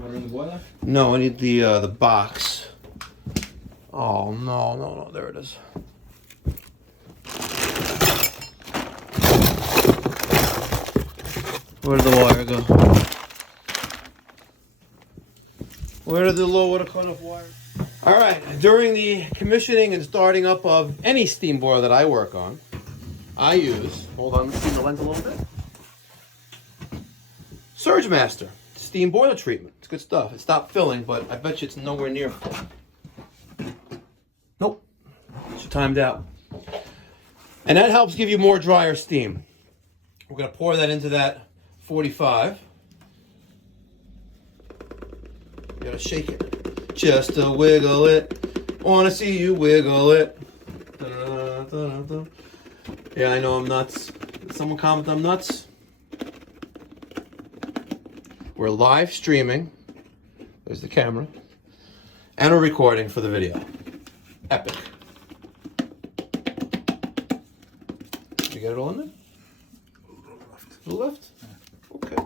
Water in the boiler? No, I need the box. Oh, no. There it is. Where did the wire go? Where did the low water cutoff wire? All right, during the commissioning and starting up of any steam boiler that I work on, I use, hold on, let's see the lens a little bit. Surge Master steam boiler treatment. It's good stuff. It stopped filling, but I bet you it's nowhere near full. Nope. It's timed out. And that helps give you more drier steam. We're going to pour that into that 45. You got to shake it. Just to wiggle it. Want to see you wiggle it. Da-da-da-da-da-da. Yeah, I know I'm nuts. Someone comment I'm nuts. We're live streaming. There's the camera. And we're recording for the video. Epic. Did you get it all in there? To the left? Okay.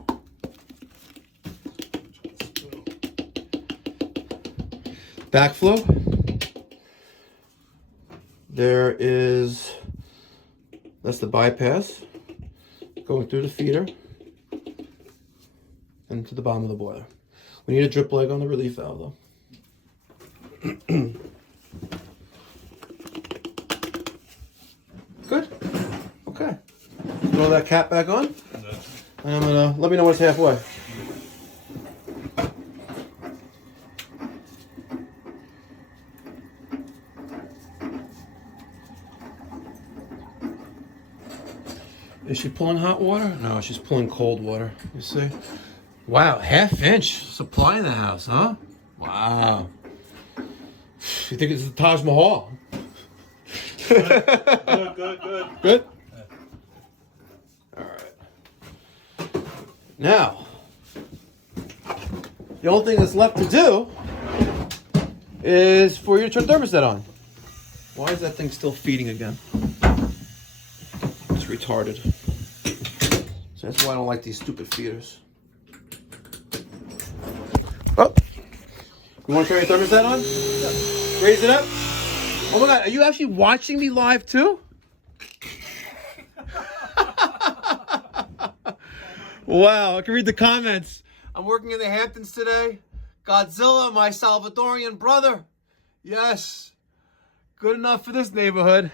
Backflow. There is, that's the bypass going through the feeder and to the bottom of the boiler. We need a drip leg on the relief valve though. Good. Okay. Throw that cap back on. And I'm gonna, let me know when it's halfway. Is she pulling hot water? No, she's pulling cold water. You see? Wow, ½ supply in the house, huh? Wow. You think it's the Taj Mahal? Good. Good? All right. Now, the only thing that's left to do is for you to turn the thermostat on. Why is that thing still feeding again? It's retarded. So that's why I don't like these stupid feeders. Oh, you want to turn your thermostat on? Yeah. Raise it up. Oh my God, are you actually watching me live too? Wow, I can read the comments. I'm working in the Hamptons today. Godzilla, my Salvadorian brother. Yes, good enough for this neighborhood.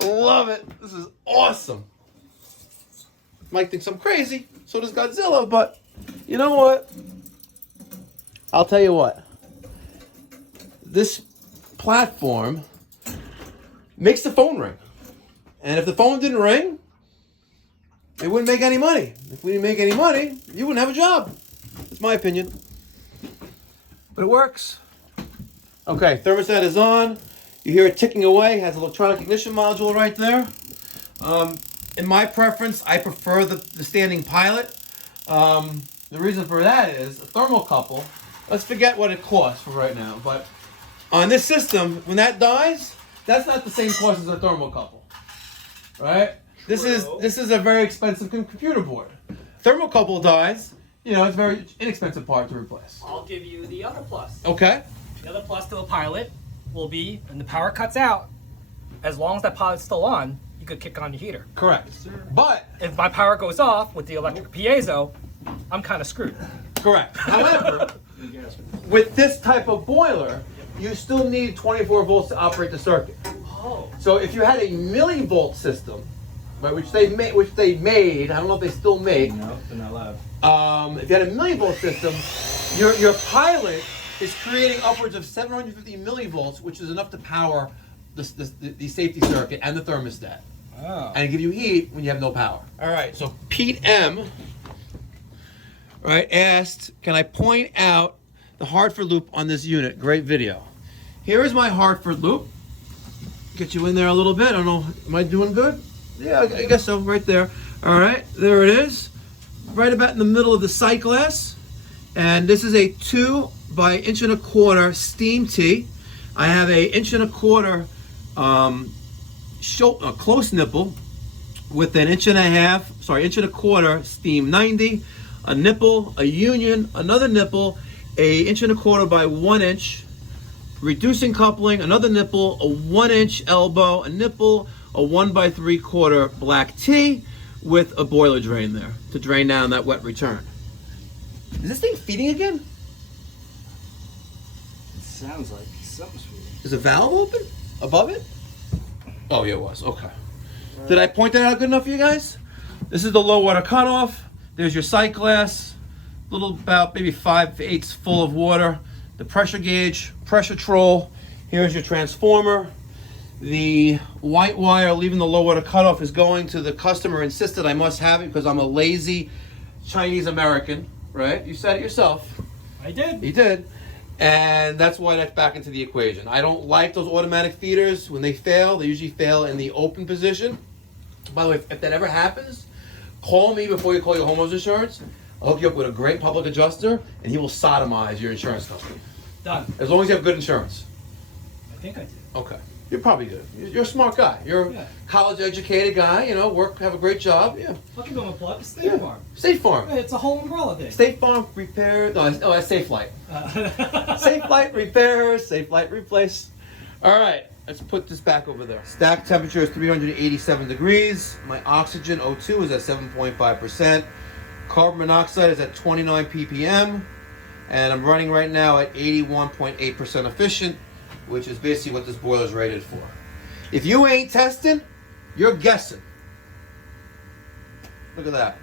Love it. This is awesome. Mike thinks I'm crazy. So does Godzilla, but you know what? I'll tell you what. This platform makes the phone ring. And if the phone didn't ring, it wouldn't make any money. If we didn't make any money, you wouldn't have a job. That's my opinion. But it works. Okay, thermostat is on. You hear it ticking away. It has an electronic ignition module right there. In my preference, I prefer the standing pilot. The reason for that is a thermocouple. Let's forget what it costs for right now. But on this system, when that dies, that's not the same cost as a thermocouple, right? This is a very expensive computer board. Thermocouple dies, you know, it's a very inexpensive part to replace. I'll give you the other plus. Okay. The other plus to a pilot will be when the power cuts out, as long as that pilot's still on, you could kick on your heater. Correct. But if my power goes off with the electric piezo, I'm kind of screwed. correct. However, with this type of boiler, you still need 24 volts to operate the circuit. Oh. So if you had a millivolt system, right, which they made, I don't know if they still make. No, they're not allowed. If you had a millivolt system, your pilot is creating upwards of 750 millivolts, which is enough to power the safety circuit and the thermostat. Oh. And give you heat when you have no power. All right, so Pete M. Right, asked, can I point out the Hartford loop on this unit? Great video. Here is my Hartford loop. Get you in there a little bit. I don't know, am I doing good? Yeah, I guess so, right there. All right, there it is. Right about in the middle of the sight glass. And this is a 2 by 1.25 inch steam tee. I have a 1.25 inch close nipple with an 1.25 inch steam 90, a nipple, a union, another nipple, a 1.25 inch by 1 inch, reducing coupling, another nipple, a 1 inch elbow, a nipple, a 1 by 3/4 black tee with a boiler drain there to drain down that wet return. Is this thing feeding again? It sounds like something's feeding. Is a valve open above it? Oh, yeah, it was. Okay. Did I point that out good enough for you guys? This is the low water cutoff. There's your sight glass. Little about maybe 5/8 full of water. The pressure gauge, pressure troll. Here's your transformer. The white wire leaving the low water cutoff is going to the customer. Insisted I must have it because I'm a lazy Chinese American, right? You said it yourself. I did. You did. And that's why that's back into the equation. I don't like those automatic feeders. When they fail, they usually fail in the open position. By the way, if that ever happens, call me before you call your homeowner's insurance. I'll hook you up with a great public adjuster, and he will sodomize your insurance company. Done. As long as you have good insurance. I think I did. Okay. You're probably good. You're a smart guy. You're Yeah. a college-educated guy, you know, have a great job. Yeah. I'll give them a plug. State Farm. State Farm. It's a whole umbrella thing. State Farm repair. No, that's Safe Flight. Safe Flight repair, Safe Flight replace. All right, let's put this back over there. Stack temperature is 387 degrees. My oxygen O2 is at 7.5%. Carbon monoxide is at 29 ppm. And I'm running right now at 81.8% efficient, which is basically what this boiler is rated for. If you ain't testing, you're guessing. Look at that.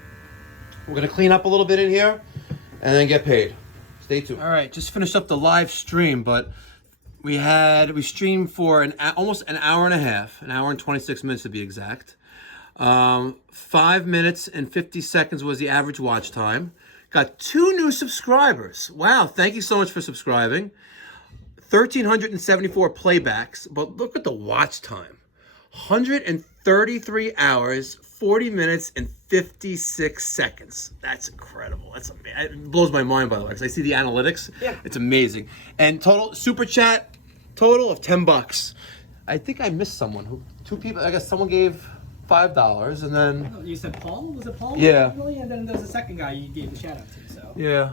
We're gonna clean up a little bit in here and then get paid. Stay tuned. All right, just finished up the live stream, but we streamed for almost an hour and a half, an hour and 26 minutes to be exact. 5 minutes and 50 seconds was the average watch time. Got 2 new subscribers. Wow, thank you so much for subscribing. 1,374 playbacks, but look at the watch time. 133 hours, 40 minutes, and 56 seconds. That's incredible. That's amazing. It blows my mind, by the way, because I see the analytics. Yeah. It's amazing. And total super chat, total of $10. I think I missed someone. 2 people. I guess someone gave $5, and then You said Paul? Was it Paul? Yeah. Originally? And then there was a second guy you gave the shout out to. So. yeah,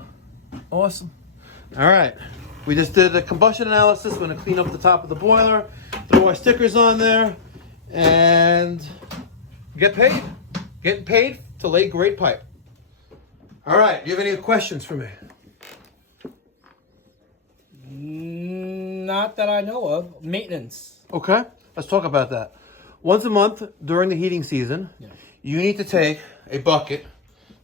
awesome. All right, we just did the combustion analysis. We're gonna clean up the top of the boiler, throw our stickers on there, and get paid. Getting paid to lay great pipe. All right, do you have any questions for me? Not that I know of. Maintenance. Okay, let's talk about that. Once a month during the heating season, you need to take a bucket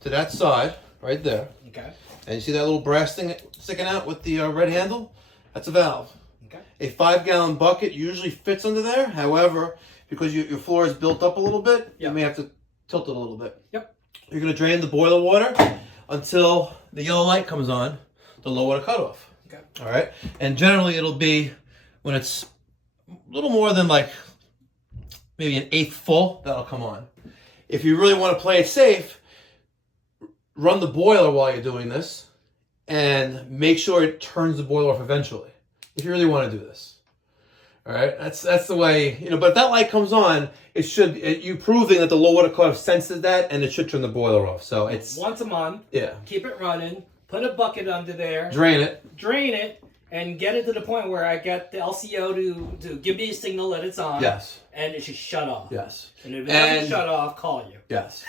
to that side, right there. Okay. And you see that little brass thing sticking out with the red handle? That's a valve. Okay. A 5-gallon bucket usually fits under there. However, because your floor is built up a little bit, you may have to tilt it a little bit. Yep. You're going to drain the boiler water until the yellow light comes on, the low water cutoff. Okay. All right? And generally it'll be when it's a little more than like maybe an eighth full, that'll come on. If you really want to play it safe, run the boiler while you're doing this and make sure it turns the boiler off eventually. If you really want to do this. All right, that's the way, you know, but if that light comes on, you proving that the low water cutoff senses that and it should turn the boiler off. So it's once a month. Yeah. Keep it running. Put a bucket under there. Drain it. And get it to the point where I get the LCO to give me a signal that it's on. Yes. And it should shut off. Yes. And if it doesn't shut off, call you. Yes.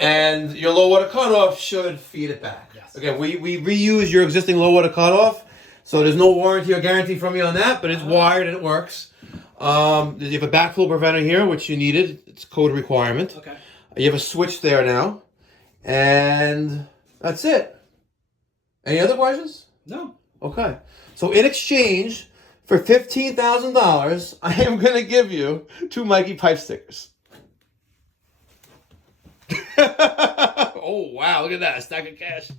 And your low water cutoff should feed it back. Yes. Okay, we reuse your existing low water cutoff, so there's no warranty or guarantee from me on that, but it's wired and it works. You have a backflow preventer here, which you needed. It's code requirement. Okay. You have a switch there now. And that's it. Any other questions? No. Okay. So in exchange for $15,000, I am going to give you 2 Mikey Pipe stickers. Oh, wow. Look at that. A stack of cash.